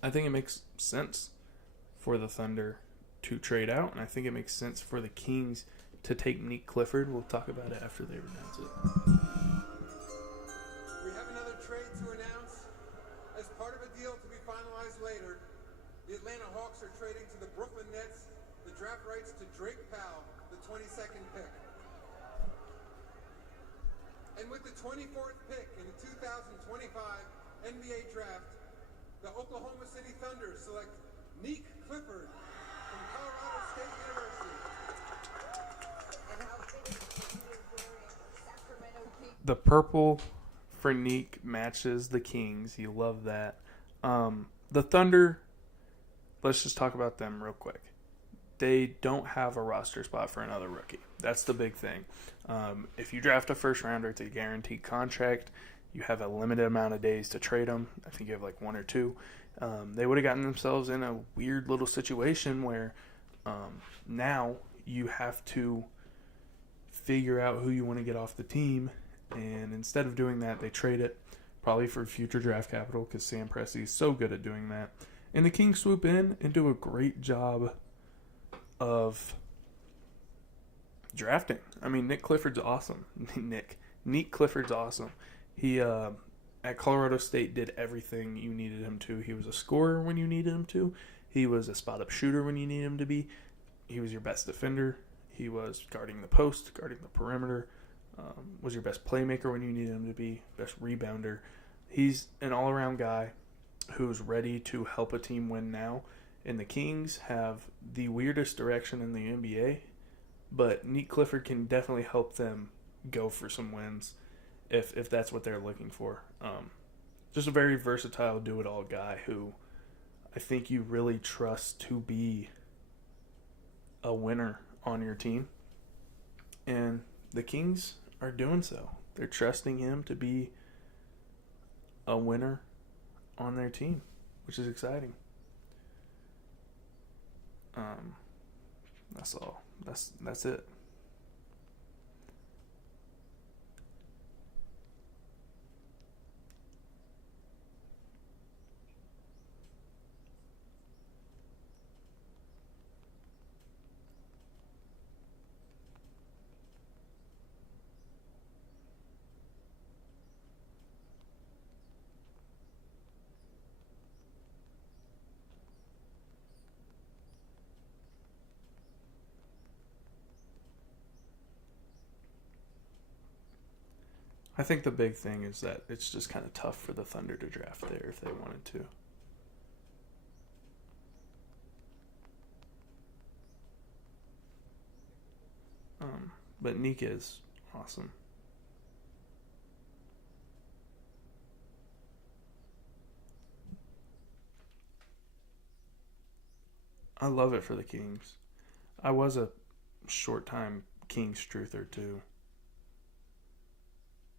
I think it makes sense for the Thunder to trade out, and I think it makes sense for the Kings to take Nate Clifford. We'll talk about it after they announce it. We have another trade to announce. As part of a deal to be finalized later, the Atlanta Hawks are trading to the Brooklyn Nets the draft rights to Drake Powell, the 22nd pick. And with the 24th pick in the 2025 NBA draft, the Oklahoma City Thunder select Nate Clifford from Colorado State University. And how big is he wearing Sacramento Kings? The purple for Neek matches the Kings. You love that. The Thunder, let's just talk about them real quick. They don't have a roster spot for another rookie. That's the big thing. If you draft a first rounder, it's a guaranteed contract. You have a limited amount of days to trade them. I think you have like 1 or 2. They would have gotten themselves in a weird little situation where now you have to figure out who you want to get off the team. And instead of doing that, they trade it probably for future draft capital because Sam Presti is so good at doing that. And the Kings swoop in and do a great job of drafting. I mean, Nick Clifford's awesome. Nate Clifford's awesome. He at Colorado State did everything you needed him to. He was a scorer when you needed him to. He was a spot-up shooter when you needed him to be. He was your best defender. He was guarding the post, guarding the perimeter. Was your best playmaker when you needed him to be. Best rebounder. He's an all-around guy who's ready to help a team win now. And the Kings have the weirdest direction in the NBA, but Nate Clifford can definitely help them go for some wins if that's what they're looking for. Just a very versatile, do-it-all guy who I think you really trust to be a winner on your team. And the Kings are doing so. They're trusting him to be a winner on their team, which is exciting. That's all. That's it. I think the big thing is that it's just kind of tough for the Thunder to draft there if they wanted to. But Nick is awesome. I love it for the Kings. I was a short time Kings truther too.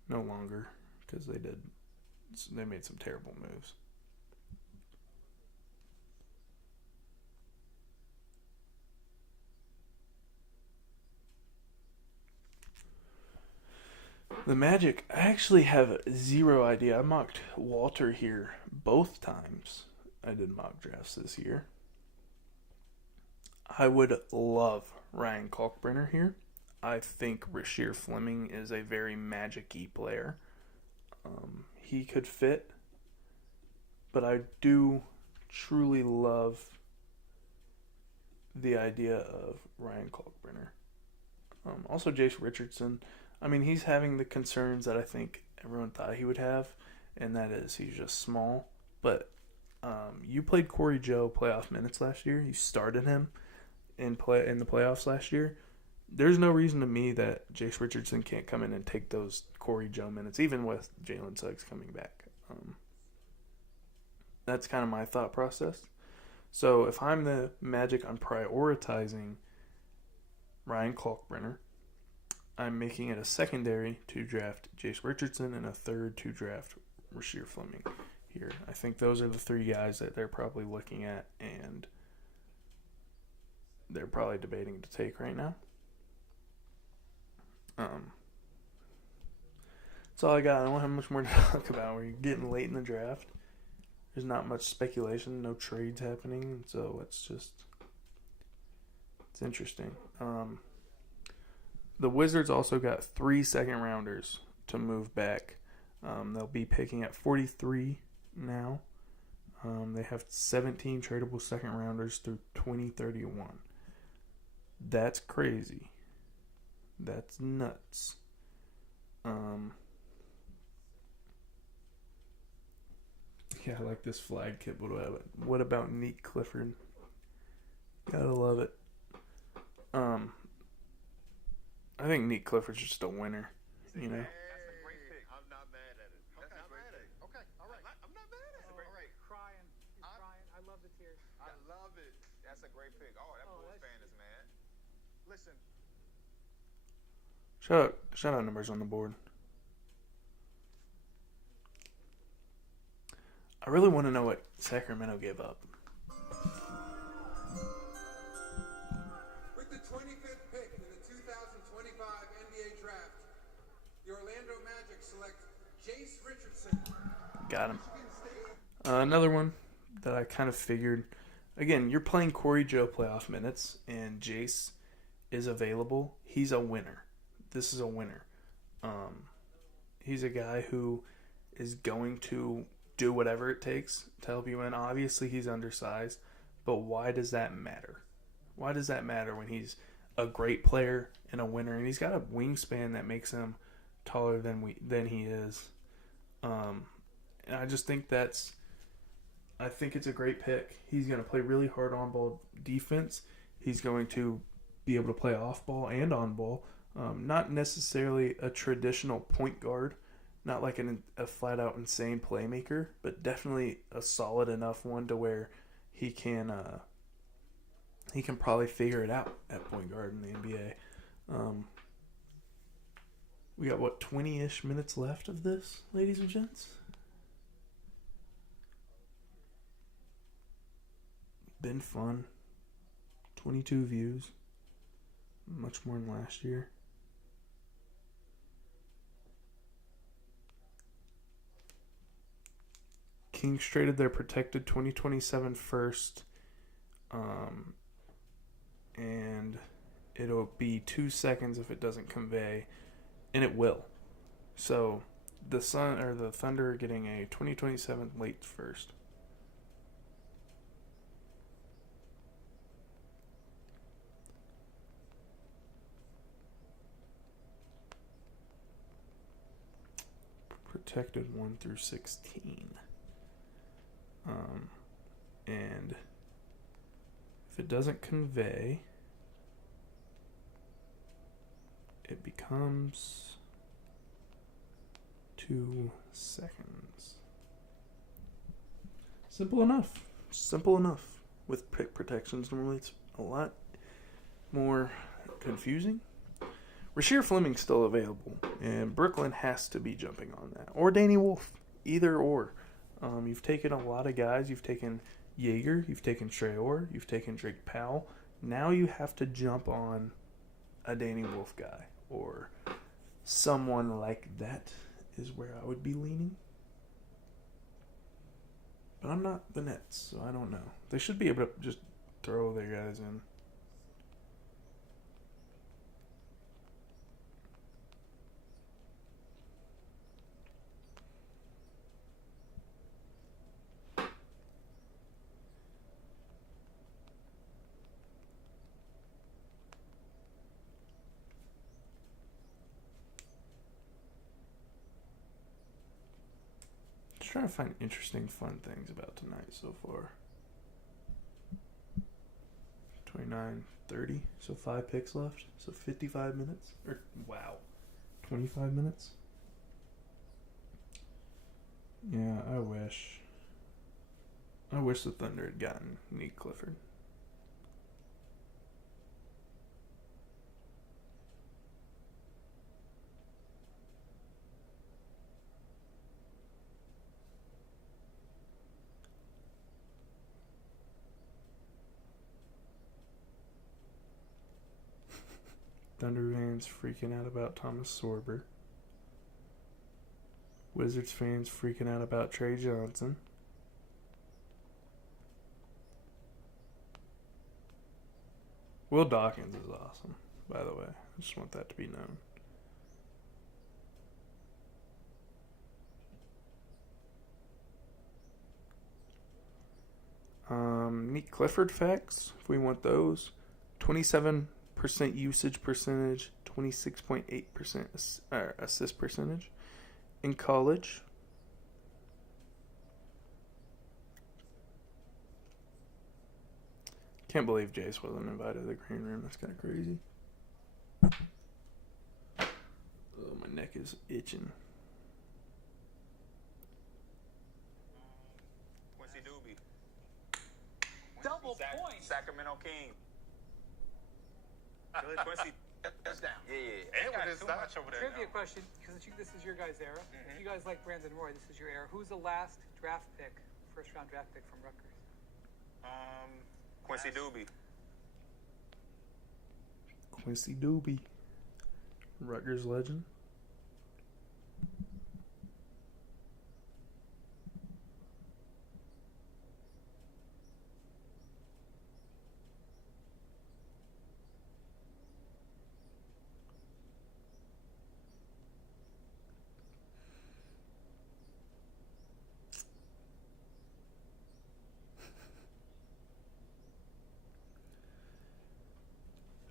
No longer, because they made some terrible moves. The Magic, I actually have zero idea. I mocked Walter here both times I did mock drafts this year. I would love Ryan Kalkbrenner here. I think Rasheer Fleming is a very Magic-y player. He could fit, but I do truly love the idea of Ryan Kalkbrenner. Also, Jace Richardson. I mean, he's having the concerns that I think everyone thought he would have, and that is he's just small. But you played Corey Joe playoff minutes last year. You started him in the playoffs last year. There's no reason to me that Jace Richardson can't come in and take those Corey Joe minutes, even with Jalen Suggs coming back. That's kind of my thought process. So if I'm the Magic, I'm prioritizing Ryan Kalkbrenner. I'm making it a secondary to draft Jace Richardson and a third to draft Rasheer Fleming here. I think those are the three guys that they're probably looking at and they're probably debating to take right now. That's all I got. I don't have much more to talk about. We're getting late in the draft. There's not much speculation, no trades happening, so it's interesting. The Wizards also got 3 second rounders to move back. They'll be picking at 43 now. They have 17 tradable second rounders through 2031. That's crazy. That's nuts. Yeah, I like this flag kit. What about Neat Clifford? Gotta love it. I think Neat Clifford's just a winner. You know. That's a great pick. I'm not mad at it. Okay, I'm mad at it. Okay, all right. I'm not mad at it. All right, crying. He's crying. I love the tears. I love it. That's a great pick. Oh, that Bulls fan is mad. Listen. Shout out numbers on the board. I really want to know what Sacramento gave up. With the 25th pick in the 2025 NBA Draft, the Orlando Magic select Jace Richardson. Got him. Michigan State. Another one that I kind of figured. Again, you're playing Corey Joe playoff minutes, and Jace is available. He's a winner. This is a winner. He's a guy who is going to do whatever it takes to help you win. Obviously, he's undersized, but why does that matter? Why does that matter when he's a great player and a winner, and he's got a wingspan that makes him taller than he is? And I just think I think it's a great pick. He's going to play really hard on ball defense. He's going to be able to play off ball and on ball. Not necessarily a traditional point guard. Not like a flat-out insane playmaker, but definitely a solid enough one to where he can probably figure it out at point guard in the NBA. We got, 20-ish minutes left of this, ladies and gents? Been fun. 22 views. Much more than last year. Kings traded their protected 2027 first, and it'll be 2 seconds if it doesn't convey, and it will. So the Thunder are getting a 2027 late first. Protected 1 through 16. And if it doesn't convey, it becomes 2 seconds. Simple enough. With pick protections, normally it's a lot more confusing. Rasheer Fleming's still available, and Brooklyn has to be jumping on that. Or Danny Wolf. Either or. You've taken a lot of guys. You've taken Jaeger. You've taken Traore. You've taken Drake Powell. Now you have to jump on a Danny Wolf guy or someone like that is where I would be leaning. But I'm not the Nets, so I don't know. They should be able to just throw their guys in. Just trying to find interesting, fun things about tonight so far. 29, 30, so 5 picks left. So 55 minutes. Wow. 25 minutes? Yeah, I wish the Thunder had gotten Nick Clifford. Thunder fans freaking out about Thomas Sorber. Wizards fans freaking out about Trey Johnson. Will Dawkins is awesome, by the way. I just want that to be known. Nick Clifford facts, if we want those. 27% usage percentage, 26.8% assist percentage in college. Can't believe Jace wasn't invited to the green room. That's kind of crazy. Oh, my neck is itching. Quincy Doobie. Double points. Sacramento King. Good. Quincy. Touchdown. Yeah. And with his side over there. Trivia question, because this is your guys' era. If you guys like Brandon Roy, this is your era. Who's the last draft pick, first round draft pick from Rutgers? Quincy Doobie. Quincy Doobie. Rutgers legend.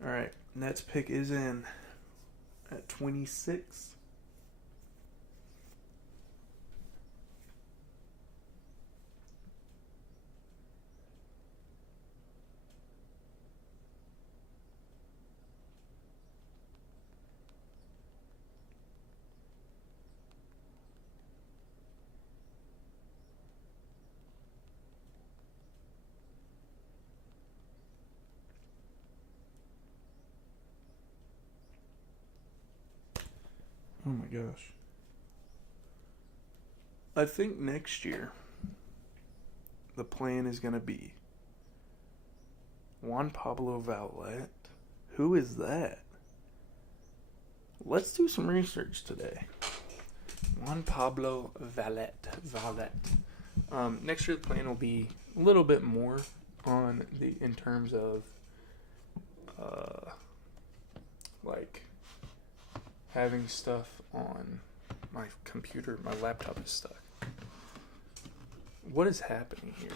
All right, Nets pick is in at 26. Oh my gosh. I think next year the plan is going to be Juan Pablo Valette. Who is that? Let's do some research today. Juan Pablo Valette. Next year the plan will be a little bit more on the in terms of like having stuff on my computer. My laptop is stuck. What is happening here?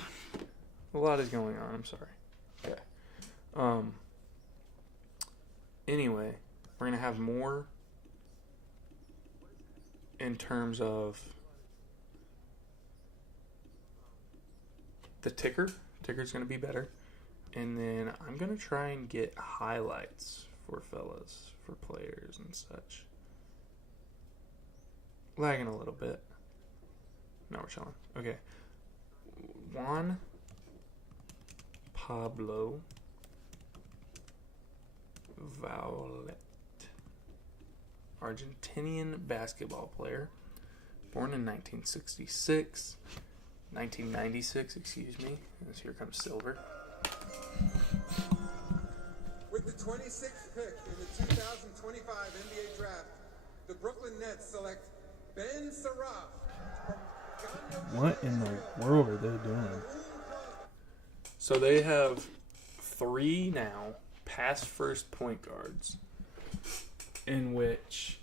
A lot is going on. I'm sorry. Okay. Anyway, we're gonna have more in terms of the ticker. Ticker's gonna be better, and then I'm gonna try and get highlights for fellas, for players and such. Lagging a little bit. No, we're chilling. Okay. Juan Pablo Valette. Argentinian basketball player. Born in 1966. 1996, excuse me. As here comes Silver. With the 26th pick in the 2025 NBA Draft, The Brooklyn Nets select Ben Saraf from Ganyo What in the world are they doing? So they have 3 now pass first point guards, in which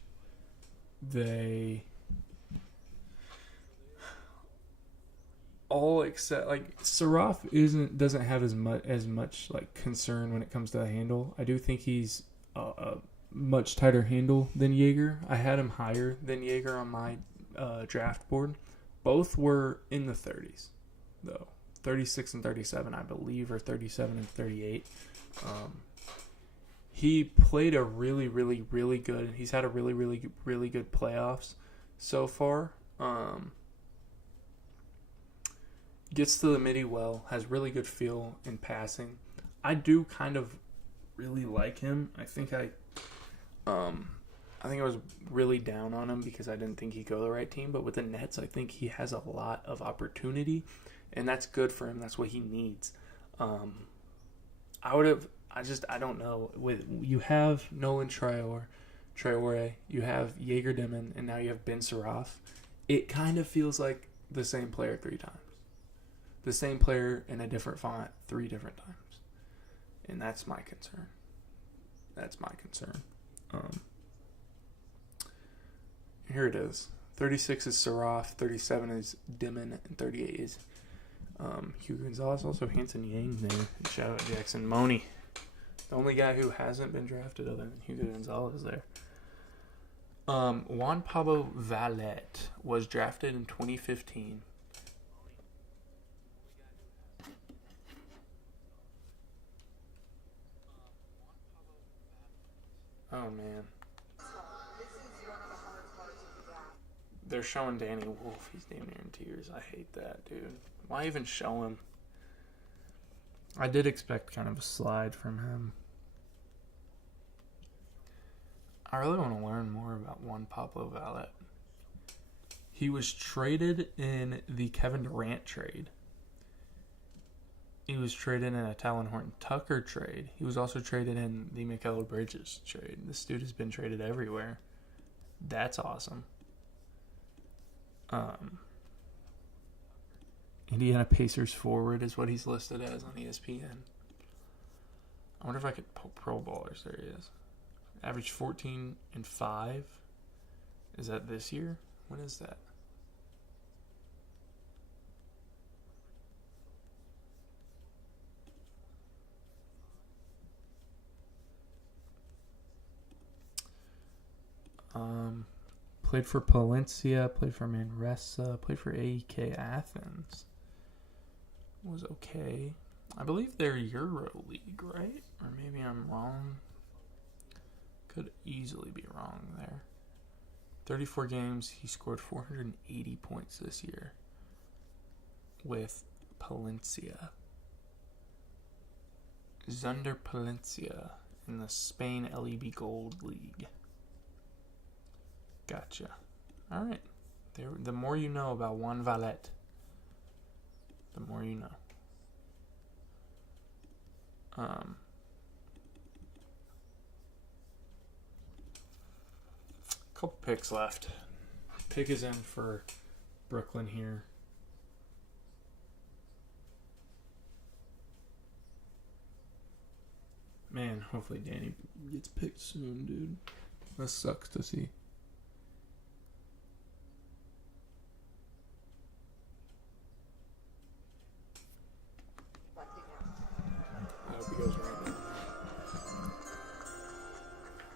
they all except like Saraf doesn't have as much like concern when it comes to the handle. I do think he's a much tighter handle than Jaeger. I had him higher than Jaeger on my draft board. Both were in the 30s though. 36 and 37, I believe, or 37 and 38. He played a really, really, really good. He's had a really, really, really good playoffs so far. Gets to the midi well, has really good feel in passing. I do kind of really like him. I think I was really down on him because I didn't think he'd go to the right team. But with the Nets, I think he has a lot of opportunity, and that's good for him. That's what he needs. I don't know. You have Nolan Traore, you have Jaeger Dimon, and now you have Ben Saraf. It kind of feels like the same player 3 times. The same player in a different font 3 different times. And that's my concern. Here it is. 36 is Saraf, 37 is Dimon, and 38 is Hugo Gonzalez. Also Hanson Yang there. And shout out Jackson Money. The only guy who hasn't been drafted other than Hugo Gonzalez there. Juan Pablo Valette was drafted in 2015. Oh, man. They're showing Danny Wolf. He's damn near in tears. I hate that, dude. Why even show him? I did expect kind of a slide from him. I really want to learn more about Juan Pablo Valette. He was traded in the Kevin Durant trade. He was traded in a Talon Horton Tucker trade. He was also traded in the Mikal Bridges trade. This dude has been traded everywhere. That's awesome. Indiana Pacers forward is what he's listed as on ESPN. I wonder if I could pull Pro Ballers. There he is. Average 14 and 5. Is that this year? When is that? Played for Palencia, played for Manresa, played for AEK Athens. Was okay. I believe they're Euro League, right? Or maybe I'm wrong. Could easily be wrong there. 34 games, he scored 480 points this year with Palencia. Zunder Palencia in the Spain LEB Gold League. Gotcha. All right. The more you know about Juan Valette, the more you know. Couple picks left. Pick is in for Brooklyn here. Man, hopefully Danny gets picked soon, dude. That sucks to see.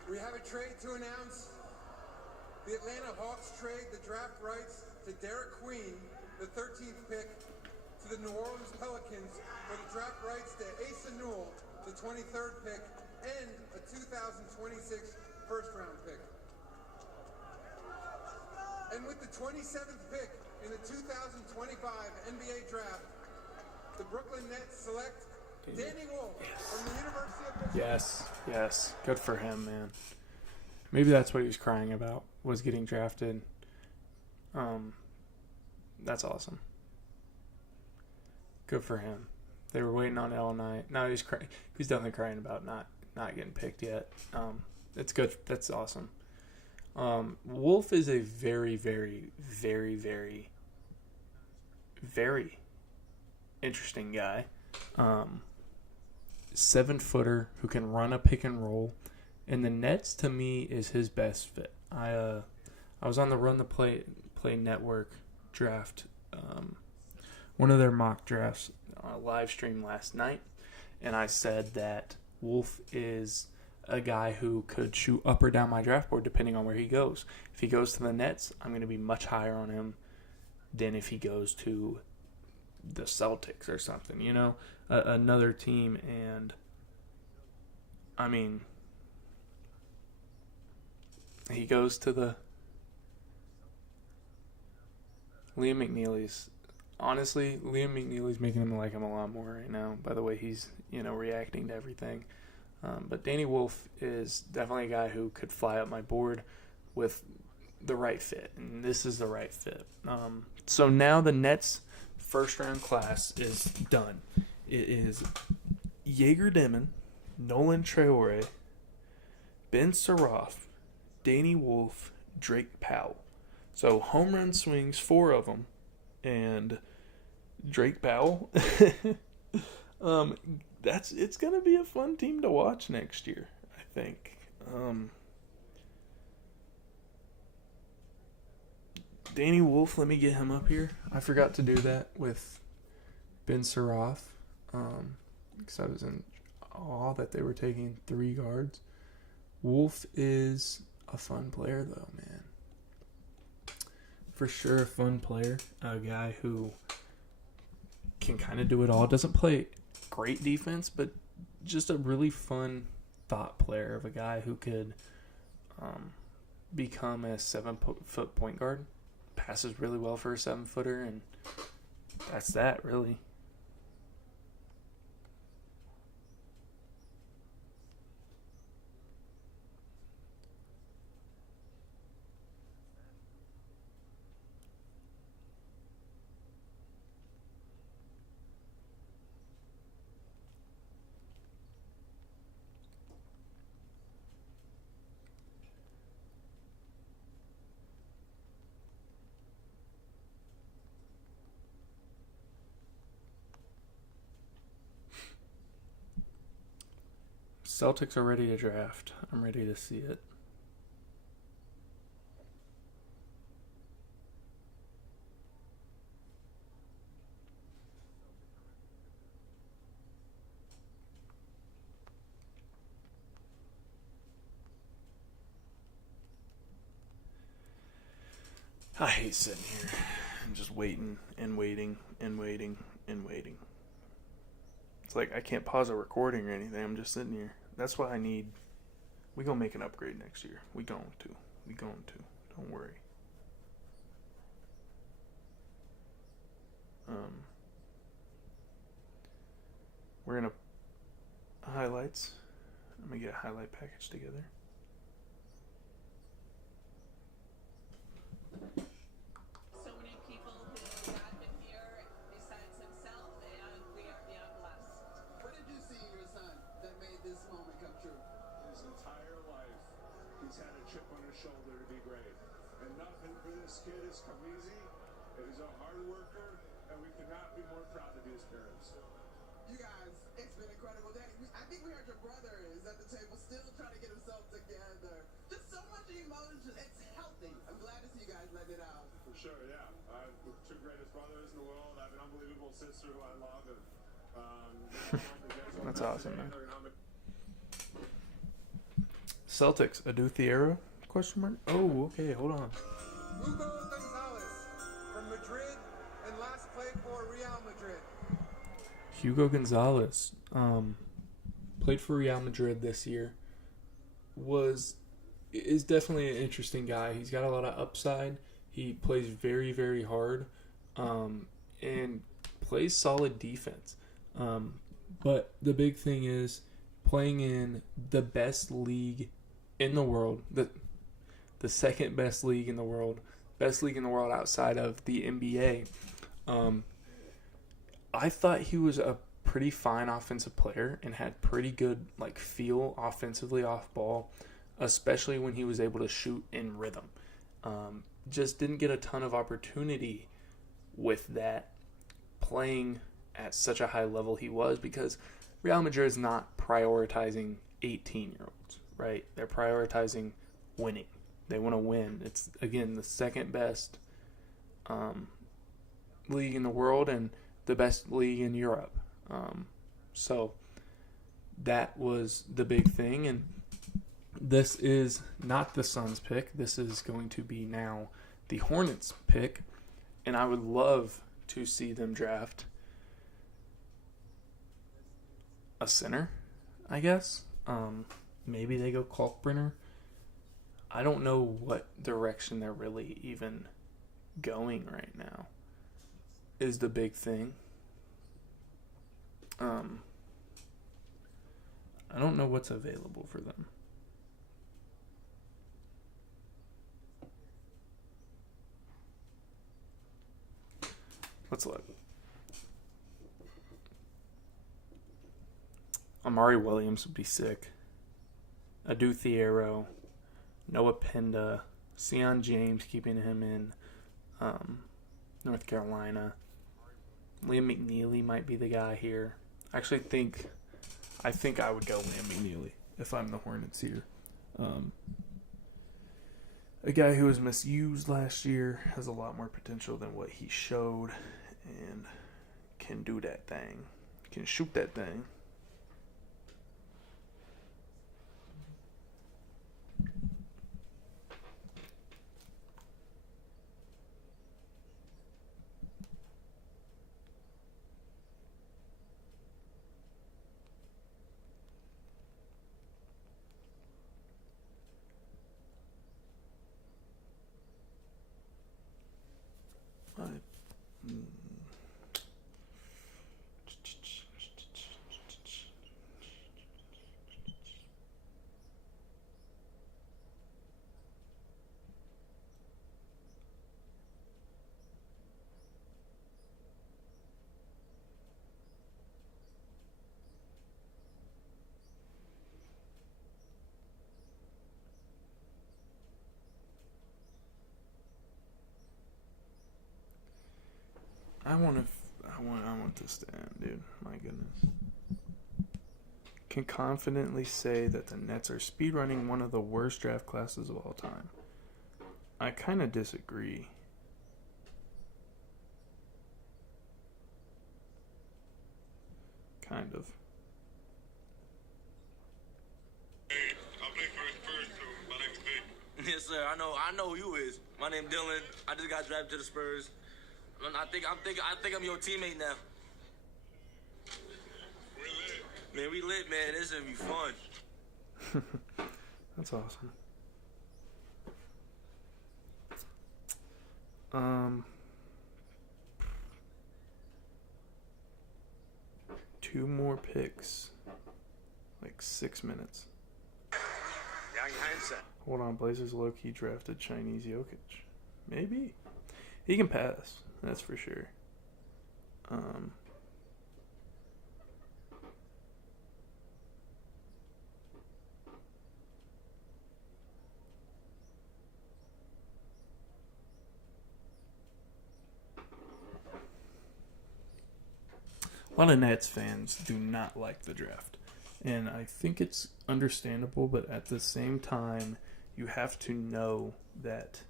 We have a trade to announce. The Atlanta Hawks trade the draft rights to Derek Queen, the 13th pick, to the New Orleans Pelicans for the draft rights to Asa Newell, the 23rd pick, and a 2026 first-round pick. And with the 27th pick in the 2025 NBA draft, the Brooklyn Nets select Danny Wolf from the University of Michigan. Yes. Good for him, man. Maybe that's what he was crying about, was getting drafted. That's awesome. Good for him. They were waiting on L9. No, he's definitely crying about not getting picked yet. It's good. That's awesome. Wolf is a very, very, very, very, very interesting guy. 7-footer who can run a pick and roll. And the Nets, to me, is his best fit. I was on the Run the Play Network draft, one of their mock drafts, live stream last night, and I said that Wolf is a guy who could shoot up or down my draft board depending on where he goes. If he goes to the Nets, I'm going to be much higher on him than if he goes to the Celtics or something, another team. And I mean, he goes to the Liam McNeely's. Honestly, Liam McNeely's making him like him a lot more right now by the way he's, reacting to everything. But Danny Wolf is definitely a guy who could fly up my board with the right fit, and this is the right fit. So now the Nets' first-round class is done. It is Jaeger Demon, Nolan Traore, Ben Saroff, Danny Wolf, Drake Powell. So home run swings, 4 of them, and Drake Powell. It's gonna be a fun team to watch next year, I think. Danny Wolf, let me get him up here. I forgot to do that with Ben Saroff, because I was in awe that they were taking 3 guards. Wolf is a fun player, though, man. For sure, a fun player. A guy who can kind of do it all. Doesn't play great defense, but just a really fun thought player of a guy who could become a 7-foot point guard. Passes really well for a 7-footer, and that's that, really. Celtics are ready to draft. I'm ready to see it. I hate sitting here and just waiting and waiting and waiting and waiting. It's like I can't pause a recording or anything. I'm just sitting here. That's what I need. We gonna make an upgrade next year. We going to. Don't worry. We're gonna highlights. I'm gonna get a highlight package together. So many people who have been here besides himself, and we are beyond blessed. What did you see in your son that made this moment come true? His entire life, he's had a chip on his shoulder to be great. And nothing for this kid has come easy. He's a hard worker, and we cannot be more proud to be his parents. You guys, it's been incredible. Daddy, I think we heard your brother is at the table still trying to get himself together. Just so much emotion. It's healthy. I'm glad to see you guys letting it out. For sure, yeah. We're 2 greatest brothers in the world. I have an unbelievable sister who I love. And, That's awesome, man. Celtics, Adu Thiero? Question mark? Oh, okay, hold on. Hugo Gonzalez from Madrid and last played for Real Madrid. Hugo Gonzalez played for Real Madrid this year. Is definitely an interesting guy. He's got a lot of upside. He plays very, very hard, and plays solid defense. But the big thing is playing in the best league in the world, the second best league in the world, best league in the world outside of the NBA. I thought he was a pretty fine offensive player and had pretty good feel offensively off ball. especially when he was able to shoot in rhythm. Just didn't get a ton of opportunity with that, playing at such a high level he was, because Real Madrid is not prioritizing 18-year-olds, right? They're prioritizing winning. They want to win. It's, again, the second best league in the world and the best league in Europe. So that was the big thing. And this is not the Suns pick. This is going to be now the Hornets pick. And I would love to see them draft a center, I guess. Maybe they go Kalkbrenner. I don't know what direction they're really even going right now is the big thing. I don't know what's available for them. Let's look. Amari Williams would be sick. Adu Thiero, Noah Penda, Sion James, keeping him in North Carolina. Liam McNeely might be the guy here. I think I would go Liam McNeely if I'm the Hornets here. A guy who was misused last year, has a lot more potential than what he showed, and can do that thing. Can shoot that thing. I want to stand, dude. My goodness. Can confidently say that the Nets are speedrunning one of the worst draft classes of all time. I kind of disagree. Kind of. Hey, I play for the Spurs, so my name's Vic. Yes, sir. I know who you is. My name Dylan. I just got drafted to the Spurs. I think I'm your teammate now. We lit. Man, we lit, man. This is gonna be fun. That's awesome. 2 more picks. Like 6 minutes. Young Hansen. Hold on, Blazers low-key drafted Chinese Jokic. Maybe. He can pass, that's for sure. A lot of Nets fans do not like the draft. And I think it's understandable, but at the same time, you have to know that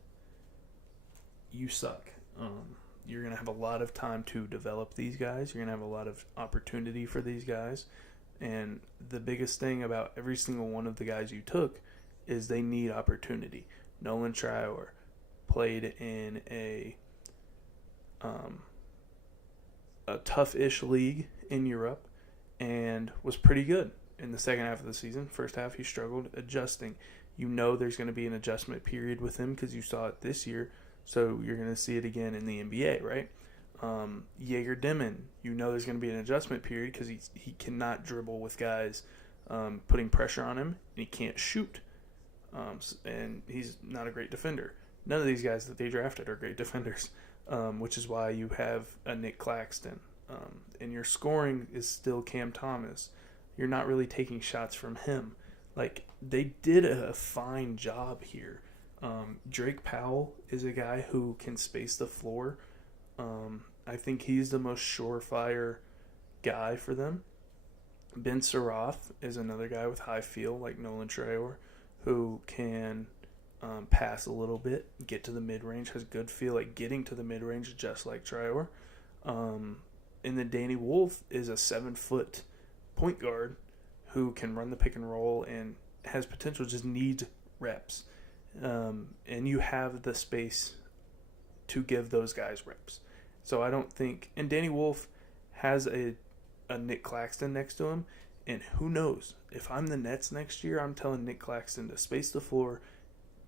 you suck. You're going to have a lot of time to develop these guys. You're going to have a lot of opportunity for these guys. And the biggest thing about every single one of the guys you took is they need opportunity. Nolan Trier played in a tough-ish league in Europe and was pretty good in the second half of the season. First half, he struggled adjusting. You know there's going to be an adjustment period with him because you saw it this year. So you're going to see it again in the NBA, right? Jaeger Dimon, you know there's going to be an adjustment period because he cannot dribble with guys putting pressure on him, and he can't shoot. And he's not a great defender. None of these guys that they drafted are great defenders, which is why you have a Nick Claxton. And your scoring is still Cam Thomas. You're not really taking shots from him Like, they did a fine job here. Drake Powell is a guy who can space the floor. I think he's the most surefire guy for them. Ben Saraf is another guy with high feel, like Nolan Traore, who can pass a little bit, get to the mid-range, has good feel at getting to the mid-range, just like Traore. And then Danny Wolf is a 7-foot point guard who can run the pick and roll and has potential, just needs reps. And you have the space to give those guys reps. So I don't think... And Danny Wolf has a Nick Claxton next to him. And who knows? If I'm the Nets next year, I'm telling Nick Claxton to space the floor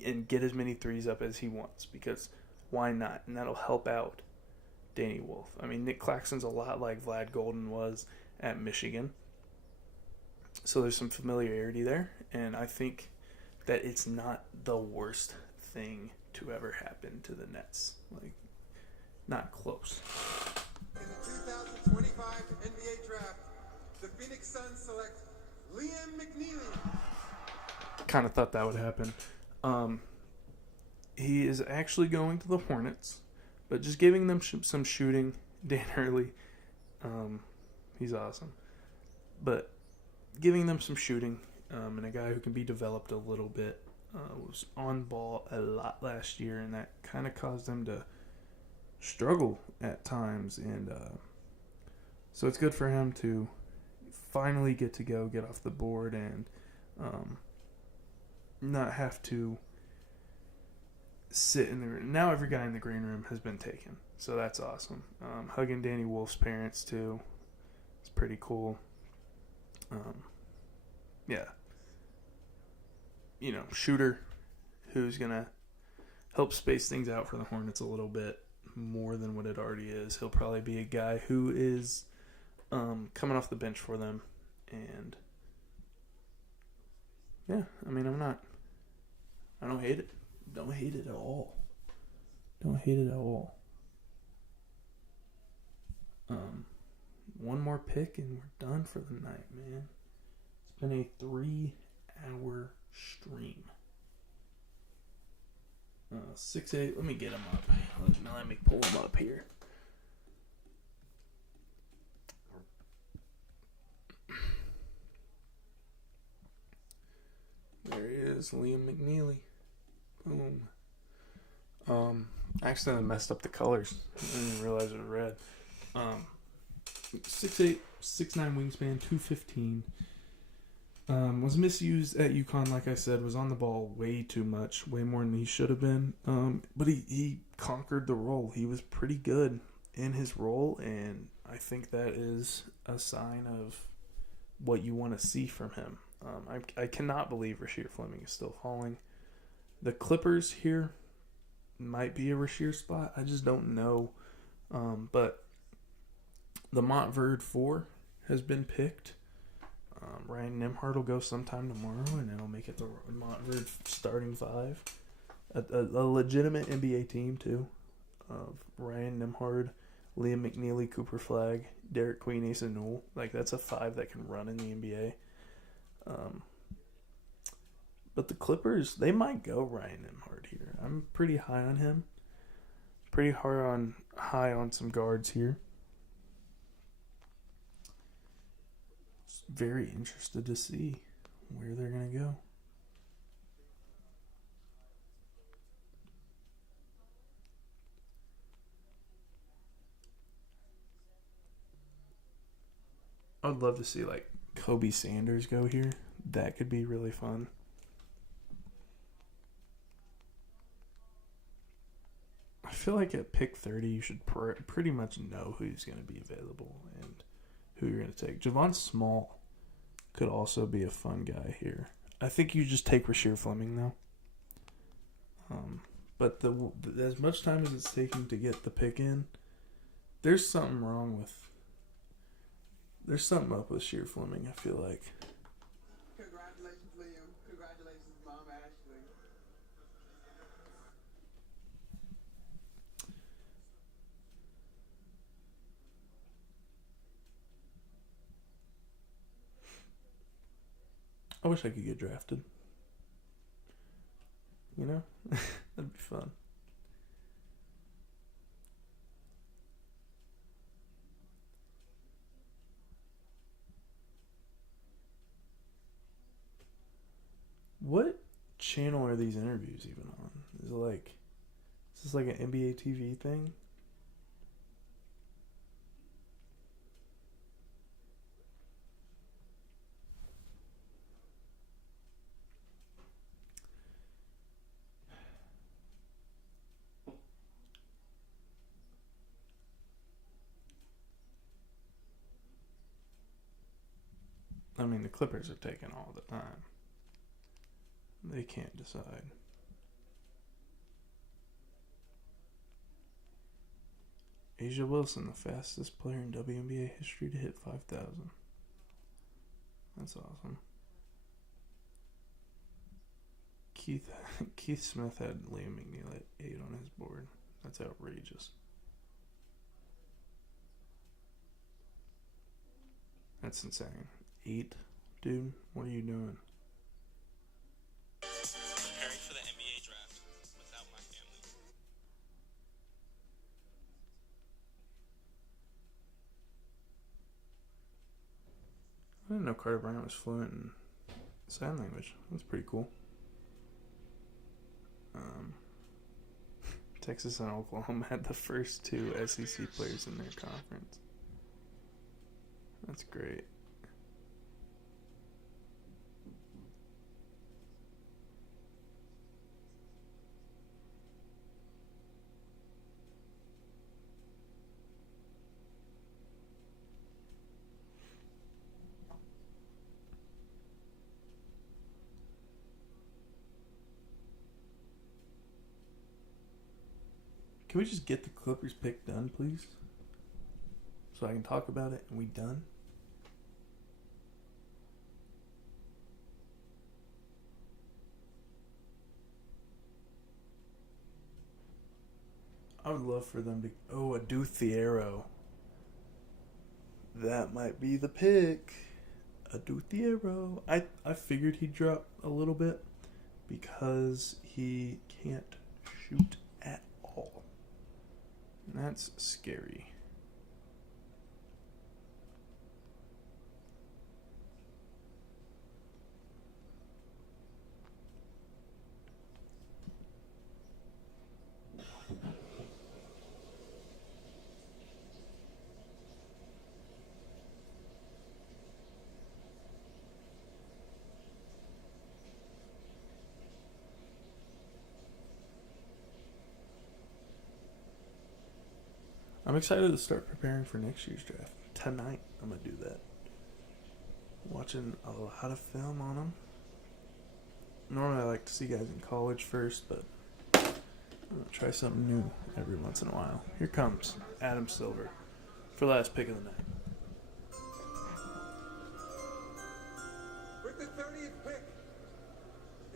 and get as many threes up as he wants. Because why not? And that'll help out Danny Wolf. I mean, Nick Claxton's a lot like Vlad Golden was at Michigan. So there's some familiarity there. And I think that it's not the worst thing to ever happen to the Nets. Like, not close. In the 2025 NBA Draft, the Phoenix Suns select Liam McNeely. Kind of thought that would happen. He is actually going to the Hornets, but just giving them some shooting. Dan Hurley, he's awesome. But giving them some shooting, and a guy who can be developed a little bit, was on ball a lot last year, and that kind of caused them to struggle at times. And so it's good for him to finally get off the board, and not have to sit in the room. Now every guy in the green room has been taken, so that's awesome. Hugging Danny Wolf's parents too, it's pretty cool. Yeah, you know, shooter who's gonna help space things out for the Hornets a little bit more than what it already is. He'll probably be a guy who is coming off the bench for them. And yeah, I mean, I don't hate it. Don't hate it at all. Don't hate it at all. One more pick and we're done for the night, man. It's been a 3-hour stream. 6-8. Let me get him up. Let me pull him up here. There he is, Liam McNeely. Boom. I accidentally messed up the colors. I didn't even realize it was red. 6'8", 6'9" wingspan, 215. Was misused at UConn, like I said, was on the ball way too much, way more than he should have been. But he conquered the role. He was pretty good in his role, and I think that is a sign of what you want to see from him. I cannot believe Rasheer Fleming is still falling. The Clippers here might be a Rasheer spot. I just don't know. But the Montverde 4 has been picked. Ryan Nembhard will go sometime tomorrow, and then I'll make it the Montverde starting 5. A legitimate NBA team, too. Ryan Nembhard, Liam McNeely, Cooper Flagg, Derek Queen, Asa Newell. Like, that's a 5 that can run in the NBA. But the Clippers, they might go Ryan Nembhard here. I'm pretty high on him. Pretty high on some guards here. Just very interested to see where they're going to go. I'd love to see like Kobe Sanders go here. That could be really fun. I feel like at pick 30, you should pretty much know who's going to be available and who you're going to take. Javon Small could also be a fun guy here. I think you just take Rasheer Fleming, though. But as much time as it's taking to get the pick in, there's something wrong with... There's something up with Rasheer Fleming, I feel like. Congratulations, Liam. Congratulations, Mom Ashley. I wish I could get drafted. You know? That'd be fun. What channel are these interviews even on? Is this like an NBA TV thing? I mean, the Clippers are taking all the time. They can't decide. Asia Wilson, the fastest player in WNBA history to hit 5,000. That's awesome. Keith Smith had Liam McNeil at 8 on his board. That's outrageous. That's insane. 8? Dude, what are you doing? Preparing for the NBA draft without my family. I didn't know Carter Bryant was fluent in sign language. That's pretty cool. Texas and Oklahoma had the first 2 SEC players in their conference. That's great. Can we just get the Clippers pick done, please? So I can talk about it and we done? I would love for them to... Oh, a Duthiero. That might be the pick. A Duthiero. I figured he'd drop a little bit because he can't shoot at all. And that's scary. I'm excited to start preparing for next year's draft. Tonight, I'm going to do that. Watching a lot of film on them. Normally, I like to see guys in college first, but I'm going to try something new every once in a while. Here comes Adam Silver for last pick of the night. With the 30th pick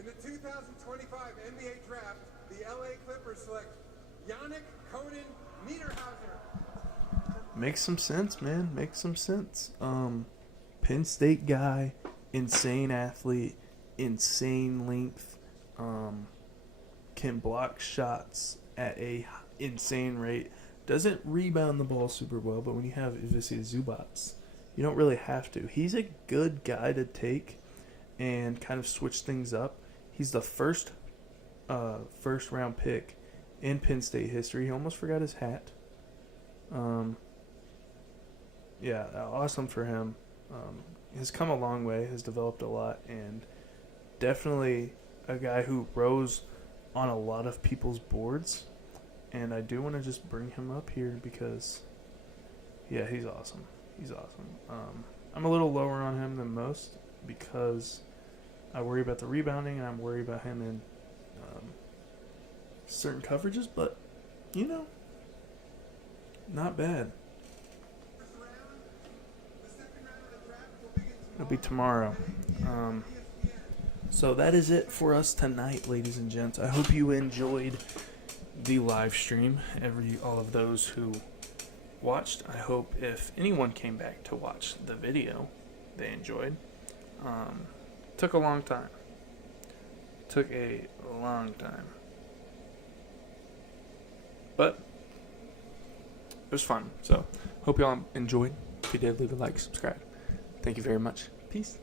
in the 2025 NBA draft, the LA Clippers select Yannick Conan Niederhauser. Makes some sense, man. Makes some sense. Penn State guy, insane athlete, insane length, can block shots at a insane rate. Doesn't rebound the ball super well, but when you have Ivica Zubac, you don't really have to. He's a good guy to take and kind of switch things up. He's the first round pick in Penn State history. He almost forgot his hat. Yeah, awesome for him. Has come a long way, has developed a lot, and definitely a guy who rose on a lot of people's boards. And I do want to just bring him up here because, yeah, he's awesome. He's awesome. I'm a little lower on him than most because I worry about the rebounding and I'm worried about him in certain coverages, but, you know, not bad. It'll be tomorrow. So that is it for us tonight, ladies and gents. I hope you enjoyed the live stream. All of those who watched, I hope if anyone came back to watch the video, they enjoyed. Took a long time. Took a long time. But it was fun. So hope y'all enjoyed. If you did, leave a like, subscribe. Thank you very much. Peace.